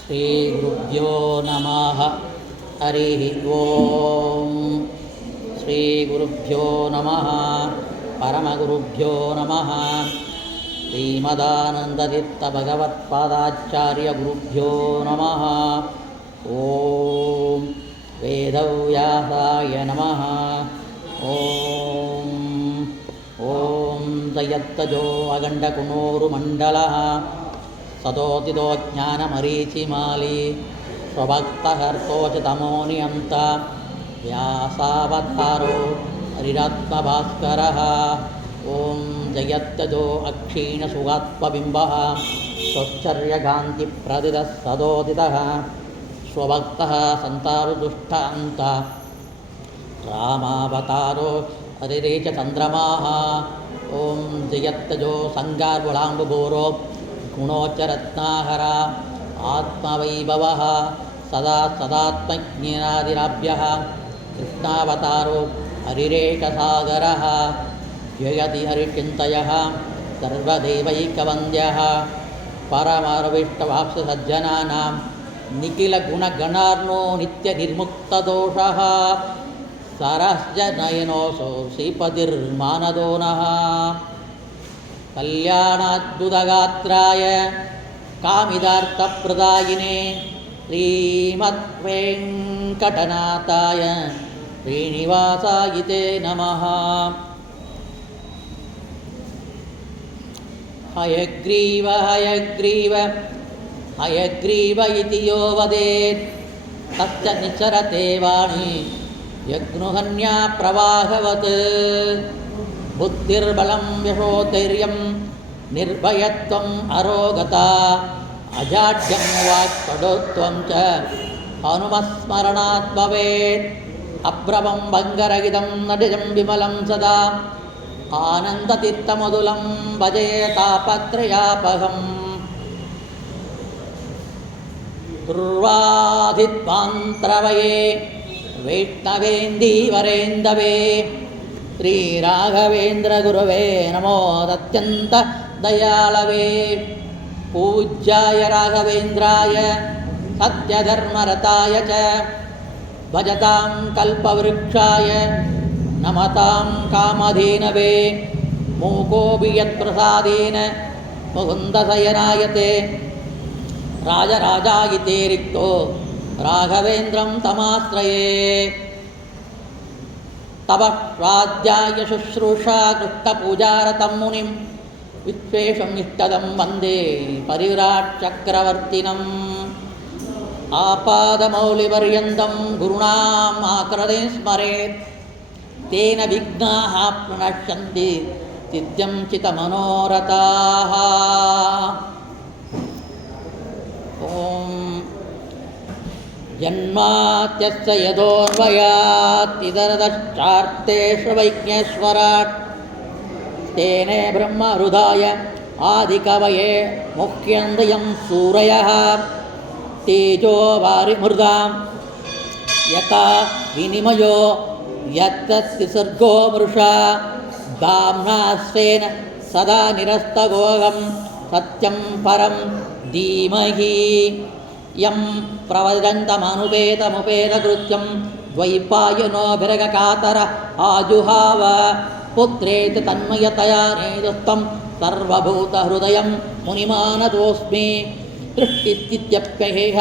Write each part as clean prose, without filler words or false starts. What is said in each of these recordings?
ಶ್ರೀಗುರುಭ್ಯೋ ನಮಃ ಹರಿ ಓಂ. ಶ್ರೀಗುರುಭ್ಯೋ ನಮಃ ಪರಮಗುರುಭ್ಯೋ ನಮಃ. ಶ್ರೀಮದಾನಂದತೀರ್ಥ ಭಗವತ್ಪಾದಾಚಾರ್ಯ ಗುರುಭ್ಯೋ ನಮಃ. ಓಂ ವೇದವ್ಯಾಸಾಯ ನಮಃ. ಓಂ ಓಂ ದಯತ್ತಜೋ ಅಗಂಡಕುನೂರು ಮಂಡಲಃ ಸದೋತಿದೋ ಜ್ಞಾನಮರೀಚಿಮಾಲಿ ಸ್ವಭಕ್ತಹರ್ತೋಚ ತಮೋ ನಿಯಂತ ವ್ಯಾಸಾವತಾರೋ ಹರಿರಾತ್ಮಭಾಸ್ಕರಃ. ಓಂ ಜಯತ್ತಜೋ ಅಕ್ಷೀಣಸುಗಾತ್ಮಬಿಂಬಃ ಸ್ವಶ್ಚರ್ಯಗಾಂತಿಪ್ರದಿತಃ ಸದೋದಿತಃ ಸ್ವಭಕ್ತಃ ಸಂತಾರು ದುಷ್ಟ ಅಂತ ರಾಮಾವತಾರೋ ಹರಿರೇಚ ಚಂದ್ರಮಾಃ. ಓಂ ಜಯತ್ತಜೋ ಸಂಗಾರ್ವಳಾಂಬುಭೂರೋ ಗುಣೋಚ್ಚರತ್ನಾಹರ ಆತ್ಮವೈಭವಃ ಸದಾ ಸದಾತ್ಮಜ್ಞಾನಾದಿರಾಭ್ಯಃ ಕೃಷ್ಣಾವತಾರೋ ಹರಿರೇಕಸಾಗರಃ. ಜಯತಿ ಹರಿಚಿಂತಯಃ ಸರ್ವದೇವೈಕವಂದ್ಯಃ ಪರಮರವಿಷ್ಟವಾಪ್ಸಸಜ್ಜನಾನಾಂ ನಿಖಿಲಗುಣಗಣಾರ್ನೋ ನಿತ್ಯನಿರ್ಮುಕ್ತದೋಷಃ ಸರಸ್ಯ ನಯನೋऽಸೌ ಶ್ರೀಪತಿರ್ಮಾನದೋ ನಃ. ಕಲ್ಯಾಣಾದ್ಭುತಗಾತ್ರಾಯ ಕಾಮಿತಾರ್ಥಪ್ರದಾಯಿನೇ ಶ್ರೀಮದ್ವೆಂಕಟನಾಥಾಯ ಶ್ರೀನಿವಾಸಾಯಿತೇ ನಮಃ. ಹಯಗ್ರೀವ ಹಯಗ್ರೀವ ಹಯಗ್ರೀವ ಇತಿ ಯೋ ವದೇತ್ ತಸ್ಯ ನಿಚರತೆ ವಾಣಿ ಯಜ್ಞುಹನ್ಯಾ ಪ್ರವಾಹವತ್. ಬುದ್ಧಿರ್ಬಲಂ ಯಶೋಧೈರ್ಯಂ ನಿರ್ಭಯತ್ವಂ ಅರೋಗತಾ ಅಜಾಡ್ಯಂ ವಾಕ್ಪಟುತ್ವಂ ಚ ಹನುಮಸ್ಮರಣಾತ್ ಭವೇತ್. ಅಭ್ರಮಂ ಭಂಗರಹಿತಂ ನಟಿಜಂ ವಿಮಲಂ ಸದಾ ಆನಂದತೀರ್ಥಮಧುಲಂ ಭಜೆ ತಾಪತ್ರಯಾಪಹಂ. ದುರ್ವಾಧಿತ್ವಾಂತ್ರವಯೇ ವೈಷ್ಣವೇಂದೀವರೇಂದವೇ ಶ್ರೀರಾಘವೇಂದ್ರ ಗುರುವೇ ನಮೋದತ್ಯಂತ ದಯಾಳವೇ. ಪೂಜ್ಯಾಯ ರಾಘವೇಂದ್ರಾಯ ಸತ್ಯಧರ್ಮರತಾಯ ಚ ಭಜತಾಂ ಕಲ್ಪವೃಕ್ಷಾಯ ನಮತಾಂ ಕಾಮಧೇನವೇ. ಮೂಕೋಪಿ ಯತ್ಪ್ರಸಾದೇನ ಮುಕುಂದಶಯನಾಯತೆ ರಾಜರಾಜಾಯಿತೇ ರಿಕ್ತೋ ರಾಘವೇಂದ್ರಂ ತಮಾಶ್ರಯೇ. ತವ ಸ್ವಾಧ್ಯಾಯ ಶುಶ್ರೂಷಾ ಕೃಷ್ಣಪೂಜಾರತಂ ಮುನಿಂ ವಿಶ್ವೇಶಂ ಇಷ್ಟದಂ ವಂದೇ ಪರಿವ್ರಾಟ್ ಚಕ್ರವರ್ತಿನಂ. ಆಪಾದಮೌಲಿಪರ್ಯಂతం ಗುರುಣಾಂ ಆಕೃತಿಂ ಸ್ಮರೇತ್ ತೇನ ವಿಘ್ನಾಃ ಪ್ರಣಶ್ಯಂತಿ ಸಿದ್ಧ್ಯಂ ಚಿತ್ತಮನೋರಥಾಃ. ಓಂ ಜನ್ಮಾದ್ಯಸ್ಯ ಯತೋನ್ವಯಾತ್ ಇತರತಶ್ಚಾರ್ಥೇಷು ವೈಜ್ಞೇಶ್ವರಾಟ್ ತೇನೇ ಬ್ರಹ್ಮಹೃದಾಯ ಆದಿಕವಯೇ ಮುಖ್ಯಂತೆ ಯಂ ಸೂರಯಃ. ತೇಜೋ ವಾರಿಮೃದಾಂ ಯಥಾ ವಿನಿಮಯೋ ಯತ್ಸರ್ಗೋ ಮೃಷಾ ಧಾಮ್ನಾ ಸ್ವೇನ ಸದಾ ನಿರಸ್ತಗೋಹಂ ಸತ್ಯಂ ಪರಂ ಧೀಮಹಿ. ಯಂ ಪ್ರವದಂತಮನುಪೇತಮುಪೇತಕೃತ್ಯಂ ದ್ವೈಪಾಯನೋಭಿರಗಕಾತರ ಆಜುಹಾವ. ಪುತ್ರೇತಿ ತನ್ಮಯತಯಾ ನೇದುಸ್ತ್ವಂ ಸರ್ವಭೂತಹೃದಯಂ ಮುನಿಮಾನತೋಸ್ಮಿ. ದೃಷ್ಟಿಸ್ಥಿತ್ಯಪ್ಯಹೇಹ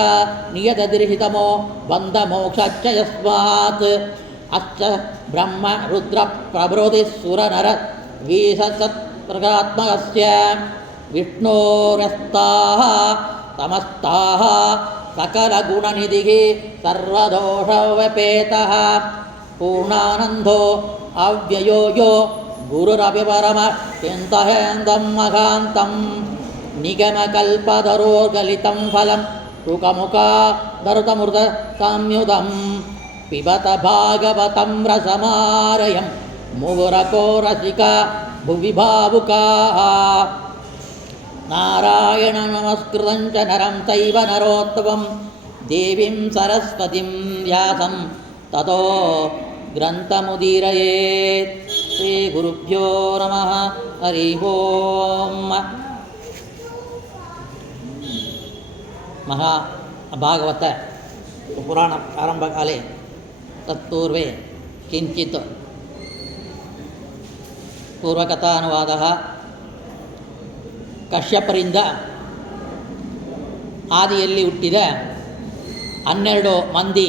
ನಿಯತದಿರ್ಹಿತಮೋ ಬಂಧಮೋಕ್ಷಶ್ಚ ಯಸ್ಮಾತ್. ಅಶ್ಚ ಬ್ರಹ್ಮ ರುದ್ರ ಪ್ರಭೃತಿ ಸುರನರ ವೀಸತ್ಪ್ರಗಾತ್ಮಕಸ್ಯ ವಿಷ್ಣೋರಸ್ತಾಃ ತಮಸ್ತಾಃ ಸಕಲಗುಣನಿಧಿಃ ಸರ್ವದೋಷವ್ಯಪೇತಃ. ಪೂರ್ಣಾನಂದೋ ಅವ್ಯಯೋ ಯೋ ಗುರುರಪಿ ಪರಮ ಚಿಂತಯೇಂದಂ ಮಹಾಂತಂ. ನಿಗಮಕಲ್ಪತರೋರ್ಗಲಿತಂ ಫಲಂ ಶುಕಮುಖಾದೃತಮೃತ ಸಂಯುತಂ. ಪಿಬತ ಭಾಗವತಂ ರಸಮಾರಯಂ ಮುಗುರಕೋ ರಸಿಕಾ ಭುವಿ ಭಾವುಕಾಃ. ನಾರಾಯಣ ನಮಸ್ಕೃತಂ ಚ ನರಂ ಚೈವ ನರೋತ್ತಮಂ ದೇವೀಂ ಸರಸ್ವತಿಂ ವ್ಯಾಸಂ ತತೋ ಗ್ರಂಥಮುದೀರಯೇತ್. ಶ್ರೀ ಗುರುಭ್ಯೋ ನಮಃ ಹರಿ ಓಂ. महाभागवत पुराण प्रारंभकाले तत्पूर्वे किंचित् पूर्वकथानुवादः ಕಶ್ಯಪರಿಂದ ಆದಿಯಲ್ಲಿ ಹುಟ್ಟಿದ 12 ಮಂದಿ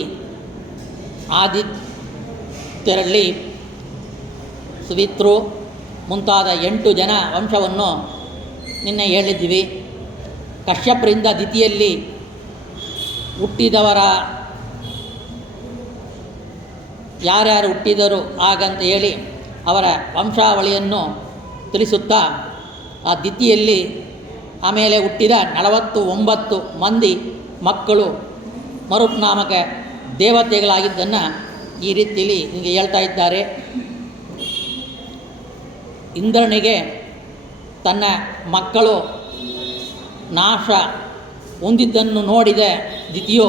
ಆದಿತ್ಯರಲ್ಲಿ ಸುವಿತ್ರು ಮುಂತಾದ 8 ಜನ ವಂಶವನ್ನು ನಿನ್ನೆ ಹೇಳಿದ್ವಿ. ಕಶ್ಯಪರಿಂದ ದಿತಿಯಲ್ಲಿ ಹುಟ್ಟಿದವರ ಯಾರ್ಯಾರು ಹುಟ್ಟಿದರು ಹಾಗಂತ ಹೇಳಿ ಅವರ ವಂಶಾವಳಿಯನ್ನು ತಿಳಿಸುತ್ತಾ ಆ ದಿತಿಯಲ್ಲಿ ಆಮೇಲೆ ಹುಟ್ಟಿದ 49 ಮಂದಿ ಮಕ್ಕಳು ಮರುತ್ ನಾಮಕ ದೇವತೆಗಳಾಗಿದ್ದನ್ನು ಈ ರೀತಿಯಲ್ಲಿ ನಿಮಗೆ ಹೇಳ್ತಾ ಇದ್ದಾರೆ. ಇಂದ್ರನಿಗೆ ತನ್ನ ಮಕ್ಕಳು ನಾಶ ಹೊಂದಿದ್ದನ್ನು ನೋಡಿದ ದಿತಿಯು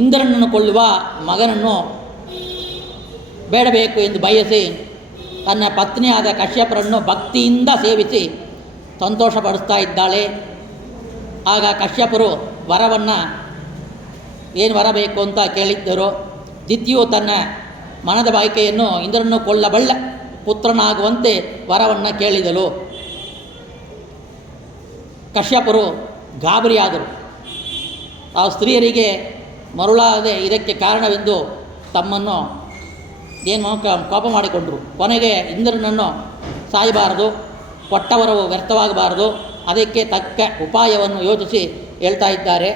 ಇಂದ್ರನನ್ನು ಕೊಲ್ಲುವ ಮಗನನ್ನು ಬೇಡಬೇಕು ಎಂದು ಬಯಸಿ ತನ್ನ ಪತ್ನಿಯಾದ ಕಶ್ಯಪರನ್ನು ಭಕ್ತಿಯಿಂದ ಸೇವಿಸಿ ಸಂತೋಷಪಡಿಸ್ತಾ ಇದ್ದಾಳೆ. ಆಗ ಕಶ್ಯಪರು ವರವನ್ನು ಏನು ವರ ಬೇಕು ಅಂತ ಕೇಳಿದ್ದರು. ದಿತಿಯು ತನ್ನ ಮನದ ಬಯಕೆಯನ್ನು ಇಂದ್ರನನ್ನು ಕೊಲ್ಲಬಲ್ಲ ಪುತ್ರನಾಗುವಂತೆ ವರವನ್ನು ಕೇಳಿದಳು. ಕಶ್ಯಪರು ಗಾಬರಿಯಾದರು. ಆ ಸ್ತ್ರೀಯರಿಗೆ ಮರುಳಾದೆ ಇದಕ್ಕೆ ಕಾರಣವೆಂದು ತಮ್ಮನ್ನು ಏನು ಕೋಪ ಮಾಡಿಕೊಂಡರು. ಕೊನೆಗೆ ಇಂದ್ರನನ್ನು ಸಾಯಬಾರದು, ಕೊಟ್ಟವರವು ವ್ಯರ್ಥವಾಗಬಾರದು, ಅದಕ್ಕೆ ತಕ್ಕ ಉಪಾಯವನ್ನು ಯೋಚಿಸಿ ಹೇಳ್ತಾ ಇದ್ದಾರೆ.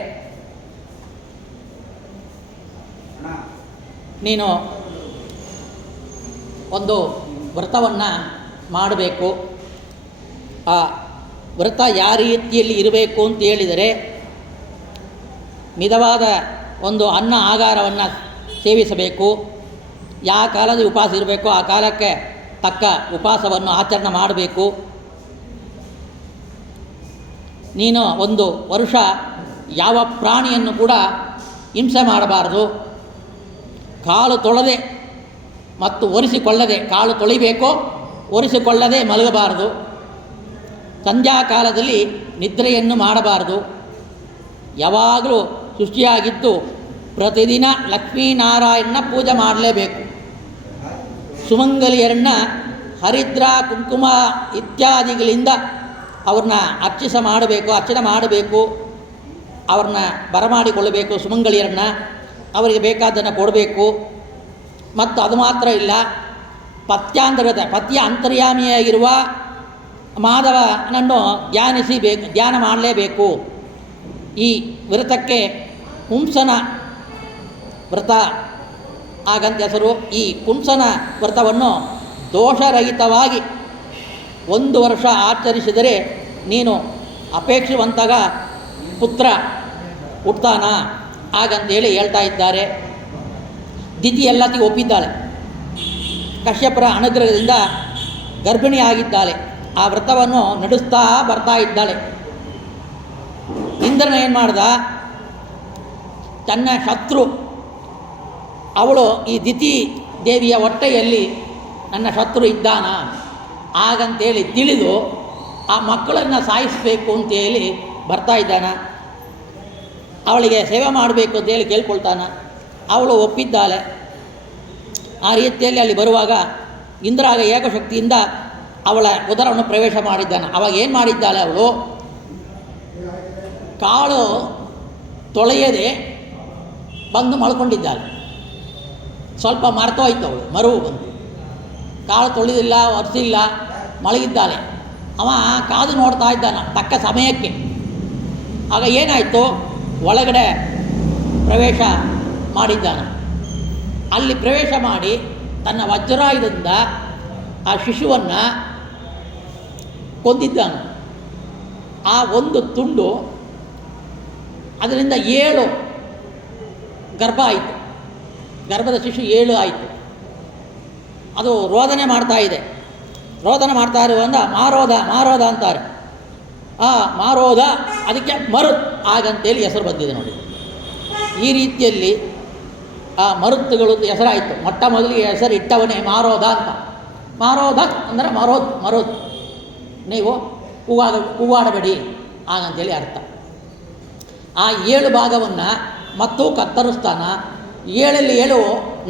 ನೀನು ಒಂದು ವ್ರತವನ್ನು ಮಾಡಬೇಕು. ಆ ವ್ರತ ಯಾವ ರೀತಿಯಲ್ಲಿ ಇರಬೇಕು ಅಂತ ಹೇಳಿದರೆ, ಮಿತವಾದ ಒಂದು ಅನ್ನ ಆಹಾರವನ್ನು ಸೇವಿಸಬೇಕು. ಯಾವ ಕಾಲದ ಉಪವಾಸ ಇರಬೇಕು ಆ ಕಾಲಕ್ಕೆ ತಕ್ಕ ಉಪವಾಸವನ್ನು ಆಚರಣೆ ಮಾಡಬೇಕು. ನೀನು ಒಂದು ವರ್ಷ ಯಾವ ಪ್ರಾಣಿಯನ್ನು ಕೂಡ ಹಿಂಸೆ ಮಾಡಬಾರದು. ಕಾಲು ತೊಳೆದೆ ಮತ್ತು ಒರೆಸಿಕೊಳ್ಳದೆ, ಕಾಲು ತೊಳಿಬೇಕು, ಒರೆಸಿಕೊಳ್ಳದೆ ಮಲಗಬಾರದು. ಸಂಧ್ಯಾಕಾಲದಲ್ಲಿ ನಿದ್ರೆಯನ್ನು ಮಾಡಬಾರದು. ಯಾವಾಗಲೂ ಶುಚಿಯಾಗಿದ್ದು ಪ್ರತಿದಿನ ಲಕ್ಷ್ಮೀನಾರಾಯಣನ ಪೂಜೆ ಮಾಡಲೇಬೇಕು. ಸುಮಂಗಲಿಯರನ್ನು ಹರಿದ್ರ ಕುಂಕುಮ ಇತ್ಯಾದಿಗಳಿಂದ ಅವ್ರನ್ನ ಅರ್ಚನೆ ಮಾಡಬೇಕು. ಅವ್ರನ್ನ ಬರಮಾಡಿಕೊಳ್ಳಬೇಕು. ಸುಮಂಗಲಿಯರನ್ನು ಅವರಿಗೆ ಬೇಕಾದ್ದನ್ನು ಕೊಡಬೇಕು. ಮತ್ತು ಅದು ಮಾತ್ರ ಇಲ್ಲ, ಪತಿಯ ಅಂತರ್ಯಾಮಿಯಾಗಿರುವ ಮಾಧವನನ್ನು ಧ್ಯಾನ ಮಾಡಲೇಬೇಕು. ಈ ವ್ರತಕ್ಕೆ ಪುಂಸನ ವ್ರತ ಹಾಗಂತ ಹೆಸರು. ಈ ಪುಂಸನ ವ್ರತವನ್ನು ದೋಷರಹಿತವಾಗಿ 1 ವರ್ಷ ಆಚರಿಸಿದರೆ ನೀನು ಅಪೇಕ್ಷಿಸುವಂತಹ ಪುತ್ರ ಹುಡ್ತಾನ ಹಾಗಂತೇಳಿ ಹೇಳ್ತಾ ಇದ್ದಾರೆ. ದಿತಿ ಎಲ್ಲತ್ತಿಗೂ ಒಪ್ಪಿದ್ದಾಳೆ. ಕಶ್ಯಪರ ಅನುಗ್ರಹದಿಂದ ಗರ್ಭಿಣಿಯಾಗಿದ್ದಾಳೆ. ಆ ವ್ರತವನ್ನು ನಡೆಸ್ತಾ ಬರ್ತಾ ಇದ್ದಾಳೆ. ಇಂದ್ರನ ಏನು ಮಾಡ್ದ, ತನ್ನ ಶತ್ರು ಅವಳು ಈ ದಿತಿ ದೇವಿಯ ಹೊಟ್ಟೆಯಲ್ಲಿ ನನ್ನ ಶತ್ರು ಇದ್ದಾನ ಹಾಗಂತೇಳಿ ತಿಳಿದು ಆ ಮಕ್ಕಳನ್ನು ಸಾಯಿಸಬೇಕು ಅಂತೇಳಿ ಬರ್ತಾ ಇದ್ದಾನ. ಅವಳಿಗೆ ಸೇವೆ ಮಾಡಬೇಕು ಅಂತೇಳಿ ಕೇಳ್ಕೊಳ್ತಾನ. ಅವಳು ಒಪ್ಪಿದ್ದಾಳೆ. ಆ ರೀತಿಯಲ್ಲಿ ಅಲ್ಲಿ ಬರುವಾಗ ಇಂದ್ರಾಗ ಏಕಶಕ್ತಿಯಿಂದ ಅವಳ ಉದರವನ್ನು ಪ್ರವೇಶ ಮಾಡಿದ್ದಾನೆ. ಅವಾಗ ಏನು ಮಾಡಿದ್ದಾಳೆ, ಅವಳು ಕಾಳು ತೊಳೆಯದೆ ಬಂದು ಮಲ್ಕೊಂಡಿದ್ದಾಳೆ. ಸ್ವಲ್ಪ ಮರ್ತೋಯ್ತು, ಅವಳು ಮರುವು ಬಂದು ಕಾಳು ತೊಳೆದಿಲ್ಲ, ಒರೆಸಿಲ್ಲ, ಮಲಗಿದ್ದಾಳೆ. ಅವ ಕಾದು ನೋಡ್ತಾ ಇದ್ದಾನ ತಕ್ಕ ಸಮಯಕ್ಕೆ. ಆಗ ಏನಾಯಿತು, ಒಳಗಡೆ ಪ್ರವೇಶ ಮಾಡಿದ್ದಾನೆ. ಅಲ್ಲಿ ಪ್ರವೇಶ ಮಾಡಿ ತನ್ನ ವಜ್ರಾಯುಧದಿಂದ ಆ ಶಿಶುವನ್ನು ಕೊಂದಿದ್ದಾನೆ. ಆ ಒಂದು ತುಂಡು ಅದರಿಂದ 7 ಗರ್ಭ ಆಯಿತು. ಗರ್ಭದ ಶಿಶು 7 ಆಯಿತು. ಅದು ರೋದನೆ ಮಾಡ್ತಾ ಇದೆ. ರೋದನೆ ಮಾಡ್ತಾ ಇರುವಂಥ ಮಾರೋದ ಅಂತಾರೆ. ಆ ಮಾರೋದ ಅದಕ್ಕೆ ಮರುತ್ ಹಾಗಂತೇಳಿ ಹೆಸರು ಬಂದಿದೆ ನೋಡಿ. ಈ ರೀತಿಯಲ್ಲಿ ಆ ಮರುತ್ತುಗಳು ಹೆಸರಾಯಿತು. ಮೊಟ್ಟ ಮೊದಲಿಗೆ ಹೆಸರು ಇಟ್ಟವನೇ ಮಾರೋದ ಅಂತ. ಮಾರೋದ ಅಂದರೆ ಮರೋದ್, ನೀವು ಕೂಗಾಡಬೇಡಿ ಹಾಗಂತೇಳಿ ಅರ್ಥ. ಆ 7 ಭಾಗವನ್ನು ಮತ್ತು ಕತ್ತರಿಸ್ತಾನ. 7ರಲ್ಲಿ 7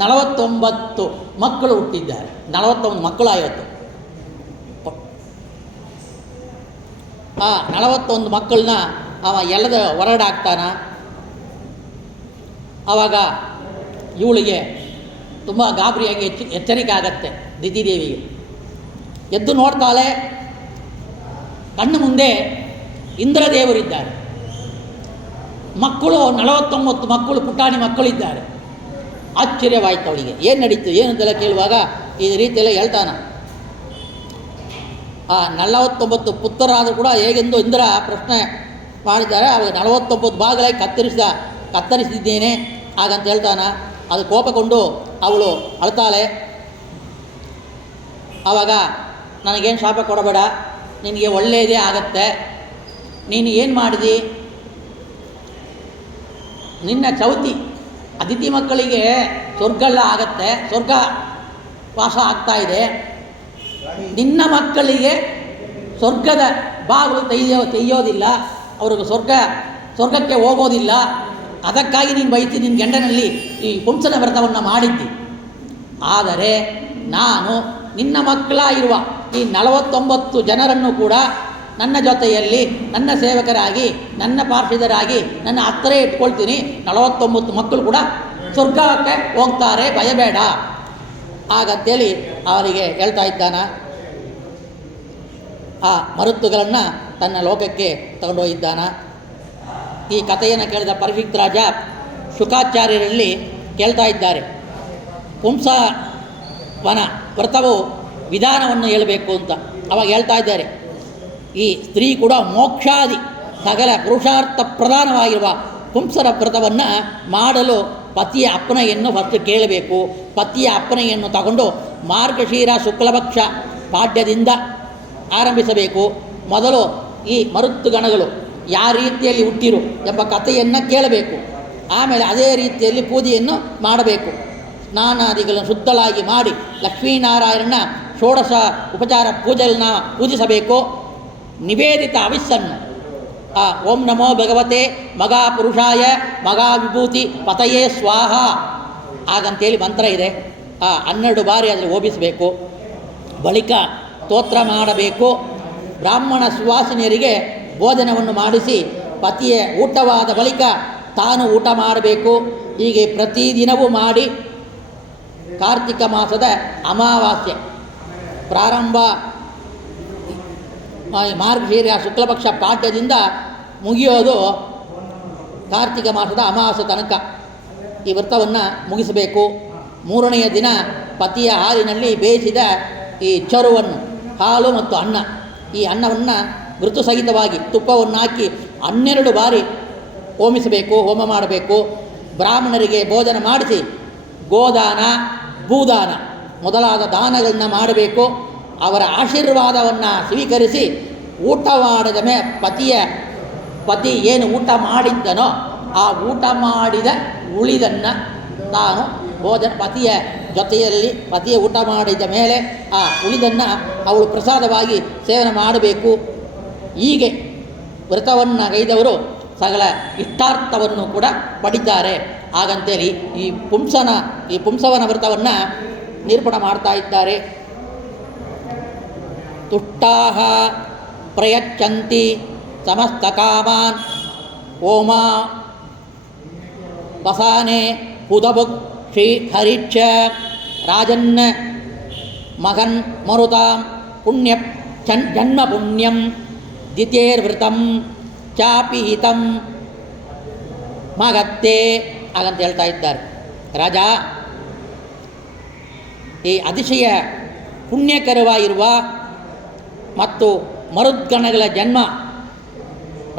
49 ಮಕ್ಕಳು ಹುಟ್ಟಿದ್ದಾರೆ. 41 ಮಕ್ಕಳು ಆಯಿತು. ಆ 41 ಮಕ್ಕಳನ್ನ ಅವ ಎಳೆದ ಹೊರಗಡೆ ಹಾಕ್ತಾನ. ಆವಾಗ ಇವಳಿಗೆ ತುಂಬ ಗಾಬರಿಯಾಗಿ ಎಚ್ಚರಿಕೆ ಆಗತ್ತೆ ದಿತಿದೇವಿಗೆ. ಎದ್ದು ನೋಡ್ತಾಳೆ, ಕಣ್ಣು ಮುಂದೆ ಇಂದ್ರದೇವರಿದ್ದಾರೆ. ಮಕ್ಕಳು 49 ಮಕ್ಕಳು, ಪುಟಾಣಿ ಮಕ್ಕಳಿದ್ದಾರೆ. ಆಶ್ಚರ್ಯವಾಯಿತು ಅವಳಿಗೆ. ಏನು ನಡೀತು ಏನು ಅಂತೆಲ್ಲ ಕೇಳುವಾಗ ಈ ರೀತಿಯೆಲ್ಲ ಹೇಳ್ತಾನೆ. ಆ 49 ಪುತ್ರರಾದರೂ ಕೂಡ ಹೇಗೆಂದು ಇಂದ್ರ ಪ್ರಶ್ನೆ ಮಾಡಿದ್ದಾರೆ. ಅವಾಗ 49 ಭಾಗಗಳಾಗಿ ಕತ್ತರಿಸಿದ್ದೇನೆ ಹಾಗಂತ ಹೇಳ್ತಾನೆ. ಅದು ಕೋಪಗೊಂಡು ಅವಳು ಅಳ್ತಾಳೆ. ಆವಾಗ ನನಗೇನು ಶಾಪ ಕೊಡಬೇಡ, ನಿನಗೆ ಒಳ್ಳೆಯದೇ ಆಗತ್ತೆ. ನೀನು ಏನು ಮಾಡಿದಿ, ನಿನ್ನ ಚೌತಿ ಅತಿಥಿ ಮಕ್ಕಳಿಗೆ ಸ್ವರ್ಗ ಎಲ್ಲ ಆಗತ್ತೆ, ಸ್ವರ್ಗ ವಾಸ ಆಗ್ತಾಯಿದೆ. ನಿನ್ನ ಮಕ್ಕಳಿಗೆ ಸ್ವರ್ಗದ ಬಾಗಿಲು ತೆಗೆಯೋದಿಲ್ಲ, ಅವ್ರಿಗೆ ಸ್ವರ್ಗಕ್ಕೆ ಹೋಗೋದಿಲ್ಲ. ಅದಕ್ಕಾಗಿ ನೀನು ಬಯಸಿ ನಿನ್ನ ಗಂಡನಲ್ಲಿ ಈ ಪುಂಸನ ವ್ರತವನ್ನು ಮಾಡಿದ್ದಿ. ಆದರೆ ನಾನು ನಿನ್ನ ಮಕ್ಕಳಾಗಿರುವ ಈ 49 ಜನರನ್ನು ಕೂಡ ನನ್ನ ಜೊತೆಯಲ್ಲಿ ನನ್ನ ಸೇವಕರಾಗಿ, ನನ್ನ ಪಾರ್ಷದರಾಗಿ ನನ್ನ ಹತ್ತಿರ ಇಟ್ಕೊಳ್ತೀನಿ. 49 ಮಕ್ಕಳು ಕೂಡ ಸ್ವರ್ಗಕ್ಕೆ ಹೋಗ್ತಾರೆ, ಭಯಬೇಡ ಹಾಗಂತೇಳಿ ಅವರಿಗೆ ಹೇಳ್ತಾ ಇದ್ದಾನ. ಆ ಮರುತ್ತುಗಳನ್ನು ತನ್ನ ಲೋಕಕ್ಕೆ ತಗೊಂಡೋಗಿದ್ದಾನ. ಈ ಕಥೆಯನ್ನು ಕೇಳಿದ ಪರೀಕ್ಷಿತ್ ರಾಜ ಶುಕಾಚಾರ್ಯರಲ್ಲಿ ಕೇಳ್ತಾ ಇದ್ದಾರೆ, ಪುಂಸವನ ವ್ರತವು ವಿಧಾನವನ್ನು ಹೇಳಬೇಕು ಅಂತ. ಅವಾಗ ಹೇಳ್ತಾ ಇದ್ದಾರೆ, ಈ ಸ್ತ್ರೀ ಕೂಡ ಮೋಕ್ಷಾದಿ ಸಕಲ ಪುರುಷಾರ್ಥ ಪ್ರಧಾನವಾಗಿರುವ ಪುಂಸರ ವ್ರತವನ್ನು ಮಾಡಲು ಪತಿಯ ಅಪ್ಪಣೆಯನ್ನು ಫಸ್ಟ್ ಕೇಳಬೇಕು. ಪತಿಯ ಅಪ್ಪಣೆಯನ್ನು ತಗೊಂಡು ಮಾರ್ಗಶೀರ ಶುಕ್ಲಪಕ್ಷ ಪಾಡ್ಯದಿಂದ ಆರಂಭಿಸಬೇಕು. ಮೊದಲು ಈ ಮರುತ್ತುಗಣಗಳು ಯಾವ ರೀತಿಯಲ್ಲಿ ಹುಟ್ಟಿರು ಎಂಬ ಕಥೆಯನ್ನು ಕೇಳಬೇಕು. ಆಮೇಲೆ ಅದೇ ರೀತಿಯಲ್ಲಿ ಪೂಜೆಯನ್ನು ಮಾಡಬೇಕು. ಸ್ನಾನಾದಿಗಳನ್ನು ಶುದ್ಧಳಾಗಿ ಮಾಡಿ ಲಕ್ಷ್ಮೀನಾರಾಯಣನ ಷೋಡಶ ಉಪಚಾರ ಪೂಜೆಯನ್ನು ಪೂಜಿಸಬೇಕು. ನಿವೇದಿತ ಅವಿಸ್ಸನ್ನು ಓಂ ನಮೋ ಭಗವತೆ ಮಗಾ ಪುರುಷಾಯ ಮಗಾ ವಿಭೂತಿ ಪತಯೇ ಸ್ವಾಹ ಹಾಗಂತೇಳಿ ಮಂತ್ರ ಇದೆ. 12 ಬಾರಿ ಅದನ್ನು ಓಬಿಸಬೇಕು. ಬಳಿಕ ಸ್ತೋತ್ರ ಮಾಡಬೇಕು. ಬ್ರಾಹ್ಮಣ ಸುವಾಸಿನಿಯರಿಗೆ ಭೋಜನವನ್ನು ಮಾಡಿಸಿ ಪತಿಯ ಊಟವಾದ ಬಳಿಕ ತಾನು ಊಟ ಮಾಡಬೇಕು. ಹೀಗೆ ಪ್ರತಿದಿನವೂ ಮಾಡಿ ಕಾರ್ತಿಕ ಮಾಸದ ಅಮಾವಾಸ್ಯೆ ಪ್ರಾರಂಭ ಮಾರ್ಗಶೀರ ಶುಕ್ಲಪಕ್ಷ ಪಾಡ್ಯದಿಂದ ಮುಗಿಯೋದು ಕಾರ್ತಿಕ ಮಾಸದ ಅಮಾವಾಸ್ಯೆ ತನಕ ಈ ವ್ರತವನ್ನು ಮುಗಿಸಬೇಕು. 3ನೆಯ ದಿನ ಪತಿಯ ಹಾಲಿನಲ್ಲಿ ಬೇಯಿಸಿದ ಈ ಚರುವನ್ನು, ಹಾಲು ಮತ್ತು ಅನ್ನ, ಈ ಅನ್ನವನ್ನು ಋತುಸಹಿತವಾಗಿ ತುಪ್ಪವನ್ನು ಹಾಕಿ 12 ಬಾರಿ ಹೋಮ ಮಾಡಬೇಕು. ಬ್ರಾಹ್ಮಣರಿಗೆ ಭೋಜನ ಮಾಡಿಸಿ ಗೋದಾನ, ಭೂದಾನ ಮೊದಲಾದ ದಾನಗಳನ್ನು ಮಾಡಬೇಕು. ಅವರ ಆಶೀರ್ವಾದವನ್ನು ಸ್ವೀಕರಿಸಿ ಊಟ ಮಾಡಿದ ಪತಿ ಏನು ಊಟ ಮಾಡಿದ್ದನೋ ಆ ಊಟ ಮಾಡಿದ ಉಳಿದನ್ನು ತಾನು ಪತಿಯ ಜೊತೆಯಲ್ಲಿ ಪತಿಯ ಊಟ ಮಾಡಿದ ಮೇಲೆ ಆ ಉಳಿದನ್ನು ಅವಳು ಪ್ರಸಾದವಾಗಿ ಸೇವನೆ ಮಾಡಬೇಕು. ಹೀಗೆ ವ್ರತವನ್ನು ಗೈದವರು ಸಕಲ ಇಷ್ಟಾರ್ಥವನ್ನು ಕೂಡ ಪಡಿತಾರೆ. ಹಾಗಂತೇಳಿ ಈ ಪುಂಸವನ ವ್ರತವನ್ನು ನಿರೂಪಣೆ ಮಾಡ್ತಾ ಇದ್ದಾರೆ. ತುಷ್ಟಾಹ ಪ್ರಯಚ್ಛಂತಿ ಸಮಸ್ತ ಕಾಮಾನ್ ಓಮಾ ವಸಾನೆ ಹುದಬುಕ್ ಶ್ರೀ ಹರಿಚ್ಛ ರಾಜನ್ ಮಗನ್ ಮರುತಾಂ ಪುಣ್ಯ ಜನ್ಮ ಪುಣ್ಯಂ ದಿತೇರ್ವೃತಂ ಚಾಪಿ ಹಿತಂ ಮಗತ್ತೆ ಹಾಗಂತ ಹೇಳ್ತಾ ಇದ್ದಾರೆ. ರಾಜ, ಈ ಅತಿಶಯ ಪುಣ್ಯಕರವಾಗಿರುವ ಮತ್ತು ಮರುದ್ಗಣಗಳ ಜನ್ಮ,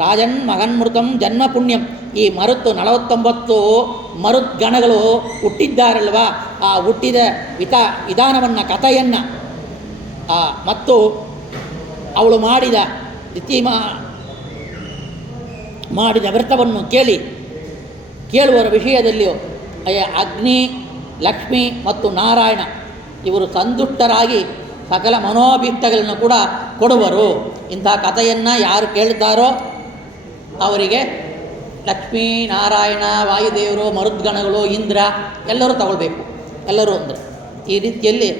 ರಾಜನ್ ಮಗನ್ಮೃತಂ ಜನ್ಮ ಪುಣ್ಯಂ, ಈ 49 ಮರುದ್ಗಣಗಳು ಹುಟ್ಟಿದ್ದಾರಲ್ವ, ಆ ಹುಟ್ಟಿದ ವಿಧಾನವನ್ನು ಕಥೆಯನ್ನು ಮತ್ತು ಅವಳು ಮಾಡಿದ ಮಾಡಿದ ವ್ರತವನ್ನು ಕೇಳುವರ ವಿಷಯದಲ್ಲಿಯೂ ಅಗ್ನಿ, ಲಕ್ಷ್ಮಿ ಮತ್ತು ನಾರಾಯಣ ಇವರು ಸಂತುಷ್ಟರಾಗಿ ಸಕಲ ಮನೋಭೀಷ್ಟಗಳನ್ನು ಕೂಡ ಕೊಡುವರು. ಇಂಥ ಕಥೆಯನ್ನು ಯಾರು ಕೇಳ್ತಾರೋ ಅವರಿಗೆ ಲಕ್ಷ್ಮೀ ನಾರಾಯಣ ವಾಯುದೇವರು ಮರುದ್ಗಣಗಳು ಇಂದ್ರ ಎಲ್ಲರೂ ತಗೊಳ್ಬೇಕು, ಎಲ್ಲರೂ ಅಂದರೆ ಈ ರೀತಿಯಲ್ಲಿ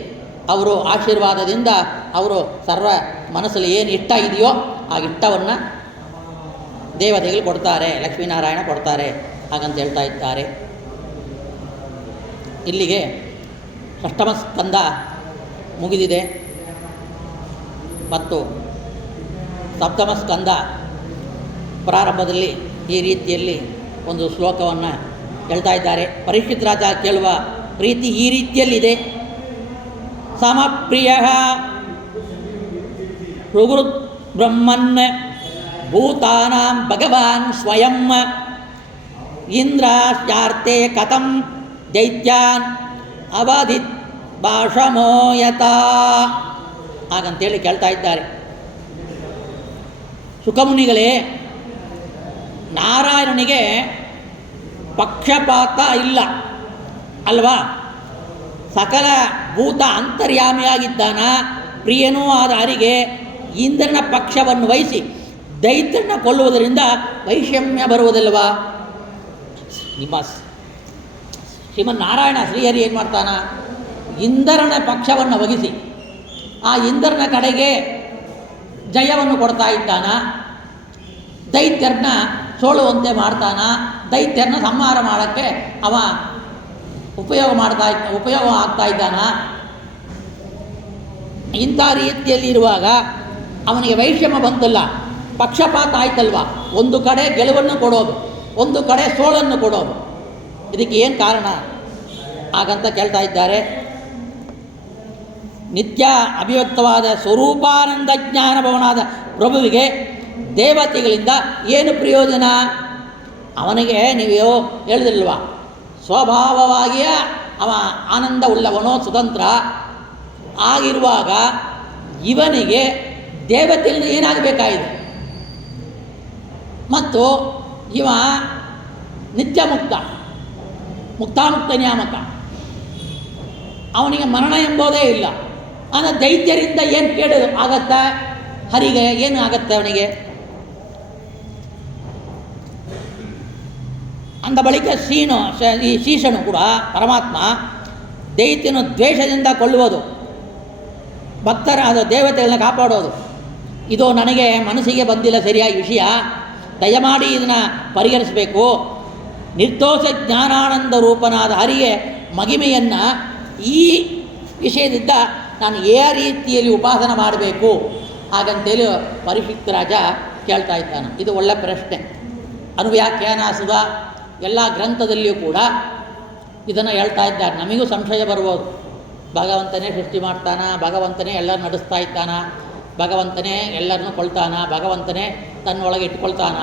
ಅವರು ಆಶೀರ್ವಾದದಿಂದ ಅವರು ಸರ್ವ ಮನಸ್ಸಲ್ಲಿ ಏನು ಇಷ್ಟ ಇದೆಯೋ ಆ ಇಷ್ಟವನ್ನು ದೇವತೆಗಳು ಕೊಡ್ತಾರೆ, ಲಕ್ಷ್ಮೀನಾರಾಯಣ ಕೊಡ್ತಾರೆ ಹಾಗಂತ ಹೇಳ್ತಾ ಇದ್ದಾರೆ. ಇಲ್ಲಿಗೆ ಷಷ್ಠಮ ಸ್ಕಂದ ಮುಗಿದಿದೆ ಮತ್ತು ಸಪ್ತಮ ಸ್ಕಂದ ಪ್ರಾರಂಭದಲ್ಲಿ ಈ ರೀತಿಯಲ್ಲಿ ಒಂದು ಶ್ಲೋಕವನ್ನು ಹೇಳ್ತಾ ಇದ್ದಾರೆ. ಪರೀಕ್ಷಿತ್ ರಾಜ ಕೇಳುವ ಪ್ರೀತಿ ಈ ರೀತಿಯಲ್ಲಿದೆ. ಸಮಪ್ರಿಯ ಋಗೃತ್ ಬ್ರಹ್ಮನ್ ಭೂತಾನಾಂ ಭಗವಾನ್ ಸ್ವಯಂ ಇಂದ್ರಾಶ್ಚಾರ್ತೆ ಕಥಂ ದೈತ್ಯಾನ್ ಅವಧಿತ್ ಭಾಷಮೋಯತ ಹಾಗಂತೇಳಿ ಕೇಳ್ತಾ ಇದ್ದಾರೆ. ಸುಖಮುನಿಗಳೇ, ನಾರಾಯಣನಿಗೆ ಪಕ್ಷಪಾತ ಇಲ್ಲ ಅಲ್ವಾ? ಸಕಲ ಭೂತ ಅಂತರ್ಯಾಮಿಯಾಗಿದ್ದಾನ, ಪ್ರಿಯನೂ ಆದ ಹರಿಗೆ ಇಂದ್ರನ ಪಕ್ಷವನ್ನು ವಹಿಸಿ ದೈತ್ಯನ ಕೊಲ್ಲುವುದರಿಂದ ವೈಷಮ್ಯ ಬರುವುದಿಲ್ವಾ? ನಿಮ್ಮ ಶ್ರೀಮನ್ನಾರಾಯಣ ಶ್ರೀಹರಿ ಏನು ಮಾಡ್ತಾನ? ಇಂದ್ರನ ಪಕ್ಷವನ್ನು ವಹಿಸಿ ಆ ಇಂದ್ರನ ಕಡೆಗೆ ಜಯವನ್ನು ಕೊಡ್ತಾ ಇದ್ದಾನ, ದೈತ್ಯರನ್ನ ಸೋಲುವಂತೆ ಮಾಡ್ತಾನ, ದೈತ್ಯರನ್ನ ಸಂಹಾರ ಮಾಡೋಕ್ಕೆ ಅವ ಉಪಯೋಗ ಆಗ್ತಾ ಇದ್ದಾನ. ಇಂಥ ರೀತಿಯಲ್ಲಿರುವಾಗ ಅವನಿಗೆ ವೈಷಮ್ಯ ಬಂತಲ್ಲ, ಪಕ್ಷಪಾತ ಆಯ್ತಲ್ವ. ಒಂದು ಕಡೆ ಗೆಲುವನ್ನು ಕೊಡೋದು, ಒಂದು ಕಡೆ ಸೋಲನ್ನು ಕೊಡೋದು. ಇದಕ್ಕೆ ಏನು ಕಾರಣ ಹಾಗಂತ ಕೇಳ್ತಾ ಇದ್ದಾರೆ. ನಿತ್ಯ ಅಭಿವ್ಯಕ್ತವಾದ ಸ್ವರೂಪಾನಂದ ಜ್ಞಾನಭವನಾದ ಪ್ರಭುವಿಗೆ ದೇವತೆಗಳಿಂದ ಏನು ಪ್ರಯೋಜನ? ಅವನಿಗೆ ನೀವು ಹೇಳಿದಿಲ್ವ, ಸ್ವಭಾವವಾಗಿಯೇ ಅವ ಆನಂದ ಉಳ್ಳವನೋ ಸ್ವತಂತ್ರ ಆಗಿರುವಾಗ ಇವನಿಗೆ ದೇವತೆಗಳಿಂದ ಏನಾಗಬೇಕಾಗಿದೆ? ಮತ್ತು ಇವ ನಿತ್ಯ ಮುಕ್ತ, ಮುಕ್ತಾಮುಕ್ತ ನಿಯಾಮಕ, ಅವನಿಗೆ ಮರಣ ಎಂಬುದೇ ಇಲ್ಲ. ಅಂದರೆ ದೈತ್ಯರಿಂದ ಏನು ಕೇಳು ಆಗತ್ತೆ? ಹರಿಗೆ ಏನು ಆಗತ್ತೆ ಅವನಿಗೆ? ಅಂದ ಬಳಿಕ ಈ ಶೀಶನು ಕೂಡ ಪರಮಾತ್ಮ ದೈತ್ಯನು ದ್ವೇಷದಿಂದ ಕೊಲ್ಲುವುದು, ಭಕ್ತರಾದ ದೇವತೆಗಳನ್ನ ಕಾಪಾಡೋದು, ಇದು ನನಗೆ ಮನಸ್ಸಿಗೆ ಬಂದಿಲ್ಲ ಸರಿಯಾಗಿ ವಿಷಯ, ದಯಮಾಡಿ ಇದನ್ನು ಪರಿಹರಿಸಬೇಕು. ನಿರ್ದೋಷ ಜ್ಞಾನಾನಂದ ರೂಪನಾದ ಹರಿಗೆ ಮಹಿಮೆಯನ್ನು ಈ ವಿಷಯದಿಂದ ನಾನು ಯಾವ ರೀತಿಯಲ್ಲಿ ಉಪಾಸನೆ ಮಾಡಬೇಕು ಹಾಗಂತೇಳಿ ಪರೀಕ್ಷಿತ್ ರಾಜ ಕೇಳ್ತಾ ಇದ್ದಾನೆ. ಇದು ಒಳ್ಳೆಯ ಪ್ರಶ್ನೆ. ಅನುವ್ಯಾಖ್ಯಾನ ಸುಧ ಎಲ್ಲ ಗ್ರಂಥದಲ್ಲಿಯೂ ಕೂಡ ಇದನ್ನು ಹೇಳ್ತಾ ಇದ್ದಾರೆ. ನಮಗೂ ಸಂಶಯ ಬರ್ಬೋದು, ಭಗವಂತನೇ ಸೃಷ್ಟಿ ಮಾಡ್ತಾನ, ಭಗವಂತನೇ ಎಲ್ಲರೂ ನಡೆಸ್ತಾ ಇದ್ದಾನ, ಭಗವಂತನೇ ಎಲ್ಲರನ್ನೂ ಕೊಳ್ತಾನ, ಭಗವಂತನೇ ತನ್ನೊಳಗೆ ಇಟ್ಕೊಳ್ತಾನ,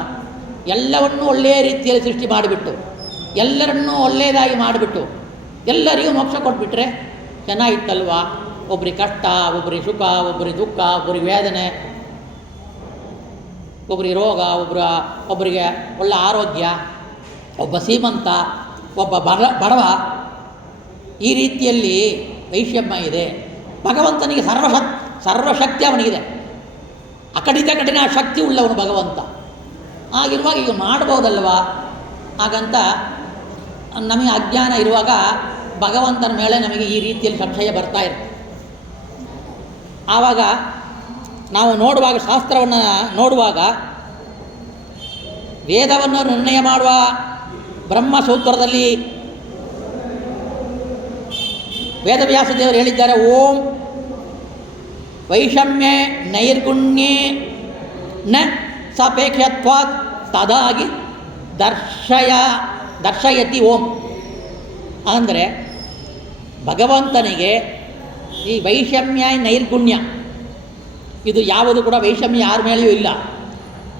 ಎಲ್ಲವನ್ನೂ ಒಳ್ಳೆಯ ರೀತಿಯಲ್ಲಿ ಸೃಷ್ಟಿ ಮಾಡಿಬಿಟ್ಟು ಎಲ್ಲರನ್ನೂ ಒಳ್ಳೆಯದಾಗಿ ಮಾಡಿಬಿಟ್ಟು ಎಲ್ಲರಿಗೂ ಮೋಕ್ಷ ಕೊಟ್ಬಿಟ್ರೆ ಚೆನ್ನಾಗಿತ್ತಲ್ವಾ? ಒಬ್ರಿಗೆ ಕಷ್ಟ, ಒಬ್ರಿಗೆ ಸುಖ, ಒಬ್ರಿಗೆ ದುಃಖ, ಒಬ್ರಿಗೆ ವೇದನೆ, ಒಬ್ರಿಗೆ ರೋಗ, ಒಬ್ಬರಿಗೆ ಒಳ್ಳೆ ಆರೋಗ್ಯ, ಒಬ್ಬ ಶ್ರೀಮಂತ, ಒಬ್ಬ ಬಡವ, ಈ ರೀತಿಯಲ್ಲಿ ವೈಷಮ್ಯ ಇದೆ. ಭಗವಂತನಿಗೆ ಸರ್ವಶಕ್ತಿ ಅವನಿಗಿದೆ, ಅಕಡಿತ ಕಠಿಣ ಶಕ್ತಿ ಉಳ್ಳವನು ಭಗವಂತ. ಆಗಿರುವಾಗ ಈಗ ಮಾಡ್ಬೋದಲ್ವಾ? ಹಾಗಂತ ನಮಗೆ ಅಜ್ಞಾನ ಇರುವಾಗ ಭಗವಂತನ ಮೇಲೆ ನಮಗೆ ಈ ರೀತಿಯಲ್ಲಿ ಸಂಶಯ ಬರ್ತಾ ಇರುತ್ತೆ. ಆವಾಗ ನಾವು ನೋಡುವಾಗ, ಶಾಸ್ತ್ರವನ್ನು ನೋಡುವಾಗ, ವೇದವನ್ನು ನಿರ್ಣಯ ಮಾಡುವ ಬ್ರಹ್ಮಸೂತ್ರದಲ್ಲಿ ವೇದವ್ಯಾಸ ದೇವರು ಹೇಳಿದ್ದಾರೆ, ಓಂ ವೈಷಮ್ಯ ನೈರ್ಗುಣ್ಯೇ ನ ಸಾಪೇಕ್ಷತ್ವಾತ್ ತದಾಗಿ ದರ್ಶಯತಿ ಓಂ. ಅಂದರೆ ಭಗವಂತನಿಗೆ ಈ ವೈಷಮ್ಯ ನೈರ್ಗುಣ್ಯ ಇದು ಯಾವುದು ಕೂಡ ವೈಷಮ್ಯ ಯಾರ ಮೇಲೆಯೂ ಇಲ್ಲ,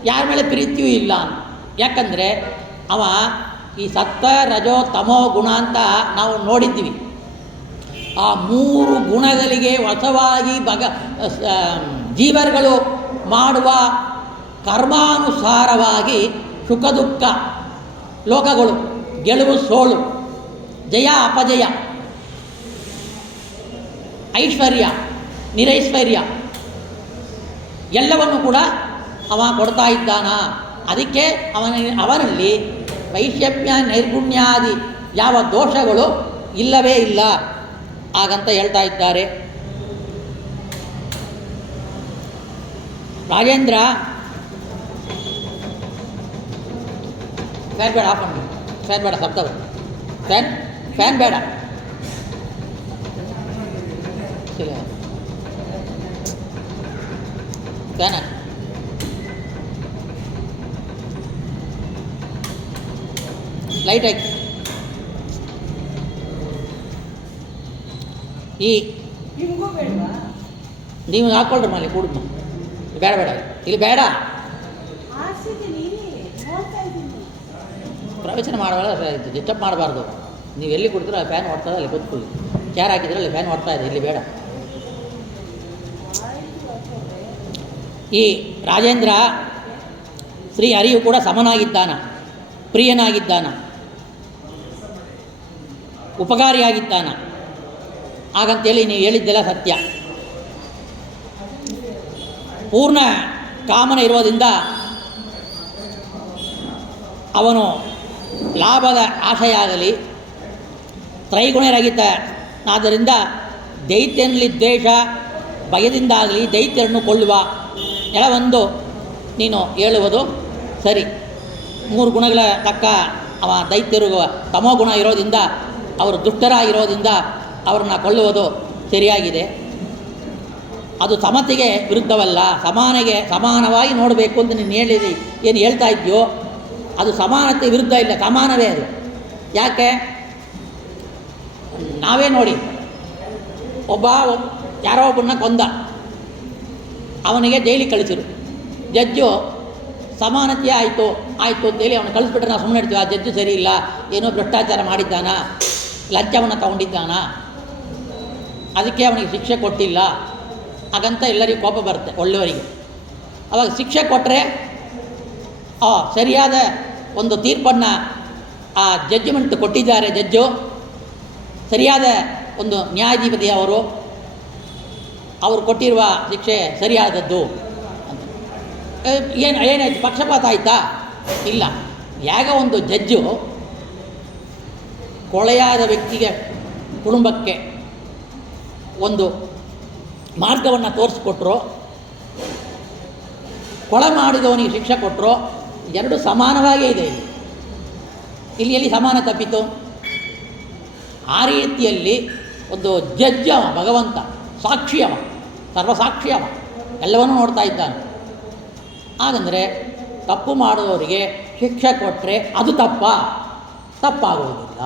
ಯಾರ ಮೇಲೆ ಪ್ರೀತಿಯೂ ಇಲ್ಲ. ಯಾಕಂದರೆ ಅವ ಈ ಸತ್ವ ರಜೋ ತಮೋ ಗುಣ ಅಂತ ನಾವು ನೋಡಿದ್ದೀವಿ. ಆ ಮೂರು ಗುಣಗಳಿಗೆ ವಶವಾಗಿ ಜೀವರುಗಳು ಮಾಡುವ ಕರ್ಮಾನುಸಾರವಾಗಿ ಸುಖ ದುಃಖ ಲೋಕಗಳು, ಗೆಲುವು ಸೋಲು, ಜಯ ಅಪಜಯ, ಐಶ್ವರ್ಯ ನಿರೈಶ್ವರ್ಯ ಎಲ್ಲವನ್ನು ಕೂಡ ಅವ ಕೊಡ್ತಾ ಇದ್ದಾನ. ಅದಕ್ಕೆ ಅವನಲ್ಲಿ ವೈಷಮ್ಯ ನೈರ್ಗುಣ್ಯಾದಿ ಯಾವ ದೋಷಗಳು ಇಲ್ಲವೇ ಇಲ್ಲ ಹಾಗಂತ ಹೇಳ್ತಾ ಇದ್ದಾರೆ. ರಾಜೇಂದ್ರ ಫ್ಯಾನ್ ಬೇಡ, ಆಫ್ ಮಾಡಿ. ಫ್ಯಾನ್ ಬೇಡ, ಶಬ್ದ ಫ್ಯಾನ್ ಬೇಡ. ಫ್ಯಾನ್ ಲೈಟ್ ಹಾಕಿ. ನೀವು ಹಾಕ್ಕೊಳ್ರಿ ಮಲ್ಲಿ ಕೂಡುದು. ಬೇಡ ಬೇಡ, ಇಲ್ಲಿ ಬೇಡ. ಪ್ರವಚನ ಮಾಡುವಾಗ ಡಿಸ್ಟರ್ಬ್ ಮಾಡಬಾರ್ದು. ನೀವು ಎಲ್ಲಿ ಕೊಡ್ತೀರೋ ಆ ಫ್ಯಾನ್ ಓಡ್ತದೆ, ಅಲ್ಲಿ ಕೂತ್ಕೊಳ್ಳಿ. ಚೇರ್ ಹಾಕಿದ್ರೆ ಅಲ್ಲಿ ಫ್ಯಾನ್ ಓಡ್ತಾ ಇದೆ, ಇಲ್ಲಿ ಬೇಡ. ಈ ರಾಜೇಂದ್ರ ಶ್ರೀ ಹರಿಯು ಕೂಡ ಸಮನಾಗಿದ್ದಾನ, ಪ್ರಿಯನಾಗಿದ್ದಾನ, ಉಪಕಾರಿಯಾಗಿದ್ದಾನ. ಹಾಗಂತೇಳಿ ನೀವು ಹೇಳಿದ್ದೆಲ್ಲ ಸತ್ಯ. ಪೂರ್ಣ ಕಾಮನ ಇರೋದ್ರಿಂದ ಅವನು ಲಾಭದ ಆಶೆಯಾಗಲಿ ತ್ರೈಗುಣರಹಿತನಾದ್ದರಿಂದ ದೈತ್ಯನಲ್ಲಿ ದ್ವೇಷ ಭಯದಿಂದಾಗಲಿ ದೈತ್ಯರನ್ನು ಕೊಳ್ಳುವ ಎಳವೊಂದು ನೀನು ಹೇಳುವುದು ಸರಿ. 3 ಗುಣಗಳ ತಕ್ಕ ಅವ ದೈತ್ಯರು ತಮೋಗುಣ ಇರೋದ್ರಿಂದ ಅವರು ದುಷ್ಟರಾಗಿರೋದ್ರಿಂದ ಅವ್ರನ್ನ ಕೊಳ್ಳುವುದು ಸರಿಯಾಗಿದೆ. ಅದು ಸಮತೆಗೆ ವಿರುದ್ಧವಲ್ಲ, ಸಮಾನವಾಗಿ ನೋಡಬೇಕು ಅಂತ ನೀನು ಏನು ಹೇಳ್ತಾ ಇದೆಯೋ ಅದು ಸಮಾನತೆ ವಿರುದ್ಧ ಇಲ್ಲ, ಸಮಾನವೇ ಅದು. ಯಾಕೆ? ನಾವೇ ನೋಡಿ, ಯಾರೋ ಒಬ್ಬನ್ನ ಕೊಂದ, ಅವನಿಗೆ ಜೈಲಿಗೆ ಕಳಿಸಿರು. ಜಡ್ಜು ಸಮಾನತೆ ಆಯಿತು ಅಂತೇಳಿ ಅವನು ಕಳಿಸ್ಬಿಟ್ರೆ ನಾವು ಸುಮ್ಮನೆ ಇಡ್ತೀವಿ. ಆ ಜಡ್ಜು ಸರಿ ಇಲ್ಲ, ಏನೋ ಭ್ರಷ್ಟಾಚಾರ ಮಾಡಿದ್ದಾನ, ಲಂಚವನ್ನು ತಗೊಂಡಿದ್ದಾನ, ಅದಕ್ಕೆ ಅವನಿಗೆ ಶಿಕ್ಷೆ ಕೊಟ್ಟಿಲ್ಲ, ಹಾಗಂತ ಎಲ್ಲರಿಗೂ ಕೋಪ ಬರುತ್ತೆ ಒಳ್ಳೆಯವರಿಗೆ. ಅವಾಗ ಶಿಕ್ಷೆ ಕೊಟ್ಟರೆ ಸರಿಯಾದ ಒಂದು ತೀರ್ಪನ್ನು ಆ ಜಡ್ಜ್ಮೆಂಟ್ ಕೊಟ್ಟಿದ್ದಾರೆ ಜಡ್ಜು, ಸರಿಯಾದ ಒಂದು ನ್ಯಾಯಾಧಿಪತಿ ಅವರು ಕೊಟ್ಟಿರುವ ಶಿಕ್ಷೆ ಸರಿಯಾದದ್ದು ಅಂತ. ಏನಾಯಿತು? ಪಕ್ಷಪಾತ ಆಯಿತಾ? ಇಲ್ಲ. ಯಾಗ ಒಂದು ಜಡ್ಜು ಕೊಳೆಯಾದ ವ್ಯಕ್ತಿಗೆ ಕುಟುಂಬಕ್ಕೆ ಒಂದು ಮಾರ್ಗವನ್ನು ತೋರಿಸ್ಕೊಟ್ರು, ಕೊಳೆ ಮಾಡಿದವನಿಗೆ ಶಿಕ್ಷೆ ಕೊಟ್ಟರು, ಎರಡು ಸಮಾನವಾಗೇ ಇದೆ. ಇಲ್ಲಿ ಎಲ್ಲಿ ಸಮಾನ ತಪ್ಪಿತು? ಆ ರೀತಿಯಲ್ಲಿ ಒಂದು ಜಡ್ಜ್ ಅವ, ಭಗವಂತ ಸಾಕ್ಷಿಯವ, ಸರ್ವಸಾಕ್ಷಿಯವ, ಎಲ್ಲವನ್ನೂ ನೋಡ್ತಾ ಇದ್ದಾನೆ. ಹಾಗಂದರೆ ತಪ್ಪು ಮಾಡುವವರಿಗೆ ಶಿಕ್ಷೆ ಕೊಟ್ಟರೆ ಅದು ತಪ್ಪಾಗುವುದಿಲ್ಲ.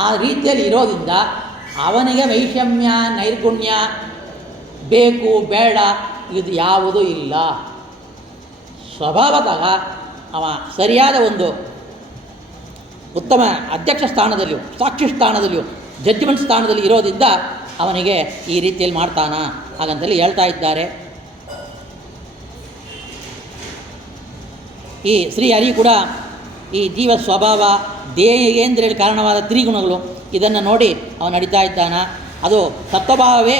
ಆ ರೀತಿಯಲ್ಲಿ ಇರೋದ್ರಿಂದ ಅವನಿಗೆ ವೈಷಮ್ಯ ನೈರ್ಗುಣ್ಯ ಬೇಕು ಬೇಡ ಇದು ಯಾವುದೂ ಇಲ್ಲ. ಸ್ವಭಾವತಃ ಅವ ಸರಿಯಾದ ಒಂದು ಉತ್ತಮ ಅಧ್ಯಕ್ಷ ಸ್ಥಾನದಲ್ಲಿಯೂ ಸಾಕ್ಷಿ ಸ್ಥಾನದಲ್ಲಿಯೂ ಜಡ್ಜ್ಮೆಂಟ್ ಸ್ಥಾನದಲ್ಲಿ ಇರೋದ್ರಿಂದ ಅವನಿಗೆ ಈ ರೀತಿಯಲ್ಲಿ ಮಾಡ್ತಾನ ಹಾಗಂತೇಳಿ ಹೇಳ್ತಾ ಇದ್ದಾರೆ. ಈ ಶ್ರೀಹರಿ ಕೂಡ ಈ ಜೀವ ಸ್ವಭಾವ ದೇಹೇಂದ್ರಿಯ ಕಾರಣವಾದ ತ್ರಿಗುಣಗಳು ಇದನ್ನು ನೋಡಿ ಅವನು ನಡೀತಾ ಇದ್ದಾನ. ಅದು ಸತ್ವಭಾವವೇ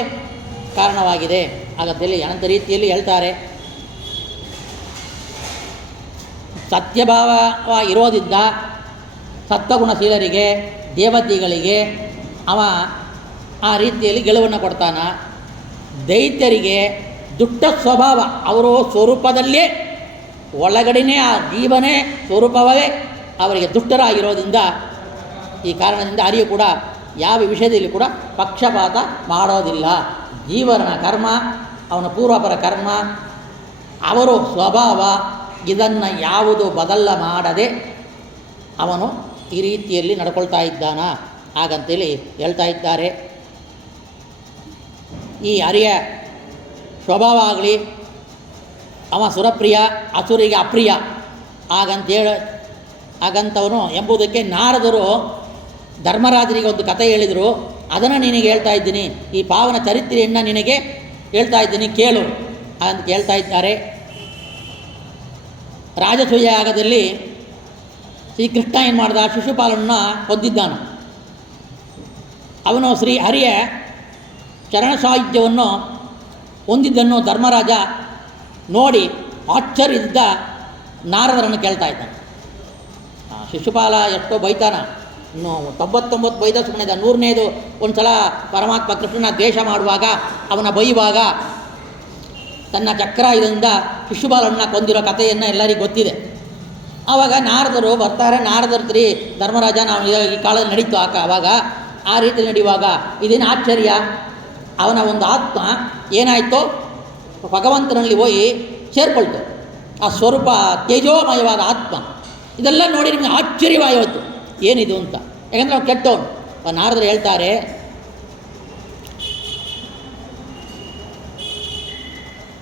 ಕಾರಣವಾಗಿದೆ ಹಾಗಂತೇಳಿ ಅನಂತ ರೀತಿಯಲ್ಲಿ ಹೇಳ್ತಾರೆ. ಸತ್ಯಭಾವ ಇರೋದ್ರಿಂದ ಸತ್ವಗುಣಶೀಲರಿಗೆ ದೇವತೆಗಳಿಗೆ ಅವ ಆ ರೀತಿಯಲ್ಲಿ ಗೆಲುವನ್ನು ಕೊಡ್ತಾನ. ದೈತ್ಯರಿಗೆ ದುಷ್ಟ ಸ್ವಭಾವ, ಅವರು ಸ್ವರೂಪದಲ್ಲೇ ಒಳಗಡೆನೇ ಆ ಜೀವನೇ ಸ್ವರೂಪವೇ ಅವರಿಗೆ ದುಷ್ಟರಾಗಿರೋದ್ರಿಂದ ಈ ಕಾರಣದಿಂದ ಹರಿಯು ಕೂಡ ಯಾವ ವಿಷಯದಲ್ಲಿ ಕೂಡ ಪಕ್ಷಪಾತ ಮಾಡೋದಿಲ್ಲ. ಜೀವನ ಕರ್ಮ, ಅವನ ಪೂರ್ವಪರ ಕರ್ಮ, ಅವರು ಸ್ವಭಾವ ಇದನ್ನು ಯಾವುದು ಬದಲ ಮಾಡದೆ ಅವನು ಈ ರೀತಿಯಲ್ಲಿ ನಡ್ಕೊಳ್ತಾ ಇದ್ದಾನ ಹಾಗಂತೇಳಿ ಹೇಳ್ತಾ ಇದ್ದಾರೆ. ಈ ಹರಿಯ ಸ್ವಭಾವ ಆಗಲಿ, ಅವ ಸುರಪ್ರಿಯ ಅಸುರಿಗೆ ಅಪ್ರಿಯ ಹಾಗಂತವನು ಎಂಬುದಕ್ಕೆ ನಾರದರು ಧರ್ಮರಾಜನಿಗೆ ಒಂದು ಕಥೆ ಹೇಳಿದರು. ಅದನ್ನು ನಿನಗೆ ಹೇಳ್ತಾ ಇದ್ದೀನಿ, ಈ ಪಾವನ ಚರಿತ್ರೆಯನ್ನು ನಿನಗೆ ಹೇಳ್ತಾ ಇದ್ದೀನಿ ಕೇಳು ಅಂತ ಹೇಳ್ತಾ ಇದ್ದಾರೆ. ರಾಜಸೂಯ ಯಾಗದಲ್ಲಿ ಶ್ರೀಕೃಷ್ಣ ಏನು ಮಾಡ್ದ? ಶಿಶುಪಾಲನನ್ನು ಕೊಂದಿದ್ದಾನು. ಅವನು ಶ್ರೀ ಹರಿಯ ಚರಣ ಸಾಹಿತ್ಯವನ್ನು ಹೊಂದಿದ್ದನ್ನು ಧರ್ಮರಾಜ ನೋಡಿ ಆಶ್ಚರ್ಯದಿಂದ ನಾರದರನ್ನು ಕೇಳ್ತಾ ಇದ್ದಾನೆ. ಶಿಶುಪಾಲ ಎಷ್ಟೋ ಬೈತಾನ, 99 ಬೈದ ಸುಮ್ಮನೆ 100ನೇದು ಒಂದು ಸಲ ಪರಮಾತ್ಮ ಕೃಷ್ಣನ ದ್ವೇಷ ಮಾಡುವಾಗ, ಅವನ ಬೈಯುವಾಗ ತನ್ನ ಚಕ್ರ ಇದರಿಂದ ಶಿಶುಪಾಲನ್ನ ಕೊಂದಿರೋ ಕಥೆಯನ್ನು ಎಲ್ಲರಿಗೂ ಗೊತ್ತಿದೆ. ಆವಾಗ ನಾರದರು ಬರ್ತಾರೆ. ನಾರದರ್ತ್ರಿ ಧರ್ಮರಾಜ ನಾವು ಈ ಕಾಲದಲ್ಲಿ ನಡೀತು ಆವಾಗ ಆ ರೀತಿ ನಡೆಯುವಾಗ ಇದೇನು ಆಶ್ಚರ್ಯ, ಅವನ ಒಂದು ಆತ್ಮ ಏನಾಯಿತು ಭಗವಂತನಲ್ಲಿ ಹೋಗಿ ಸೇರಿಕೊಳ್ತು. ಆ ಸ್ವರೂಪ ತೇಜೋಮಯವಾದ ಆತ್ಮ. ಇದೆಲ್ಲ ನೋಡಿ ನಿಮಗೆ ಆಶ್ಚರ್ಯವಾಯಿತು ಏನಿದು ಅಂತ. ಯಾಕಂದರೆ ಅವ್ನು ಕೆಟ್ಟವನು. ನಾರದರು ಹೇಳ್ತಾರೆ,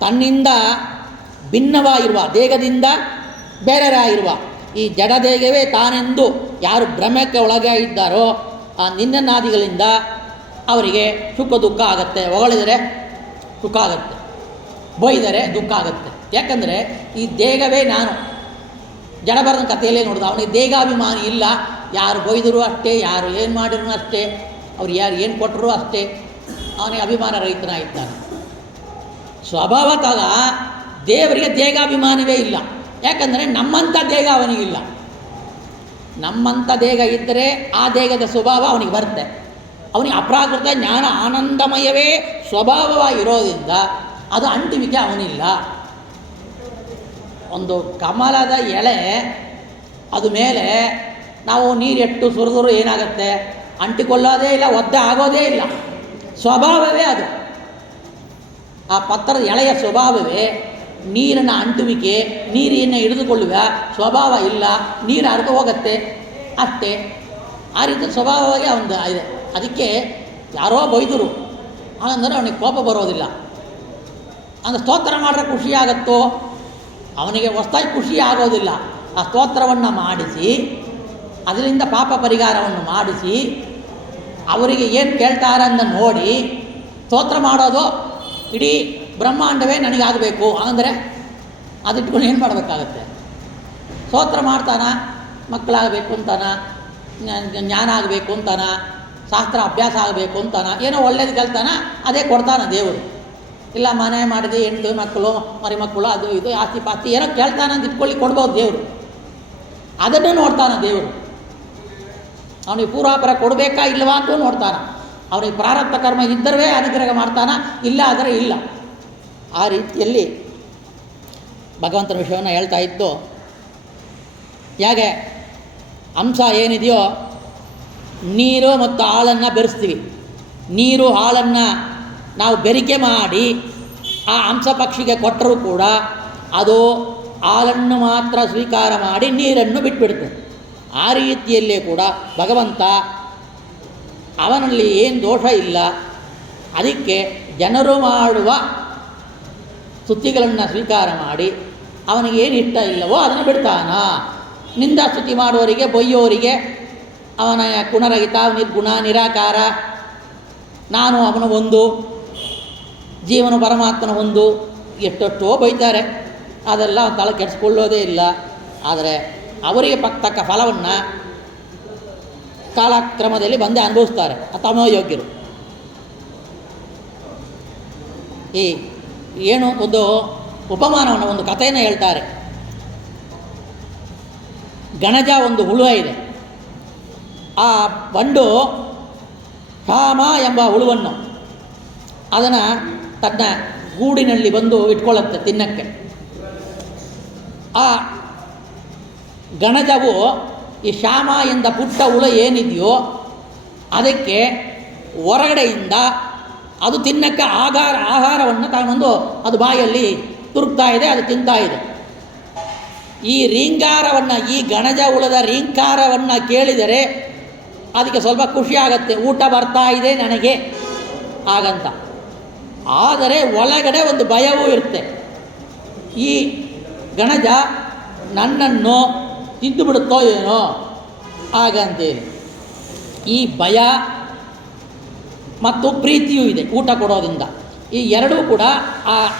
ತನ್ನಿಂದ ಭಿನ್ನವಾಗಿರುವ ದೇಹದಿಂದ ಬೇರೆಯಾಗಿರುವ ಈ ಜಡದೇಹವೇ ತಾನೆಂದು ಯಾರು ಭ್ರಮಕ್ಕೆ ಒಳಗೆ ಇದ್ದಾರೋ ಆ ನಿನ್ನನಾದಿಗಳಿಂದ ಅವರಿಗೆ ಸುಖ ದುಃಖ ಆಗುತ್ತೆ. ಹೊಗಳಿದರೆ ಸುಖ ಆಗುತ್ತೆ, ಬೈದರೆ ದುಃಖ ಆಗುತ್ತೆ. ಯಾಕಂದರೆ ಈ ದೇಹವೇ ನಾನು. ಜಡಭರತನ ಕಥೆಯಲ್ಲೇ ನೋಡಿದ, ಅವನಿಗೆ ದೇಹಾಭಿಮಾನಿ ಇಲ್ಲ. ಯಾರು ಬೈದರೂ ಅಷ್ಟೇ, ಯಾರು ಏನು ಮಾಡಿದ್ರು ಅಷ್ಟೇ, ಅವ್ರು ಯಾರು ಏನು ಕೊಟ್ಟರು ಅಷ್ಟೇ, ಅವನಿಗೆ ಅಭಿಮಾನ ರಹಿತನಾಗಿದ್ದಾನೆ. ಸ್ವಭಾವತಃ ದೇವರಿಗೆ ದೇಹಾಭಿಮಾನವೇ ಇಲ್ಲ. ಯಾಕಂದರೆ ನಮ್ಮಂಥ ದೇಹ ಅವನಿಗಿಲ್ಲ. ನಮ್ಮಂಥ ದೇಹ ಇದ್ದರೆ ಆ ದೇಹದ ಸ್ವಭಾವ ಅವನಿಗೆ ಬರುತ್ತೆ. ಅವನಿಗೆ ಅಪ್ರಾಕೃತ ಜ್ಞಾನ ಆನಂದಮಯವೇ ಸ್ವಭಾವವಾಗಿರೋದ್ರಿಂದ ಅದು ಅಂಟುವಿಕೆ ಅವನಿಲ್ಲ. ಒಂದು ಕಮಲದ ಎಲೆ, ಅದು ಮೇಲೆ ನಾವು ನೀರೆಟ್ಟು ಸುರಿದ್ರು ಏನಾಗುತ್ತೆ, ಅಂಟಿಕೊಳ್ಳೋದೇ ಇಲ್ಲ, ಒದ್ದೆ ಆಗೋದೇ ಇಲ್ಲ. ಸ್ವಭಾವವೇ ಅದು. ಆ ಪತ್ರದ ಎಳೆಯ ಸ್ವಭಾವವೇ ನೀರಿನ ಅಂಟುವಿಕೆ, ನೀರನ್ನು ಹಿಡಿದುಕೊಳ್ಳುವ ಸ್ವಭಾವ ಇಲ್ಲ. ನೀರು ಹರಿದು ಹೋಗುತ್ತೆ ಅಷ್ಟೇ. ಆ ರೀತಿ ಸ್ವಭಾವವಾಗಿ ಅವನು ಇದೆ. ಅದಕ್ಕೆ ಯಾರೋ ಬೈದರು ಹಾಗಂದರೆ ಅವನಿಗೆ ಕೋಪ ಬರೋದಿಲ್ಲ. ಅಂದರೆ ಸ್ತೋತ್ರ ಮಾಡಿದ್ರೆ ಖುಷಿಯಾಗತ್ತೋ, ಅವನಿಗೆ ಹೊಸದಾಗಿ ಖುಷಿ ಆಗೋದಿಲ್ಲ. ಆ ಸ್ತೋತ್ರವನ್ನು ಮಾಡಿಸಿ ಅದರಿಂದ ಪಾಪ ಪರಿಹಾರವನ್ನು ಮಾಡಿಸಿ ಅವರಿಗೆ ಏನು ಕೇಳ್ತಾರಂತ ನೋಡಿ ಸ್ತೋತ್ರ ಮಾಡೋದು. ಇಡೀ ಬ್ರಹ್ಮಾಂಡವೇ ನನಗಾಗಬೇಕು ಅಂದರೆ ಅದಿಟ್ಕೊಂಡು ಏನು ಮಾಡಬೇಕಾಗತ್ತೆ? ಸ್ತೋತ್ರ ಮಾಡ್ತಾನ, ಮಕ್ಕಳಾಗಬೇಕು ಅಂತಾನ, ಜ್ಞಾನ ಆಗಬೇಕು ಅಂತಾನ, ಶಾಸ್ತ್ರ ಅಭ್ಯಾಸ ಆಗಬೇಕು ಅಂತಾನ, ಏನೋ ಒಳ್ಳೇದು ಕಲ್ತಾನ, ಅದೇ ಕೊಡ್ತಾನ ದೇವರು. ಇಲ್ಲ ಮನೆ ಮಾಡಿದೆ, ಹೆಣ್ಣು ಮಕ್ಕಳು ಮರಿ ಮಕ್ಕಳು ಅದು ಇದು ಆಸ್ತಿ ಪಾಸ್ತಿ ಏನೋ ಕೇಳ್ತಾನ ಅಂತ ಇಟ್ಕೊಳ್ಳಿ, ಕೊಡ್ಬೋದು ದೇವರು. ಅದನ್ನು ನೋಡ್ತಾನ ದೇವರು. ಅವನಿಗೆ ಪೂರ್ವಾಪರ ಕೊಡಬೇಕಾ ಇಲ್ಲವಾ ಅಂತೂ ನೋಡ್ತಾನ. ಅವನಿಗೆ ಪ್ರಾರಬ್ಧ ಕರ್ಮ ಇದ್ದರೇ ಅನುಗ್ರಹ ಮಾಡ್ತಾನ, ಇಲ್ಲ ಆದರೆ ಇಲ್ಲ. ಆ ರೀತಿಯಲ್ಲಿ ಭಗವಂತನ ವಿಷಯವನ್ನು ಹೇಳ್ತಾ ಇದ್ದು, ಹೇಗೆ ಅಂಶ ಏನಿದೆಯೋ ನೀರು ಮತ್ತು ಹಾಲನ್ನು ಬೆರೆಸ್ತೀವಿ. ನೀರು ಹಾಲನ್ನು ನಾವು ಬೆರಿಕೆ ಮಾಡಿ ಆ ಅಂಶ ಪಕ್ಷಿಗೆ ಕೊಟ್ಟರೂ ಕೂಡ ಅದು ಹಾಲನ್ನು ಮಾತ್ರ ಸ್ವೀಕಾರ ಮಾಡಿ ನೀರನ್ನು ಬಿಟ್ಬಿಡ್ತದೆ. ಆ ರೀತಿಯಲ್ಲೇ ಕೂಡ ಭಗವಂತ ಅವನಲ್ಲಿ ಏನು ದೋಷ ಇಲ್ಲ. ಅದಕ್ಕೆ ಜನರು ಮಾಡುವ ಸ್ತುತಿಗಳನ್ನು ಸ್ವೀಕಾರ ಮಾಡಿ ಅವನಿಗೆ ಏನು ಇಷ್ಟ ಇಲ್ಲವೋ ಅದನ್ನು ಬಿಡ್ತಾನ. ನಿಂದಾ ಸ್ತುತಿ ಮಾಡುವವರಿಗೆ, ಬೈಯೋರಿಗೆ ಅವನ ಗುಣರಹಿತ, ನಿರ್ಗುಣ, ನಿರಾಕಾರ, ನಾನು ಅವನ ಒಂದು, ಜೀವನ ಪರಮಾತ್ಮನ ಒಂದು, ಎಷ್ಟೆಷ್ಟೋ ಬೈತಾರೆ. ಅದೆಲ್ಲ ತಲೆ ಕೆಡಿಸ್ಕೊಳ್ಳೋದೇ ಇಲ್ಲ. ಆದರೆ ಅವರಿಗೆ ತಕ್ಕ ಫಲವನ್ನು ಕಾಲಕ್ರಮದಲ್ಲಿ ಬಂದೇ ಅನುಭವಿಸ್ತಾರೆ ತಮೋಯೋಗ್ಯರು. ಈ ಏನು ಒಂದು ಉಪಮಾನವನ್ನು, ಒಂದು ಕಥೆಯನ್ನು ಹೇಳ್ತಾರೆ. ಗಣಜ ಒಂದು ಹುಳು ಇದೆ. ಆ ಬಂಡು ಶಾಮ ಎಂಬ ಹುಳುವನ್ನು ಅದನ್ನು ತನ್ನ ಗೂಡಿನಲ್ಲಿ ಬಂದು ಇಟ್ಕೊಳ್ಳುತ್ತೆ ತಿನ್ನಕ್ಕೆ. ಆ ಗಣಜವು ಈ ಶಾಮ ಎಂದ ಪುಟ್ಟ ಹುಳು ಏನಿದೆಯೋ ಅದಕ್ಕೆ ಹೊರಗಡೆಯಿಂದ ಅದು ತಿನ್ನಕ್ಕೆ ಆಹಾರವನ್ನು ತಗೊಂಡು ಅದು ಬಾಯಲ್ಲಿ ತುರುಕ್ತಾ ಇದೆ, ಅದು ತಿಂತಾ ಇದೆ. ಈ ರೀಂಗಾರವನ್ನು, ಈ ಗಣಜ ಹುಳದ ರೀಂಕಾರವನ್ನು ಕೇಳಿದರೆ ಅದಕ್ಕೆ ಸ್ವಲ್ಪ ಖುಷಿಯಾಗತ್ತೆ, ಊಟ ಬರ್ತಾ ಇದೆ ನನಗೆ ಹಾಗಂತ. ಆದರೆ ಒಳಗಡೆ ಒಂದು ಭಯವೂ ಇರುತ್ತೆ. ಈ ಗಣಜ ನನ್ನನ್ನು ತಿಂದು ಬಿಡುತ್ತೋ ಏನೋ ಹಾಗಂತೇಳಿ ಈ ಭಯ ಮತ್ತು ಪ್ರೀತಿಯೂ ಇದೆ ಊಟ ಕೊಡೋದ್ರಿಂದ. ಈ ಎರಡೂ ಕೂಡ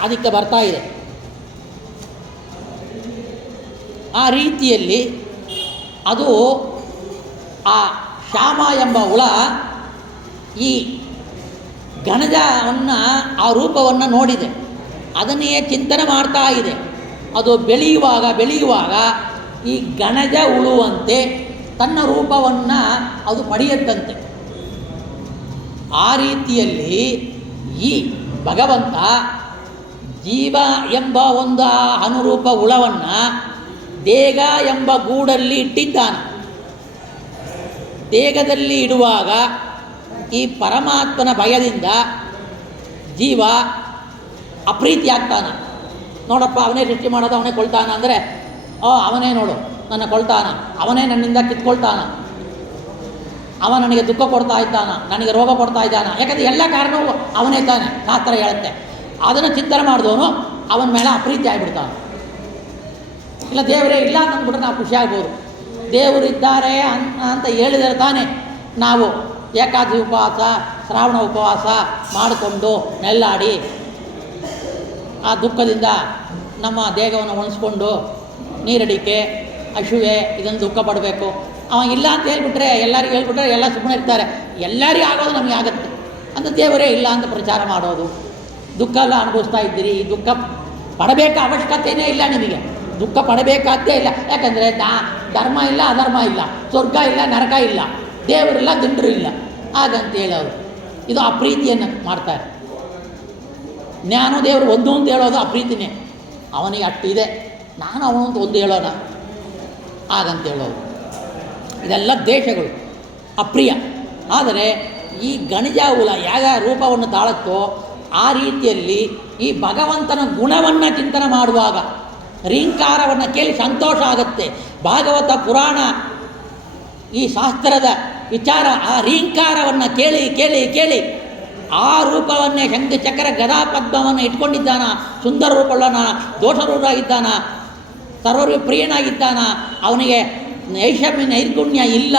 ಅದಕ್ಕೆ ಬರ್ತಾ ಇದೆ. ಆ ರೀತಿಯಲ್ಲಿ ಅದು ಆ ಶ್ಯಾಮ ಎಂಬ ಹುಳ ಈ ಗಣಜವನ್ನು, ಆ ರೂಪವನ್ನು ನೋಡಿದೆ, ಅದನ್ನೇ ಚಿಂತನೆ ಮಾಡ್ತಾ ಇದೆ. ಅದು ಬೆಳೆಯುವಾಗ ಈ ಗಣಜ ಉಳುವಂತೆ ತನ್ನ ರೂಪವನ್ನು ಅದು ಪಡೆಯುತ್ತಂತೆ. ಆ ರೀತಿಯಲ್ಲಿ ಈ ಭಗವಂತ ಜೀವ ಎಂಬ ಒಂದು ಅನುರೂಪ ಹುಳವನ್ನು ದೇಗ ಎಂಬ ಗೂಡಲ್ಲಿ ಇಟ್ಟಿದ್ದಾನೆ. ದೇಗದಲ್ಲಿ ಇಡುವಾಗ ಈ ಪರಮಾತ್ಮನ ಭಯದಿಂದ ಜೀವ ಅಪ್ರೀತಿ ಆಗ್ತಾನೆ. ನೋಡಪ್ಪ ಅವನೇ ಸೃಷ್ಟಿ ಮಾಡೋದು, ಅವನೇ ಕೊಳ್ತಾನ ಅಂದರೆ ಅವನೇ ನೋಡು ನನ್ನ ಕೊಳ್ತಾನ, ಅವನೇ ನನ್ನಿಂದ ಕಿತ್ಕೊಳ್ತಾನ, ಅವ ನನಗೆ ದುಃಖ ಕೊಡ್ತಾ ಇದ್ದಾನ, ನನಗೆ ರೋಗ ಕೊಡ್ತಾ ಇದ್ದಾನ. ಯಾಕಂದರೆ ಎಲ್ಲ ಕಾರಣವೂ ಅವನೇ ತಾನೆ, ಶಾಸ್ತ್ರ ಹೇಳುತ್ತೆ. ಅದನ್ನು ಚಿಂತನೆ ಮಾಡಿದವನು ಅವನ ಮೇಲೆ ಅಪ್ರೀತಿ ಆಗಿಬಿಡ್ತಾನೆ. ಇಲ್ಲ ದೇವರೇ ಇಲ್ಲ ಅಂತಂದ್ಬಿಟ್ರೆ ನಾವು ಖುಷಿಯಾಗ್ಬೋದು. ದೇವರಿದ್ದಾರೆ ಅಂತ ಹೇಳಿದರೆ ತಾನೇ ನಾವು ಏಕಾದಶಿ ಉಪವಾಸ, ಶ್ರಾವಣ ಉಪವಾಸ ಮಾಡಿಕೊಂಡು ನೆಲ್ಲಾಡಿ ಆ ದುಃಖದಿಂದ ನಮ್ಮ ದೇಹವನ್ನು ಒಣಸ್ಕೊಂಡು ನೀರಡಿಕೆ, ಹಸುವೆ ಇದನ್ನು ದುಃಖ ಪಡಬೇಕು. ಅವ ಇಲ್ಲ ಅಂತ ಹೇಳ್ಬಿಟ್ರೆ, ಎಲ್ಲರಿಗೂ ಹೇಳ್ಬಿಟ್ರೆ ಎಲ್ಲ ಸುಮ್ಮನೆ ಇರ್ತಾರೆ. ಎಲ್ಲರಿಗೂ ಆಗೋದು ನಮಗೆ ಆಗುತ್ತೆ ಅಂತ ದೇವರೇ ಇಲ್ಲ ಅಂತ ಪ್ರಚಾರ ಮಾಡೋದು. ದುಃಖ ಎಲ್ಲ ಅನುಭವಿಸ್ತಾ ಇದ್ದೀರಿ, ಈ ದುಃಖ ಪಡಬೇಕಾದ ಅವಶ್ಯಕತೆಯೇ ಇಲ್ಲ ನಿಮಗೆ, ದುಃಖ ಪಡಬೇಕಾದ್ದೇ ಇಲ್ಲ. ಯಾಕಂದರೆ ಧರ್ಮ ಇಲ್ಲ, ಅಧರ್ಮ ಇಲ್ಲ, ಸ್ವರ್ಗ ಇಲ್ಲ, ನರಕ ಇಲ್ಲ, ದೇವರಿಲ್ಲ, ದಿಂಡ್ರು ಇಲ್ಲ ಹಾಗಂತ ಹೇಳೋದು. ಇದು ಅಪ್ರೀತಿಯನ್ನು ಮಾಡ್ತಾರೆ. ಜ್ಞಾನ ದೇವರು ಒಂದು ಅಂತ ಹೇಳೋದು ಅಪ್ರೀತಿನೇ. ಅವನಿಗೆ ಅಷ್ಟಿದೆ, ನಾನು ಅವನು ಅಂತ ಒಂದು ಹೇಳೋಣ ಹಾಗಂತ ಹೇಳೋದು. ಇದೆಲ್ಲ ದೇಶಗಳು ಅಪ್ರಿಯ. ಆದರೆ ಈ ಗಣಿಜಾಹುಲ ಯಾವ ರೂಪವನ್ನು ತಾಳುತ್ತೋ ಆ ರೀತಿಯಲ್ಲಿ ಈ ಭಗವಂತನ ಗುಣವನ್ನು ಚಿಂತನೆ ಮಾಡುವಾಗ ರೀಂಕಾರವನ್ನು ಕೇಳಿ ಸಂತೋಷ ಆಗುತ್ತೆ. ಭಾಗವತ ಪುರಾಣ ಈ ಶಾಸ್ತ್ರದ ವಿಚಾರ ಆ ರೀಂಕಾರವನ್ನು ಕೇಳಿ ಕೇಳಿ ಕೇಳಿ ಆ ರೂಪವನ್ನೇ ಶಂಖ ಚಕ್ರ ಗದಾ ಪದ್ಮವನ್ನು ಇಟ್ಕೊಂಡಿದ್ದಾನ, ಸುಂದರ ರೂಪಗಳನ್ನ, ದೋಷರೂಢಾಗಿದ್ದಾನ, ಸರ್ವರಿಗೂ ಪ್ರಿಯನಾಗಿದ್ದಾನ, ಅವನಿಗೆ ನೈಷಮ್ಯ ನೈರ್ಗುಣ್ಯ ಇಲ್ಲ,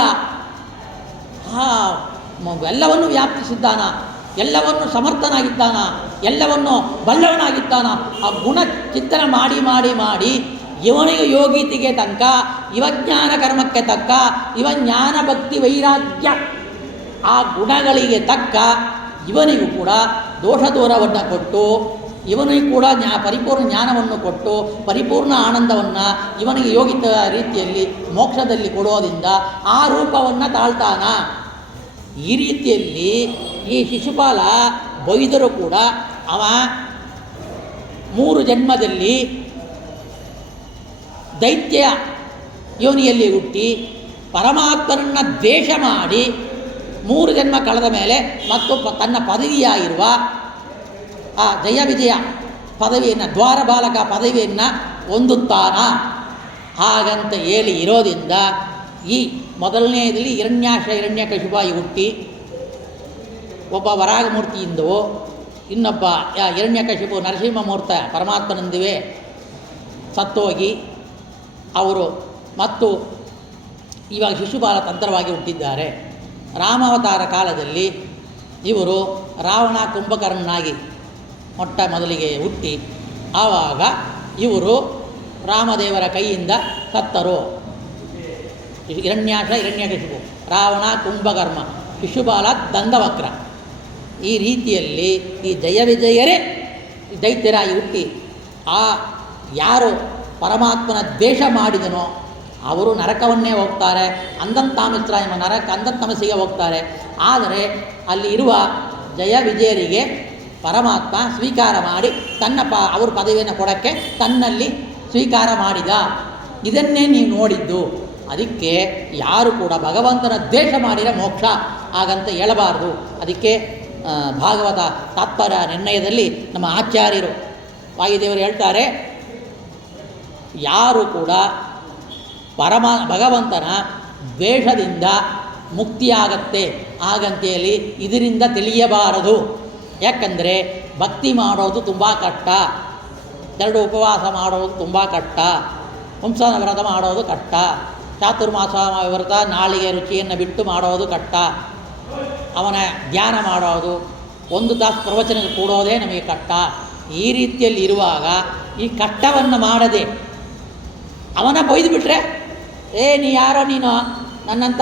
ಎಲ್ಲವನ್ನು ವ್ಯಾಪಿಸಿದ್ದಾನ, ಎಲ್ಲವನ್ನು ಸಮರ್ಥನಾಗಿದ್ದಾನ, ಎಲ್ಲವನ್ನು ಬಲ್ಲವನಾಗಿದ್ದಾನ. ಆ ಗುಣ ಚಿಂತನೆ ಮಾಡಿ ಮಾಡಿ ಮಾಡಿ ಇವನಿಗೆ ಯೋಗಿತಿಗೆ ತಕ್ಕ, ಇವ ಜ್ಞಾನ ಕರ್ಮಕ್ಕೆ ತಕ್ಕ, ಇವ ಜ್ಞಾನ ಭಕ್ತಿ ವೈರಾಗ್ಯ ಆ ಗುಣಗಳಿಗೆ ತಕ್ಕ ಇವನಿಗೂ ಕೂಡ ದೋಷ ದೂರವನ್ನು ಕೊಟ್ಟು, ಇವನಿಗೂ ಕೂಡ ಪರಿಪೂರ್ಣ ಜ್ಞಾನವನ್ನು ಕೊಟ್ಟು ಪರಿಪೂರ್ಣ ಆನಂದವನ್ನು ಇವನಿಗೆ ಯೋಗಿತ ರೀತಿಯಲ್ಲಿ ಮೋಕ್ಷದಲ್ಲಿ ಕೊಡೋದ್ರಿಂದ ಆ ರೂಪವನ್ನು ತಾಳ್ತಾನ. ಈ ರೀತಿಯಲ್ಲಿ ಈ ಶಿಶುಪಾಲ ಬೈದರೂ ಕೂಡ ಅವ 3 ಜನ್ಮದಲ್ಲಿ ದೈತ್ಯ ಯೋನಿಯಲ್ಲಿ ಹುಟ್ಟಿ ಪರಮಾತ್ಮನನ್ನು ದ್ವೇಷ ಮಾಡಿ 3 ಜನ್ಮ ಕಳೆದ ಮೇಲೆ ಮತ್ತು ತನ್ನ ಪದವಿಯಾಗಿರುವ ಆ ಜಯ ವಿಜಯ ಪದವಿಯನ್ನು, ದ್ವಾರಪಾಲಕ ಪದವಿಯನ್ನು ಹೊಂದುತ್ತಾನ. ಹಾಗಂತ ಹೇಳಿ ಇರೋದ್ರಿಂದ ಈ ಮೊದಲನೆಯದಲ್ಲಿ ಹಿರಣ್ಯಕಶಿಪಾಯಿ ಹುಟ್ಟಿ ಒಬ್ಬ ವರಾಗಮೂರ್ತಿಯಿಂದೋ, ಇನ್ನೊಬ್ಬ ಹಿರಣ್ಯಕಶಿಪು ನರಸಿಂಹಮೂರ್ತ ಪರಮಾತ್ಮನಂದಿವೆ ಸತ್ತೋಗಿ ಅವರು ಮತ್ತು ಇವಾಗ ಶಿಶುಪಾಲ ತಂತ್ರವಾಗಿ ಹುಟ್ಟಿದ್ದಾರೆ. ರಾಮಾವತಾರ ಕಾಲದಲ್ಲಿ ಇವರು ರಾವಣ ಕುಂಭಕರ್ಣನಾಗಿ ಮೊಟ್ಟ ಮೊದಲಿಗೆ ಹುಟ್ಟಿ ಆವಾಗ ಇವರು ರಾಮದೇವರ ಕೈಯಿಂದ ಸತ್ತರು. ಹಿರಣ್ಯಕಶಿಪು, ರಾವಣ ಕುಂಭಕರ್ಣ, ಶಿಶುಪಾಲ ದಂಗವಕ್ರ. ಈ ರೀತಿಯಲ್ಲಿ ಈ ಜಯ ವಿಜಯರೇ ದೈತ್ಯರಾಗಿ ಹುಟ್ಟಿ ಯಾರು ಪರಮಾತ್ಮನ ದ್ವೇಷ ಮಾಡಿದನೋ ಅವರು ನರಕವನ್ನೇ ಹೋಗ್ತಾರೆ. ಅಂಧಂತಾಮಿತ್ರ ಎಂಬ ಅಂಧಂತಮಸಿಗೆ ಹೋಗ್ತಾರೆ. ಆದರೆ ಅಲ್ಲಿ ಇರುವ ಜಯ ವಿಜಯರಿಗೆ ಪರಮಾತ್ಮ ಸ್ವೀಕಾರ ಮಾಡಿ ತನ್ನ ಅವ್ರ ಪದವಿಯನ್ನು ಕೊಡೋಕ್ಕೆ ತನ್ನಲ್ಲಿ ಸ್ವೀಕಾರ ಮಾಡಿದ. ಇದನ್ನೇ ನೀವು ನೋಡಿದ್ದು. ಅದಕ್ಕೆ ಯಾರು ಕೂಡ ಭಗವಂತನ ದ್ವೇಷ ಮಾಡಿದರೆ ಮೋಕ್ಷ ಹಾಗಂತ ಹೇಳಬಾರ್ದು. ಅದಕ್ಕೆ ಭಾಗವತ ತಾತ್ಪರ್ಯ ನಿರ್ಣಯದಲ್ಲಿ ನಮ್ಮ ಆಚಾರ್ಯರು ವಾಯುದೇವರು ಹೇಳ್ತಾರೆ, ಯಾರು ಕೂಡ ಭಗವಂತನ ದ್ವೇಷದಿಂದ ಮುಕ್ತಿಯಾಗತ್ತೆ ಹಾಗಂತೇಳಿ ಇದರಿಂದ ತಿಳಿಯಬಾರದು. ಯಾಕಂದರೆ ಭಕ್ತಿ ಮಾಡೋದು ತುಂಬ ಕಷ್ಟ, 2 ಉಪವಾಸ ಮಾಡೋದು ತುಂಬ ಕಷ್ಟ, ಪುಂಸನ ವ್ರತ ಮಾಡೋದು ಕಷ್ಟ, ಚಾತುರ್ಮಾಸ ವ್ರತ ನಾಳಿಗೆ ರುಚಿಯನ್ನು ಬಿಟ್ಟು ಮಾಡೋದು ಕಷ್ಟ, ಅವನ ಧ್ಯಾನ ಮಾಡೋದು 1 ತಾಸು ಪ್ರವಚನಕ್ಕೆ ಕೂಡೋದೇ ನಮಗೆ ಕಷ್ಟ. ಈ ರೀತಿಯಲ್ಲಿ ಇರುವಾಗ ಈ ಕಷ್ಟವನ್ನು ಮಾಡದೆ ಅವನ ಬೈದು ಬಿಟ್ಟರೆ ನೀ ಯಾರೋ, ನೀನು ನನ್ನಂಥ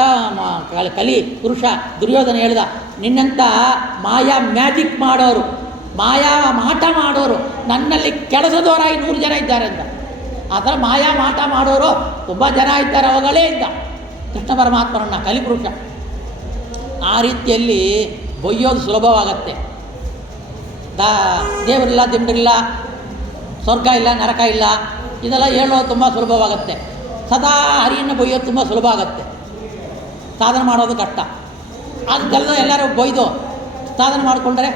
ಕಲಿ ಪುರುಷ ದುರ್ಯೋಧನ ಹೇಳ್ದ, ನಿನ್ನಂಥ ಮಾಯಾ ಮ್ಯಾಜಿಕ್ ಮಾಡೋರು, ಮಾಯಾ ಮಾಟ ಮಾಡೋರು ನನ್ನಲ್ಲಿ ಕೆಲಸದವರಾಗಿ 100 ಜನ ಇದ್ದಾರೆ ಅಂತ. ಆ ಥರ ಮಾಯಾ ಮಾಟ ಮಾಡೋರು ತುಂಬ ಜನ ಇದ್ದಾರೆ. ಅವುಗಳೇ ಇದ್ದ ಕೃಷ್ಣ ಪರಮಾತ್ಮರನ್ನು ಕಲಿಪುರುಷ. ಆ ರೀತಿಯಲ್ಲಿ ಬೊಯ್ಯೋದು ಸುಲಭವಾಗತ್ತೆ. ದೇವರಿಲ್ಲ, ದಿಂಡ್ರಿಲ್ಲ, ಸ್ವರ್ಗ ಇಲ್ಲ, ನರಕ ಇಲ್ಲ, ಇದೆಲ್ಲ ಹೇಳೋದು ತುಂಬ ಸುಲಭವಾಗತ್ತೆ. ಸದಾ ಹರಿಯನ್ನು ಬೊಯ್ಯೋದು ತುಂಬ ಸುಲಭ ಆಗುತ್ತೆ. ಸಾಧನೆ ಮಾಡೋದು ಕಷ್ಟ. ಅದಕ್ಕೆಲ್ಲ ಎಲ್ಲರೂ ಬೊಯ್ದು ಸಾಧನೆ ಮಾಡಿಕೊಂಡ್ರೆ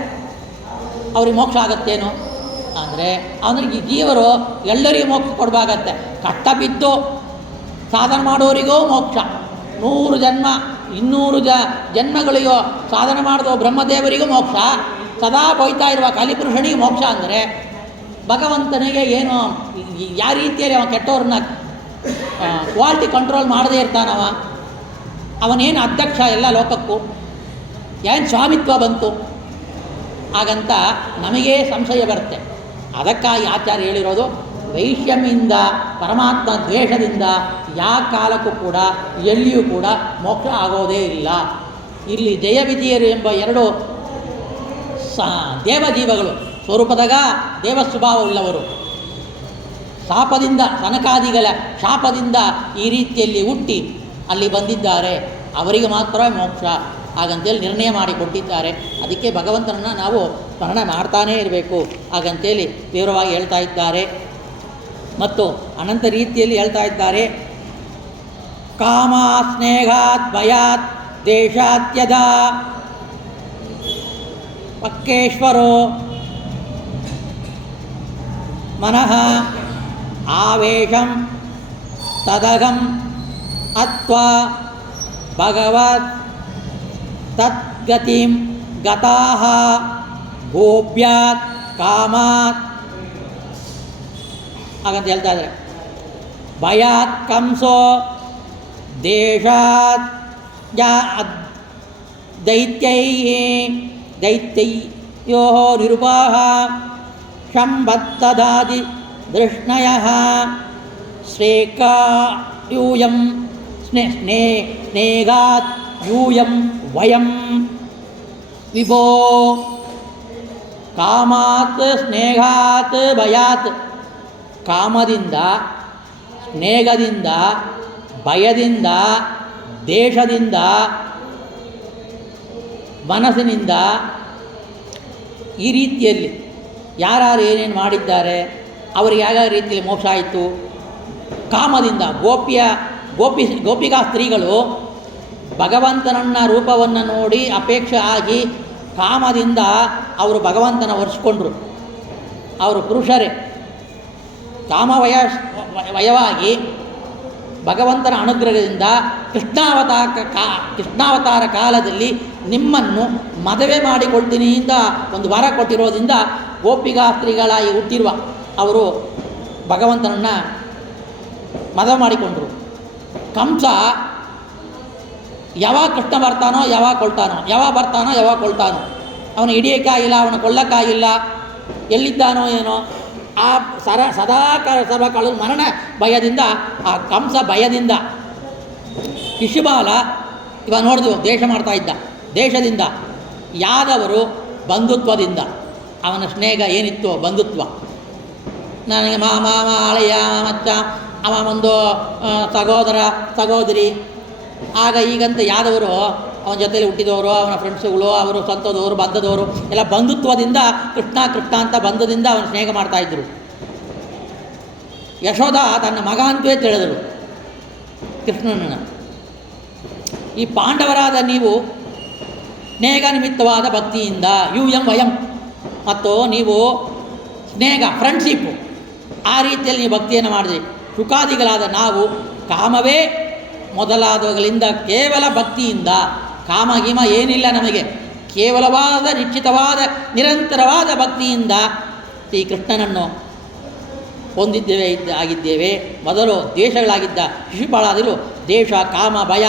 ಅವ್ರಿಗೆ ಮೋಕ್ಷ ಆಗತ್ತೇನು ಅಂದರೆ ಅವನಿಗೆ ಜೀವರು ಎಲ್ಲರಿಗೂ ಮೋಕ್ಷ ಕೊಡಬೇಕಾಗತ್ತೆ. ಕಷ್ಟ ಬಿದ್ದು ಸಾಧನೆ ಮಾಡೋರಿಗೂ ಮೋಕ್ಷ. 100 ಜನ್ಮ 200 ಜನ್ಮಗಳಿಗೂ ಸಾಧನೆ ಮಾಡಿದ ಬ್ರಹ್ಮದೇವರಿಗೂ ಮೋಕ್ಷ. ಸದಾ ಬೊಯ್ತಾ ಇರುವ ಕಲಿಪುರುಷನಿಗೆ ಮೋಕ್ಷ ಅಂದರೆ ಭಗವಂತನಿಗೆ ಏನು ಯಾವ ರೀತಿಯಲ್ಲಿ ಅವ ಕೆಟ್ಟವ್ರನ್ನ ಕ್ವಾಲಿಟಿ ಕಂಟ್ರೋಲ್ ಮಾಡದೇ ಇರ್ತಾನವ. ಅವನೇನು ಅಧ್ಯಕ್ಷ ಎಲ್ಲ ಲೋಕಕ್ಕೂ, ಏನು ಸ್ವಾಮಿತ್ವ ಬಂತು ಹಾಗಂತ ನಮಗೇ ಸಂಶಯ ಬರುತ್ತೆ. ಅದಕ್ಕಾಗಿ ಆಚಾರ್ಯ ಹೇಳಿರೋದು ವೈಷಮ್ಯದಿಂದ ಪರಮಾತ್ಮ ದ್ವೇಷದಿಂದ ಯಾವ ಕಾಲಕ್ಕೂ ಕೂಡ ಎಲ್ಲಿಯೂ ಕೂಡ ಮೋಕ್ಷ ಆಗೋದೇ ಇಲ್ಲ. ಇಲ್ಲಿ ಜಯವಿಜಯರು ಎಂಬ 2 ದೇವಜೀವಗಳು ಸ್ವರೂಪದಾಗ ದೇವ ಸ್ವಭಾವವುಳ್ಳವರು. ಶಾಪದಿಂದ ಸನಕಾದಿಗಳ ಶಾಪದಿಂದ ಈ ರೀತಿಯಲ್ಲಿ ಹುಟ್ಟಿ ಅಲ್ಲಿ ಬಂದಿದ್ದಾರೆ. ಅವರಿಗೆ ಮಾತ್ರ ಮೋಕ್ಷ ಹಾಗಂತೇಳಿ ನಿರ್ಣಯ ಮಾಡಿಕೊಟ್ಟಿದ್ದಾರೆ. ಅದಕ್ಕೆ ಭಗವಂತನನ್ನು ನಾವು ಸ್ಮರಣೆ ಮಾಡ್ತಾನೇ ಇರಬೇಕು ಹಾಗಂತೇಳಿ ತೀವ್ರವಾಗಿ ಹೇಳ್ತಾ ಇದ್ದಾರೆ. ಮತ್ತು ಅನಂತ ರೀತಿಯಲ್ಲಿ ಹೇಳ್ತಾ ಇದ್ದಾರೆ. ಕಾಮ ಸ್ನೇಹಾತ್ ಭಯಾತ್ ದೇಶಾತ್ಯದ ಪಕ್ಕೇಶ್ವರೋ ಮನಃ ಆವೇಶಂ ತದಗಂ ಅತ್ವಾ ಭಗವತ್ ತದ್ಗತಿಂ ಗತಾಃ ಗೋಪ್ಯಾತ್ ಕಾಮಾತ್ ಹಾಗಂತ ಹೇಳ್ತಾ ಇದ್ದಾರೆ. ಭಯಾತ್ ಕಂಸೋ ದೇಶಾತ್ ದೈತ್ಯೈಯೋ ನಿರುಪಾಃ ಶಂಭತ್ತದಾದಿ ದೃಷ್ಣಯಃ ಶ್ರೇಕಾಯೂಯಂ ಸ್ನೇಗಾತ್ ಯೂಯಂ ವಯಂ ವಿಭೋ ಕಾಮಾತ್ ಸ್ನೇಹಾತ್ ಭಯಾತ್. ಕಾಮದಿಂದ, ಸ್ನೇಹದಿಂದ, ಭಯದಿಂದ, ದೇಶದಿಂದ, ಮನಸ್ಸಿನಿಂದ ಈ ರೀತಿಯಲ್ಲಿ ಯಾರು ಏನೇನು ಮಾಡಿದ್ದಾರೆ ಅವರಿಗೆ ಯಾವ ರೀತಿಯಲ್ಲಿ ಮೋಕ್ಷ ಆಯಿತು. ಕಾಮದಿಂದ ಗೋಪಿಕಾ ಸ್ತ್ರೀಗಳು ಭಗವಂತನನ್ನ ರೂಪವನ್ನು ನೋಡಿ ಅಪೇಕ್ಷೆ ಆಗಿ ಕಾಮದಿಂದ ಅವರು ಭಗವಂತನ ಒರೆಸ್ಕೊಂಡ್ರು. ಅವರು ಪುರುಷರೇ ಕಾಮವಯವಾಗಿ ಭಗವಂತನ ಅನುಗ್ರಹದಿಂದ ಕೃಷ್ಣಾವತಾರ ಕಾಲದಲ್ಲಿ ನಿಮ್ಮನ್ನು ಮದುವೆ ಮಾಡಿಕೊಳ್ತೀನಿ ಅಂತ ಒಂದು ವರ ಕೊಟ್ಟಿರೋದ್ರಿಂದ ಗೋಪಿಕಾಸ್ತ್ರೀಗಳಾಗಿ ಹುಟ್ಟಿರುವ ಅವರು ಭಗವಂತನನ್ನು ಮದುವೆ ಮಾಡಿಕೊಂಡರು. ಕಂಸ ಯಾವಾಗ ಕೃಷ್ಣ ಬರ್ತಾನೋ ಯಾವಾಗ ಕೊಳ್ತಾನೋ, ಯಾವಾಗ ಬರ್ತಾನೋ ಯಾವಾಗ ಕೊಳ್ತಾನೋ, ಅವನು ಹಿಡಿಯೋಕ್ಕಾಗಿಲ್ಲ, ಅವನು ಕೊಳ್ಳಕ್ಕಾಗಿಲ್ಲ, ಎಲ್ಲಿದ್ದಾನೋ ಏನೋ. ಆ ಸದಾಕಾಲ ಮರಣ ಭಯದಿಂದ, ಆ ಕಂಸ ಭಯದಿಂದ ಶಿಶುಪಾಲ ಇವಾಗ ನೋಡಿದ್ವು ದೇಶ ಮಾಡ್ತಾ ಇದ್ದ. ದೇಶದಿಂದ ಯಾದವರು ಬಂಧುತ್ವದಿಂದ, ಅವನ ಸ್ನೇಹ ಏನಿತ್ತು ಬಂಧುತ್ವ. ನನಗೆ ಮಾಮ ಅಳೆಯ ಮಚ್ಚ ಅವ ಒಂದು ಸಹೋದರ ಸಹೋದರಿ ಆಗ ಈಗಂತ ಯಾದವರು ಅವನ ಜೊತೆಯಲ್ಲಿ ಹುಟ್ಟಿದವರು, ಅವನ ಫ್ರೆಂಡ್ಸುಗಳು, ಅವರು ಸ್ವಂತದವರು, ಬಂಧದವರು ಎಲ್ಲ ಬಂಧುತ್ವದಿಂದ ಕೃಷ್ಣ ಅಂತ ಬಂಧದಿಂದ ಅವನು ಸ್ನೇಹ ಮಾಡ್ತಾಯಿದ್ರು. ಯಶೋಧ ತನ್ನ ಮಗ ಅಂತಲೇ ತಿಳಿದರು ಕೃಷ್ಣನನ್ನು. ಈ ಪಾಂಡವರಾದ ನೀವು ಸ್ನೇಹ ನಿಮಿತ್ತವಾದ ಭಕ್ತಿಯಿಂದ ಯೂಯಂ ವಯಂ ಮತ್ತು ನೀವು ಸ್ನೇಹ ಫ್ರೆಂಡ್ಶಿಪ್ಪು ಆ ರೀತಿಯಲ್ಲಿ ನೀವು ಭಕ್ತಿಯನ್ನು ಮಾಡಿದ್ರಿ. ಶುಕಾದಿಗಳಾದ ನಾವು ಕಾಮವೇ ಮೊದಲಾದವುಗಳಿಂದ ಕೇವಲ ಭಕ್ತಿಯಿಂದ, ಕಾಮ ಗೀಮ ಏನಿಲ್ಲ ನಮಗೆ, ಕೇವಲವಾದ ನಿಶ್ಚಿತವಾದ ನಿರಂತರವಾದ ಭಕ್ತಿಯಿಂದ ಈ ಕೃಷ್ಣನನ್ನು ಆಗಿದ್ದೇವೆ. ಮೊದಲು ದೇಶಗಳಾಗಿದ್ದ ಶಿಶುಪಾಳಾದಿಗಳು ದೇಶ ಕಾಮ ಭಯ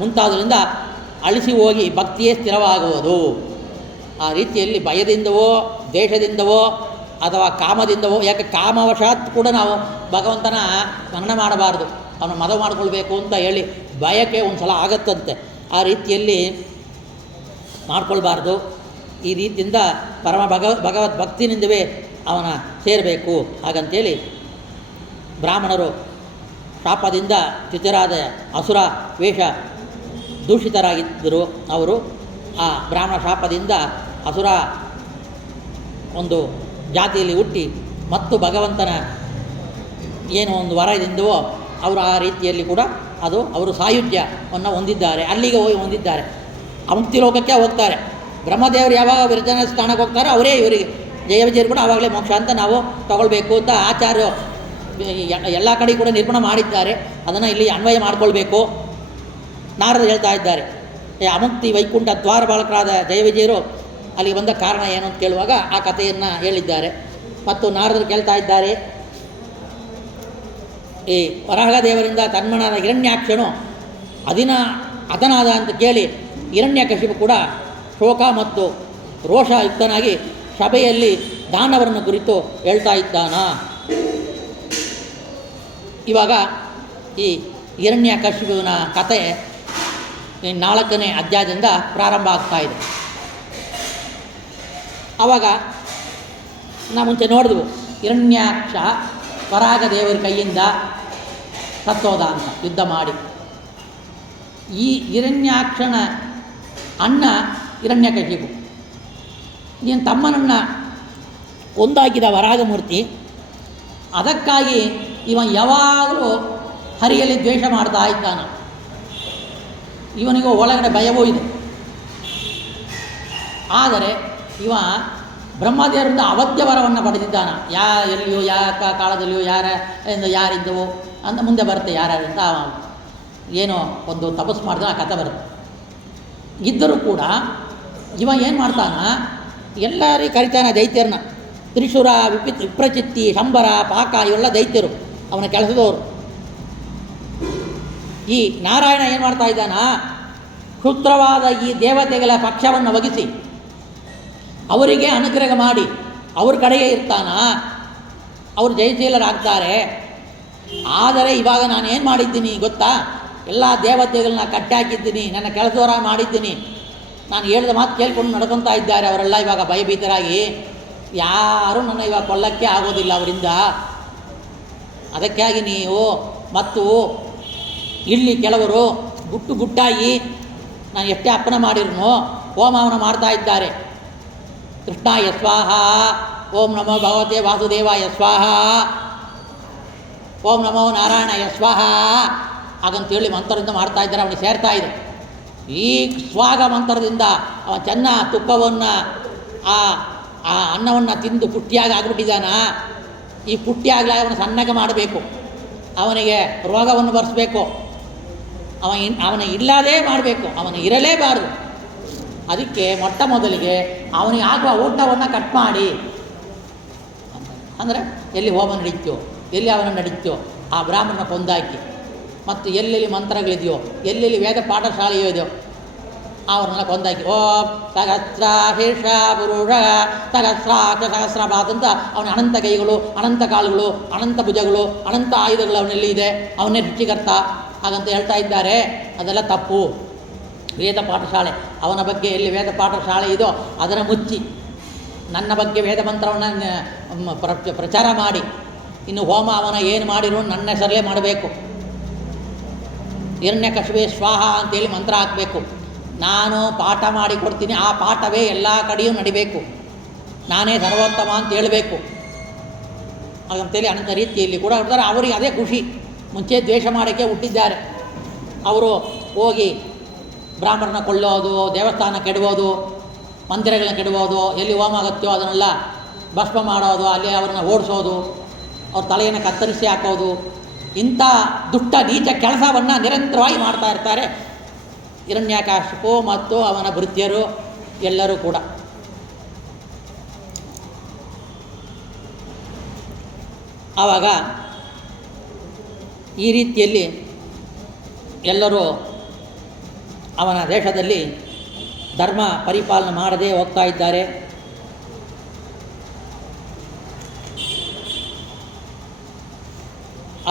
ಮುಂತಾದರಿಂದ ಅಳಿಸಿ ಹೋಗಿ ಭಕ್ತಿಯೇ ಸ್ಥಿರವಾಗುವುದು. ಆ ರೀತಿಯಲ್ಲಿ ಭಯದಿಂದವೋ ದೇಶದಿಂದವೋ ಅಥವಾ ಕಾಮದಿಂದವೋ, ಯಾಕೆ ಕಾಮವಶಾತ್ ಕೂಡ ನಾವು ಭಗವಂತನ ಸ್ಮರಣೆ ಮಾಡಬಾರ್ದು, ಅವನು ಮದುವೆ ಮಾಡಿಕೊಳ್ಬೇಕು ಅಂತ ಹೇಳಿ ಭಯಕ್ಕೆ ಒಂದು ಸಲ ಆಗತ್ತಂತೆ. ಆ ರೀತಿಯಲ್ಲಿ ಮಾಡಿಕೊಳ್ಬಾರ್ದು. ಈ ರೀತಿಯಿಂದ ಭಗವದ್ ಭಕ್ತಿನಿಂದವೇ ಅವನ ಸೇರಬೇಕು. ಹಾಗಂತೇಳಿ ಬ್ರಾಹ್ಮಣರು ಶಾಪದಿಂದ ಚ್ಯುತರಾದ ಅಸುರ ವೇಷ ದೂಷಿತರಾಗಿದ್ದರು. ಅವರು ಆ ಬ್ರಾಹ್ಮಣ ಶಾಪದಿಂದ ಅಸುರ ಒಂದು ಜಾತಿಯಲ್ಲಿ ಹುಟ್ಟಿ ಮತ್ತು ಭಗವಂತನ ಏನು ಒಂದು ವರದಿಂದವೋ ಅವರು ಆ ರೀತಿಯಲ್ಲಿ ಕೂಡ ಅವರು ಸಾಯುಜ್ಯವನ್ನು ಹೊಂದಿದ್ದಾರೆ. ಅಲ್ಲಿಗೆ ಹೋಗಿ ಹೊಂದಿದ್ದಾರೆ, ಅಮುಕ್ತಿ ಲೋಕಕ್ಕೆ ಹೋಗ್ತಾರೆ. ಬ್ರಹ್ಮದೇವರು ಯಾವಾಗ ವಿರಜನ ಸ್ಥಾನಕ್ಕೆ ಹೋಗ್ತಾರೋ ಅವರೇ ಇವರಿಗೆ ಜಯವಿಜಯರು ಕೂಡ ಆವಾಗಲೇ ಮೋಕ್ಷ ಅಂತ ನಾವು ತಗೊಳ್ಬೇಕು ಅಂತ ಆಚಾರ್ಯ ಎಲ್ಲ ಕಡೆ ಕೂಡ ನಿರ್ಮಾಣ ಮಾಡಿದ್ದಾರೆ. ಅದನ್ನು ಇಲ್ಲಿ ಅನ್ವಯ ಮಾಡಿಕೊಳ್ಬೇಕು. ನಾರದರು ಹೇಳ್ತಾ ಇದ್ದಾರೆ, ಅಮುಕ್ತಿ ವೈಕುಂಠ ದ್ವಾರ ಬಾಲಕರಾದ ಜಯವಿಜಯರು ಅಲ್ಲಿಗೆ ಬಂದ ಕಾರಣ ಏನು ಅಂತ ಕೇಳುವಾಗ ಆ ಕಥೆಯನ್ನು ಹೇಳಿದ್ದಾರೆ. ಮತ್ತು ನಾರದರು ಕೇಳ್ತಾ ಇದ್ದಾರೆ, ಈ ವರಾಹದೇವರಿಂದ ತನ್ಮನಾದ ಹಿರಣ್ಯಾಕ್ಷನು ಹತನಾದ ಅಂತ ಕೇಳಿ ಹಿರಣ್ಯಕಶಿಪು ಕೂಡ ಶೋಕ ಮತ್ತು ರೋಷಯುಕ್ತನಾಗಿ ಸಭೆಯಲ್ಲಿ ದಾನವರನ್ನು ಕುರಿತು ಹೇಳ್ತಾ ಇದ್ದಾನ. ಇವಾಗ ಈ ಹಿರಣ್ಯಕಶಿಪುವಿನ ಕತೆ 4ನೇ ಅಧ್ಯಾಯದಿಂದ ಪ್ರಾರಂಭ ಆಗ್ತಾ ಇದೆ. ಆವಾಗ ನಾವು ಮುಂಚೆ ನೋಡಿದ್ವು, ಹಿರಣ್ಯಾಕ್ಷ ವರಾಹದೇವರ ಕೈಯಿಂದ ಸತ್ತೋದ ಅಂತ ಯುದ್ಧ ಮಾಡಿ. ಈ ಹಿರಣ್ಯಾಕ್ಷನ ಅಣ್ಣ ಹಿರಣ್ಯಕಶಿಪು ಏನು ತಮ್ಮನನ್ನು ಕೊಂದಾಕಿದ ವರಾಹಮೂರ್ತಿ. ಅದಕ್ಕಾಗಿ ಇವ ಯಾವಾಗಲೂ ಹರಿಯಲ್ಲಿ ದ್ವೇಷ ಮಾಡ್ತಾ ಇದ್ದಾನ. ಇವನಿಗೂ ಒಳಗಡೆ ಭಯವೂ ಇದೆ. ಆದರೆ ಇವ ಬ್ರಹ್ಮದೇವರಿಂದ ಅವಧ್ಯ ವರವನ್ನು ಪಡೆದಿದ್ದಾನ. ಎಲ್ಲಿಯೋ ಕಾಲದಲ್ಲಿಯೋ ಯಾರಿದ್ದವೋ ಅಂತ ಮುಂದೆ ಬರುತ್ತೆ, ಯಾರ್ಯಾರಂತ ಏನೋ ಒಂದು ತಪಸ್ಸು ಮಾಡಿದ್ರೆ ಆ ಕಥೆ ಬರುತ್ತೆ. ಇದ್ದರೂ ಕೂಡ ಇವ ಏನು ಮಾಡ್ತಾನ, ಎಲ್ಲರಿಗೂ ಕರಿತಾನ ದೈತ್ಯರನ್ನ. ತ್ರಿಶೂರ, ವಿಪ್ರಚಿತ್ತಿ, ಶಂಬರ, ಪಾಕ ಇವೆಲ್ಲ ದೈತ್ಯರು, ಅವನ ಕೆಲಸದವರು. ಈ ನಾರಾಯಣ ಏನು ಮಾಡ್ತಾ ಇದ್ದಾನ, ಕ್ಷುದ್ರವಾದ ಈ ದೇವತೆಗಳ ಪಕ್ಷವನ್ನು ವಹಿಸಿ ಅವರಿಗೆ ಅನುಗ್ರಹ ಮಾಡಿ ಅವ್ರ ಕಡೆಗೆ ಇರ್ತಾನ. ಅವರು ಜಯಶೀಲರಾಗ್ತಾರೆ. ಆದರೆ ಇವಾಗ ನಾನು ಏನು ಮಾಡಿದ್ದೀನಿ ಗೊತ್ತಾ, ಎಲ್ಲ ದೇವತೆಗಳನ್ನ ಕಟ್ಟಾಕಿದ್ದೀನಿ, ನನ್ನ ಕೆಲಸವರ ಮಾಡಿದ್ದೀನಿ. ನಾನು ಹೇಳಿದ ಮಾತು ಕೇಳ್ಕೊಂಡು ನಡ್ಕೊತಾ ಇದ್ದಾರೆ ಅವರೆಲ್ಲ. ಇವಾಗ ಭಯಭೀತರಾಗಿ ಯಾರೂ ನನ್ನ ಇವಾಗ ಕೊಲ್ಲಕ್ಕೆ ಆಗೋದಿಲ್ಲ ಅವರಿಂದ. ಅದಕ್ಕಾಗಿ ನೀವು ಮತ್ತು ಇಲ್ಲಿ ಕೆಲವರು ಗುಟ್ಟಾಗಿ ನಾನು ಎಷ್ಟೇ ಅಪ್ಪನ ಮಾಡಿರ್ನೋ ಹೋಮವನ್ನು ಮಾಡ್ತಾ ಇದ್ದಾರೆ. ಕೃಷ್ಣಾಯ ಸ್ವಾಹ, ಓಂ ನಮೋ ಭಗವತೆ ವಾಸುದೇವಾಯ ಸ್ವಾಹ, ಓಂ ನಮೋ ನಾರಾಯಣಾಯ ಸ್ವಾಹ ಹಾಗಂತೇಳಿ ಮಂತ್ರದಿಂದ ಮಾಡ್ತಾ ಇದ್ದಾರೆ. ಅವನಿಗೆ ಸೇರ್ತಾ ಇದೆ. ಈ ಸ್ವಾಗ ಮಂತ್ರದಿಂದ ಅವ ಚೆನ್ನ ತುಪ್ಪವನ್ನು ಆ ಅನ್ನವನ್ನು ತಿಂದು ಪುಟ್ಟಿಯಾಗಿ ಆಗಿಬಿಟ್ಟಿದ್ದಾನ. ಈ ಪುಟ್ಟಿಯಾಗಲಿ ಅವನು ಸಣ್ಣಗೆ ಮಾಡಬೇಕು, ಅವನಿಗೆ ರೋಗವನ್ನು ಬರೆಸಬೇಕು, ಅವನ ಇಲ್ಲದೇ ಮಾಡಬೇಕು, ಅವನು ಇರಲೇಬಾರದು. ಅದಕ್ಕೆ ಮೊಟ್ಟ ಮೊದಲಿಗೆ ಅವನಿಗೆ ಆಗುವ ಊಟವನ್ನು ಕಟ್ ಮಾಡಿ, ಅಂದರೆ ಎಲ್ಲಿ ಹೋಮ ನಡೀತೋ, ಎಲ್ಲಿ ಅವನ ನಡೀತೋ ಆ ಬ್ರಾಹ್ಮಣನ ಕೊಂದಾಕಿ, ಮತ್ತು ಎಲ್ಲೆಲ್ಲಿ ಮಂತ್ರಗಳಿದೆಯೋ, ಎಲ್ಲೆಲ್ಲಿ ವೇದ ಪಾಠಶಾಲೆಯೋ ಇದೆಯೋ ಅವ್ರನ್ನೆಲ್ಲ ಕೊಂದಾಕಿ. ಓಂ ಸಹಸ್ರ ಶೀರ್ಷ ಪುರುಷ ಸಹಸ್ರಾಕ್ಷ ಸಹಸ್ರಪಾತ್ ಅಂತ ಅವನ ಅನಂತ ಕೈಗಳು, ಅನಂತ ಕಾಲುಗಳು, ಅನಂತ ಭುಜಗಳು, ಅನಂತ ಆಯುಧಗಳು ಅವನಲ್ಲಿ ಇದೆ, ಅವನ್ನೇ ಸೃಷ್ಟಿಕರ್ತ ಹಾಗಂತ ಹೇಳ್ತಾ ಇದ್ದಾರೆ. ಅದೆಲ್ಲ ತಪ್ಪು. ವೇದ ಪಾಠಶಾಲೆ, ಅವನ ಬಗ್ಗೆ ಎಲ್ಲಿ ವೇದ ಪಾಠಶಾಲೆ ಇದೋ ಅದನ್ನು ಮುಚ್ಚಿ ನನ್ನ ಬಗ್ಗೆ ವೇದ ಮಂತ್ರವನ್ನು ಪ್ರಚಾರ ಮಾಡಿ, ಇನ್ನು ಹೋಮ ಅವನ ಏನು ಮಾಡಿರೋ ನನ್ನ ಹೆಸರಲ್ಲೇ ಮಾಡಬೇಕು. ಹಿರಣ್ಯಕಶಿಪೇ ಸ್ವಾಹ ಅಂತೇಳಿ ಮಂತ್ರ ಹಾಕಬೇಕು. ನಾನು ಪಾಠ ಮಾಡಿಕೊಡ್ತೀನಿ, ಆ ಪಾಠವೇ ಎಲ್ಲ ಕಡೆಯೂ ನಡಿಬೇಕು, ನಾನೇ ಸರ್ವೋತ್ತಮ ಅಂತ ಹೇಳಬೇಕು ಹಾಗಂತೇಳಿ ಅನಂತ ರೀತಿಯಲ್ಲಿ ಕೂಡ ಇರ್ತಾರೆ. ಅವರಿಗೆ ಅದೇ ಖುಷಿ. ಮುಂಚೆ ದ್ವೇಷ ಮಾಡೋಕ್ಕೆ ಹುಟ್ಟಿದ್ದಾರೆ ಅವರು. ಹೋಗಿ ಬ್ರಾಹ್ಮಣನ ಕೊಳ್ಳೋದು, ದೇವಸ್ಥಾನ ಕೆಡಬೋದು, ಮಂದಿರಗಳನ್ನ ಕೆಡಬೋದು, ಎಲ್ಲಿ ಹೋಮ ಆಗುತ್ತೋ ಅದನ್ನೆಲ್ಲ ಭಸ್ಮ ಮಾಡೋದು, ಅಲ್ಲಿ ಅವ್ರನ್ನ ಓಡಿಸೋದು, ಅವ್ರ ತಲೆಯನ್ನು ಕತ್ತರಿಸಿ ಹಾಕೋದು, ಇಂಥ ದುಷ್ಟ ನೀಚ ಕೆಲಸವನ್ನು ನಿರಂತರವಾಗಿ ಮಾಡ್ತಾ ಇರ್ತಾರೆ ಹಿರಣ್ಯಕಶಿಪು ಮತ್ತು ಅವನ ಭೃತ್ಯರು ಎಲ್ಲರೂ ಕೂಡ. ಆವಾಗ ಈ ರೀತಿಯಲ್ಲಿ ಎಲ್ಲರೂ ಅವನ ದೇಶದಲ್ಲಿ ಧರ್ಮ ಪರಿಪಾಲನೆ ಮಾಡದೇ ಹೋಗ್ತಾ ಇದ್ದಾರೆ.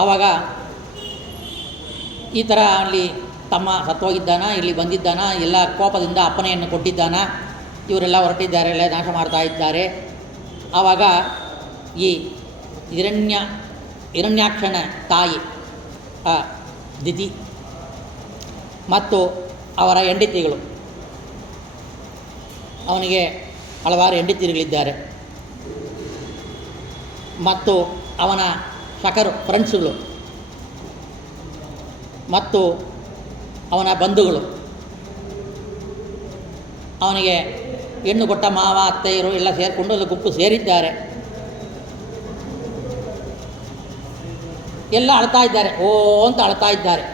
ಆವಾಗ ಈ ಥರ ಅಲ್ಲಿ ತಮ್ಮ ಸತ್ತೋಗಿದ್ದಾನ, ಇಲ್ಲಿ ಬಂದಿದ್ದಾನ, ಎಲ್ಲ ಕೋಪದಿಂದ ಅಪ್ಪನೆಯನ್ನು ಕೊಟ್ಟಿದ್ದಾನ, ಇವರೆಲ್ಲ ಹೊರಟಿದ್ದಾರೆ, ಎಲ್ಲ ನಾಶ ಮಾಡ್ತಾ ಇದ್ದಾರೆ. ಆವಾಗ ಈ ಹಿರಣ್ಯ ಹಿರಣ್ಯಾಕ್ಷನ ತಾಯಿ ದಿತಿ ಮತ್ತು ಅವರ ಹೆಂಡತಿಗಳು. ಅವನಿಗೆ ಹಲವಾರು ಹೆಂಡತಿಗಳಿದ್ದಾರೆ ಮತ್ತು ಅವನ ಸಖರು ಫ್ರೆಂಡ್ಸ್ಗಳು ಮತ್ತು ಅವನ ಬಂಧುಗಳು. ಅವನಿಗೆ ಹೆಣ್ಣು ಕೊಟ್ಟ ಮಾವ ಅತ್ತೆಯರು ಎಲ್ಲ ಸೇರಿಕೊಂಡು ಅಲ್ಲಿ ಗುಂಪು ಸೇರಿದ್ದಾರೆ. ಎಲ್ಲ ಅಳ್ತಾ ಇದ್ದಾರೆ, ಓ ಅಂತ ಅಳ್ತಾ ಇದ್ದಾರೆ.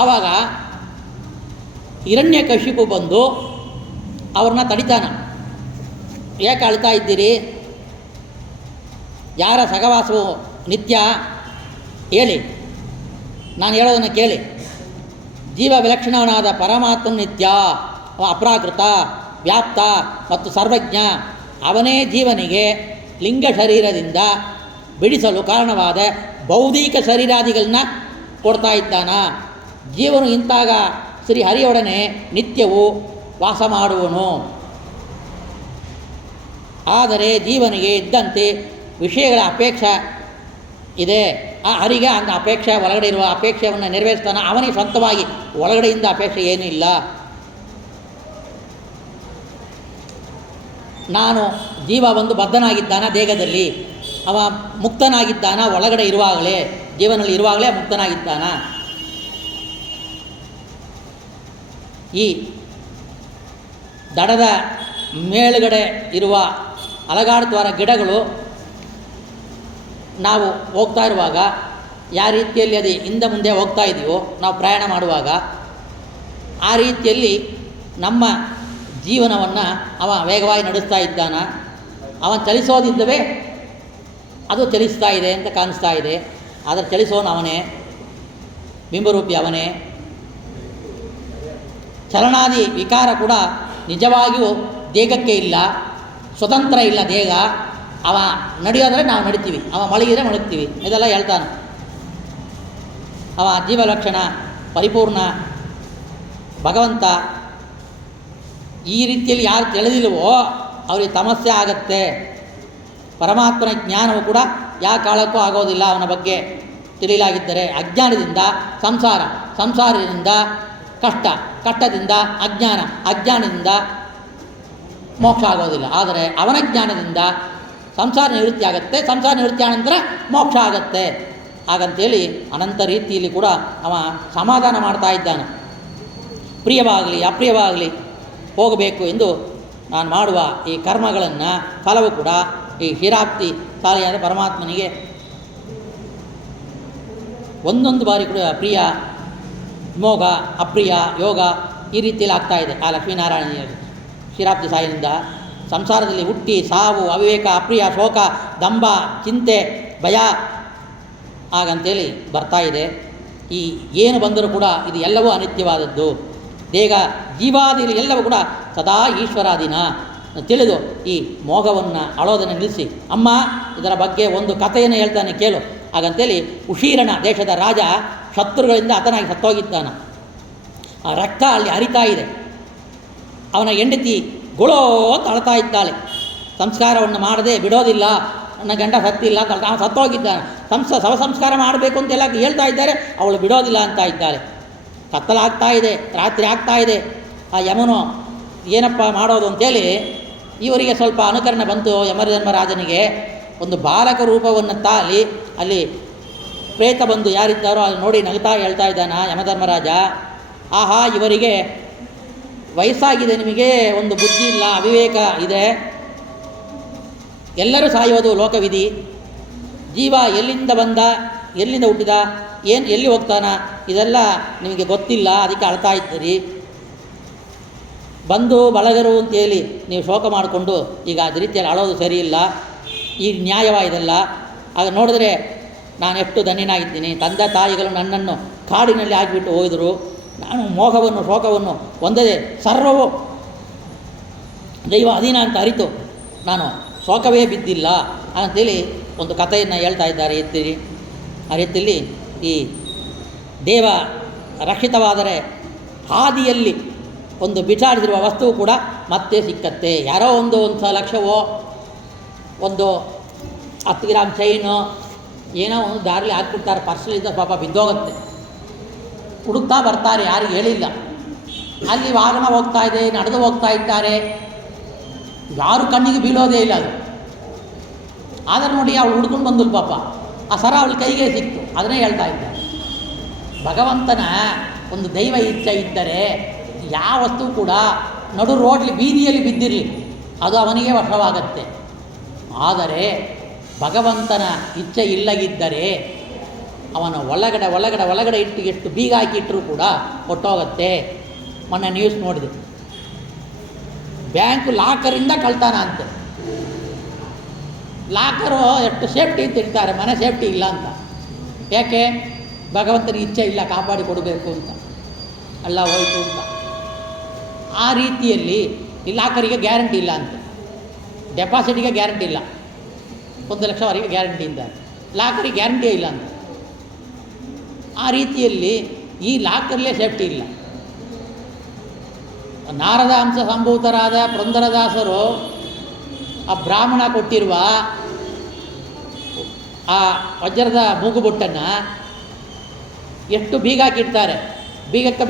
ಆವಾಗ ಹಿರಣ್ಯಕಶಿಪು ಬಂದು ಅವ್ರನ್ನ ತಡಿತಾನ. ಯಾಕೆ ಅಳ್ತಾ ಇದ್ದೀರಿ? ಯಾರ ಸಹವಾಸವು ನಿತ್ಯ ಹೇಳಿ, ನಾನು ಹೇಳೋದನ್ನು ಕೇಳಿ. ಜೀವ ವಿಲಕ್ಷಣವನಾದ ಪರಮಾತ್ಮ ನಿತ್ಯ, ಅಪ್ರಾಕೃತ, ವ್ಯಾಪ್ತ ಮತ್ತು ಸರ್ವಜ್ಞ. ಅವನೇ ಜೀವನಿಗೆ ಲಿಂಗ ಶರೀರದಿಂದ ಬಿಡಿಸಲು ಕಾರಣವಾದ ಬೌದ್ಧಿಕ ಶರೀರಾದಿಗಳನ್ನ ಕೊಡ್ತಾ ಇದ್ದಾನ. ಜೀವನು ಇಂತಾಗ ಶ್ರೀಹರಿಯೊಡನೆ ನಿತ್ಯವೂ ವಾಸ ಮಾಡುವನು. ಆದರೆ ಜೀವನಿಗೆ ಇದ್ದಂತೆ ವಿಷಯಗಳ ಅಪೇಕ್ಷೆ ಇದೆ. ಆ ಹರಿಗೆ ಅಂದ ಅಪೇಕ್ಷೆ, ಒಳಗಡೆ ಇರುವ ಅಪೇಕ್ಷೆಯನ್ನು ನೆರವೇರಿಸ್ತಾನೆ. ಅವನಿಗೆ ಸ್ವಂತವಾಗಿ ಒಳಗಡೆಯಿಂದ ಅಪೇಕ್ಷೆ ಏನೂ ಇಲ್ಲ. ನಾನು ಜೀವ ಒಂದು ಬದ್ಧನಾಗಿದ್ದಾನ ದೇಹದಲ್ಲಿ, ಅವ ಮುಕ್ತನಾಗಿದ್ದಾನ ಒಳಗಡೆ ಇರುವಾಗಲೇ, ಜೀವನಲ್ಲಿ ಇರುವಾಗಲೇ ಮುಕ್ತನಾಗಿದ್ದಾನ. ಈ ದಡದ ಮೇಲುಗಡೆ ಇರುವ ಅಲಗಾಡುತ್ತವರ ಗಿಡಗಳು ನಾವು ಹೋಗ್ತಾ ಇರುವಾಗ ಯಾವ ರೀತಿಯಲ್ಲಿ ಅದು ಹಿಂದೆ ಮುಂದೆ ಹೋಗ್ತಾ ಇದೆಯೋ ನಾವು ಪ್ರಯಾಣ ಮಾಡುವಾಗ, ಆ ರೀತಿಯಲ್ಲಿ ನಮ್ಮ ಜೀವನವನ್ನು ಅವ ವೇಗವಾಗಿ ನಡೆಸ್ತಾ ಇದ್ದಾನ. ಅವನು ಚಲಿಸೋದಿದ್ದವೇ ಅದು ಚಲಿಸ್ತಾ ಇದೆ ಅಂತ ಕಾಣಿಸ್ತಾ ಇದೆ. ಆದರೆ ಚಲಿಸೋನು ಅವನೇ, ಬಿಂಬರೂಪಿ ಅವನೇ. ಚಲನಾದಿ ವಿಕಾರ ಕೂಡ ನಿಜವಾಗಿಯೂ ದೇಹಕ್ಕೆ ಇಲ್ಲ, ಸ್ವತಂತ್ರ ಇಲ್ಲ ದೇಹ. ಅವ ನಡೆಯೋದ್ರೆ ನಾವು ನಡಿತೀವಿ, ಅವ ಮಲಗಿದರೆ ಮಲಗ್ತೀವಿ, ಇದೆಲ್ಲ ಹೇಳ್ತಾನೆ. ಅವ ಜೀವಲಕ್ಷಣ ಪರಿಪೂರ್ಣ ಭಗವಂತ. ಈ ರೀತಿಯಲ್ಲಿ ಯಾರು ತಿಳಿದಿಲ್ವೋ ಅವರಿಗೆ ತಮಸ್ಸೆ ಆಗತ್ತೆ. ಪರಮಾತ್ಮನ ಜ್ಞಾನವು ಕೂಡ ಯಾವ ಕಾಲಕ್ಕೂ ಆಗೋದಿಲ್ಲ ಅವನ ಬಗ್ಗೆ ತಿಳಿಯಲಾಗಿದ್ದರೆ. ಅಜ್ಞಾನದಿಂದ ಸಂಸಾರ, ಸಂಸಾರದಿಂದ ಕಷ್ಟ, ಕಷ್ಟದಿಂದ ಅಜ್ಞಾನ, ಅಜ್ಞಾನದಿಂದ ಮೋಕ್ಷ ಆಗೋದಿಲ್ಲ. ಆದರೆ ಅವನ ಜ್ಞಾನದಿಂದ ಸಂಸಾರ ನಿವೃತ್ತಿ ಆಗುತ್ತೆ, ಸಂಸಾರ ನಿವೃತ್ತಿ ಆನಂತರ ಮೋಕ್ಷ ಆಗತ್ತೆ. ಹಾಗಂತೇಳಿ ಅನಂತ ರೀತಿಯಲ್ಲಿ ಕೂಡ ಅವ ಸಮಾಧಾನ ಮಾಡ್ತಾ ಇದ್ದಾನೆ. ಪ್ರಿಯವಾಗಲಿ ಅಪ್ರಿಯವಾಗಲಿ ಹೋಗಬೇಕು ಎಂದು ನಾನು ಮಾಡುವ ಈ ಕರ್ಮಗಳನ್ನು ಫಲವು ಕೂಡ ಈ ಕ್ಷೀರಾಬ್ಧಿ ಸಾಲಿಯಾದ ಪರಮಾತ್ಮನಿಗೆ ಒಂದೊಂದು ಬಾರಿ ಕೂಡ ಪ್ರಿಯ, ಮೋಗ, ಅಪ್ರಿಯ, ಯೋಗ ಈ ರೀತಿಯಲ್ಲಿ ಆಗ್ತಾಯಿದೆ. ಆ ಲಕ್ಷ್ಮೀನಾರಾಯಣ ಕ್ಷೀರಾಬ್ಧಿ ಸಾಯಿನಿಂದ ಸಂಸಾರದಲ್ಲಿ ಹುಟ್ಟಿ ಸಾವು, ಅವಿವೇಕ, ಅಪ್ರಿಯ, ಶೋಕ, ದಂಭ, ಚಿಂತೆ, ಭಯ ಹಾಗಂತೇಳಿ ಬರ್ತಾ ಇದೆ. ಈ ಏನು ಬಂದರೂ ಕೂಡ ಇದು ಎಲ್ಲವೂ ಅನಿತ್ಯವಾದದ್ದು. ದೇಹ ಜೀವಾದಿಗಳು ಎಲ್ಲವೂ ಕೂಡ ಸದಾ ಈಶ್ವರಾಧೀನ ತಿಳಿದು ಈ ಮೋಹವನ್ನು ಅಳೋದನ್ನು ನಿಲ್ಲಿಸಿ, ಅಮ್ಮ ಇದರ ಬಗ್ಗೆ ಒಂದು ಕಥೆಯನ್ನು ಹೇಳ್ತಾನೆ ಕೇಳು. ಹಾಗಂತೇಳಿ ಉಶೀರಣ ದೇಶದ ರಾಜ ಶತ್ರುಗಳಿಂದ ಹತನಾಗಿ ಸತ್ತೋಗಿದ್ದಾನ. ಆ ರಕ್ತ ಅಲ್ಲಿ ಹರಿತಾ ಇದೆ. ಅವನ ಹೆಂಡತಿ ಗುಳೋ ಅಂತ ಅಳ್ತಾ ಇದ್ದಾಳೆ. ಸಂಸ್ಕಾರವನ್ನು ಮಾಡದೆ ಬಿಡೋದಿಲ್ಲ, ನನ್ನ ಗಂಡ ಸತ್ತಿಲ್ಲ ಅಂತ ಅವನು ಸತ್ತೋಗಿದ್ದಾನೆ. ಶವ ಸಂಸ್ಕಾರ ಮಾಡಬೇಕು ಅಂತೆಲ್ಲ ಹೇಳ್ತಾ ಇದ್ದಾರೆ, ಅವಳು ಬಿಡೋದಿಲ್ಲ ಅಂತ ಇದ್ದಾಳೆ. ಕತ್ತಲಾಗ್ತಾ ಇದೆ, ರಾತ್ರಿ ಆಗ್ತಾ ಇದೆ. ಆ ಯಮನು ಏನಪ್ಪ ಮಾಡೋದು ಅಂತೇಳಿ ಇವರಿಗೆ ಸ್ವಲ್ಪ ಅನುಕರಣೆ ಬಂತು. ಯಮಧರ್ಮರಾಜನಿಗೆ ಒಂದು ಬಾಲಕ ರೂಪವನ್ನು ತಾಲಿ ಅಲ್ಲಿ ಪ್ರೇತ ಬಂದು ಯಾರಿದ್ದಾರೋ ಅಲ್ಲಿ ನೋಡಿ ನಗ್ತಾ ಹೇಳ್ತಾ ಇದ್ದಾನ ಯಮಧರ್ಮರಾಜ. ಆಹಾ, ಇವರಿಗೆ ವಯಸ್ಸಾಗಿದೆ, ನಿಮಗೆ ಒಂದು ಬುದ್ಧಿ ಇಲ್ಲ, ಅವಿವೇಕ ಇದೆ, ಎಲ್ಲರೂ ಸಾಯೋದು ಲೋಕವಿಧಿ. ಜೀವ ಎಲ್ಲಿಂದ ಬಂದ, ಎಲ್ಲಿಂದ ಹುಟ್ಟಿದ, ಎಲ್ಲಿ ಹೋಗ್ತಾನ, ಇದೆಲ್ಲ ನಿಮಗೆ ಗೊತ್ತಿಲ್ಲ, ಅದಕ್ಕೆ ಅಳ್ತಾ ಇದ್ದೀರಿ. ಬಂದು ಬಳಗರು ಅಂತೇಳಿ ನೀವು ಶೋಕ ಮಾಡಿಕೊಂಡು ಈಗ ಅದೇ ರೀತಿಯಲ್ಲಿ ಅಳೋದು ಸರಿಯಿಲ್ಲ, ಈಗ ನ್ಯಾಯವಾಯಿದಲ್ಲ. ಆಗ ನೋಡಿದ್ರೆ ನಾನು ಎಷ್ಟು ಧನ್ಯನಾಗಿದ್ದೀನಿ. ತಂದೆ ತಾಯಿಗಳು ನನ್ನನ್ನು ಕಾಡಿನಲ್ಲಿ ಆಗಿಬಿಟ್ಟು ಹೋಗಿದ್ರು. ನಾನು ಮೋಹವನ್ನು ಶೋಕವನ್ನು ಒಂದೇ ಸರ್ವವು ದೈವ ಅಧೀನ ಅಂತ ಅರಿತು ನಾನು ಶೋಕವೇ ಬಿದ್ದಿಲ್ಲ ಅಂತೇಳಿ ಒಂದು ಕಥೆಯನ್ನು ಹೇಳ್ತಾ ಇದ್ದಾರೆ ಎತ್ತಿರಿ. ಆ ರೀತಿಯಲ್ಲಿ ಈ ದೇವ ರಕ್ಷಿತವಾದರೆ ಹಾದಿಯಲ್ಲಿ ಒಂದು ಬಿಚಾಡಿದಿರುವ ವಸ್ತುವು ಕೂಡ ಮತ್ತೆ ಸಿಕ್ಕತ್ತೆ. ಯಾರೋ ಒಂದು ಲಕ್ಷವೋ, ಒಂದು 10 ಗ್ರಾಮ್ ಚೈನು, ಏನೋ ಒಂದು ದಾರಿಲಿ ಹಾಕ್ಬಿಡ್ತಾರೆ, ಪರ್ಸಲಿದ್ದ ಪಾಪ ಬಿದ್ದೋಗುತ್ತೆ. ಹುಡುಕ್ತಾ ಬರ್ತಾರೆ, ಯಾರಿಗೆ ಹೇಳಿಲ್ಲ. ಅಲ್ಲಿ ವಾಹನ ಹೋಗ್ತಾ ಇದೆ, ನಡೆದು ಹೋಗ್ತಾ ಇದ್ದಾರೆ, ಯಾರು ಕಣ್ಣಿಗೆ ಬೀಳೋದೇ ಇಲ್ಲ ಅದು. ಆದರೆ ನೋಡಿ ಅವಳು ಹುಡ್ಕೊಂಡು ಬಂದಳು ಪಾಪ, ಆ ಸರ ಅವಳ ಕೈಗೆ ಸಿಕ್ತು. ಅದನ್ನೇ ಹೇಳ್ತಾ ಇದ್ದಾರೆ, ಭಗವಂತನ ಒಂದು ದೈವ ಇಚ್ಛೆ ಇದ್ದರೆ ಯಾವ ವಸ್ತು ಕೂಡ ನಡು ರೋಡ್ಲಿ ಬೀದಿಯಲ್ಲಿ ಬಿದ್ದಿರಲಿ ಅದು ಅವನಿಗೆ ವಶವಾಗತ್ತೆ. ಆದರೆ ಭಗವಂತನ ಇಚ್ಛೆ ಇಲ್ಲದಿದ್ದರೆ ಅವನ ಒಳಗಡೆ ಇಟ್ಟು ಎಷ್ಟು ಬೀಗ ಹಾಕಿಟ್ಟರೂ ಕೂಡ ಹೊಟ್ಟೋಗತ್ತೆ. ಮೊನ್ನೆ ನ್ಯೂಸ್ ನೋಡಿದೆ, ಬ್ಯಾಂಕು ಲಾಕರಿಂದ ಕಳ್ತಾನ ಅಂತೆ. ಲಾಕರು ಎಷ್ಟು ಸೇಫ್ಟಿ ಅಂತ ಇರ್ತಾರೆ, ಮನೆ ಸೇಫ್ಟಿ ಇಲ್ಲ ಅಂತ. ಯಾಕೆ? ಭಗವಂತನ ಇಚ್ಛೆ ಇಲ್ಲ ಕಾಪಾಡಿ ಕೊಡಬೇಕು ಅಂತ, ಎಲ್ಲ ಹೋಯಿತು ಅಂತ. ಆ ರೀತಿಯಲ್ಲಿ ಈ ಲಾಕರಿಗೆ ಗ್ಯಾರಂಟಿ ಇಲ್ಲ ಅಂತೆ, ಡೆಪಾಸಿಟಿಗೆ ಗ್ಯಾರಂಟಿ ಇಲ್ಲ, 1,00,000ವರೆಗೆ ಗ್ಯಾರಂಟಿ ಅಂತ. ಲಾಕರಿಗೆ ಗ್ಯಾರಂಟಿಯೇ ಇಲ್ಲ ಅಂತ. ಆ ರೀತಿಯಲ್ಲಿ ಈ ಲಾಕರ್ಲೇ ಸೇಫ್ಟಿ ಇಲ್ಲ. ನಾರದ ಅಂಶ ಸಂಭೂತರಾದ ಪುರಂದರದಾಸರು ಆ ಬ್ರಾಹ್ಮಣ ಕೊಟ್ಟಿರುವ ಆ ವಜ್ರದ ಮೂಗುಬೊಟ್ಟನ್ನು ಎಷ್ಟು ಬೀಗ ಹಾಕಿಡ್ತಾರೆ, ಬೀಗಕ್ಕೆ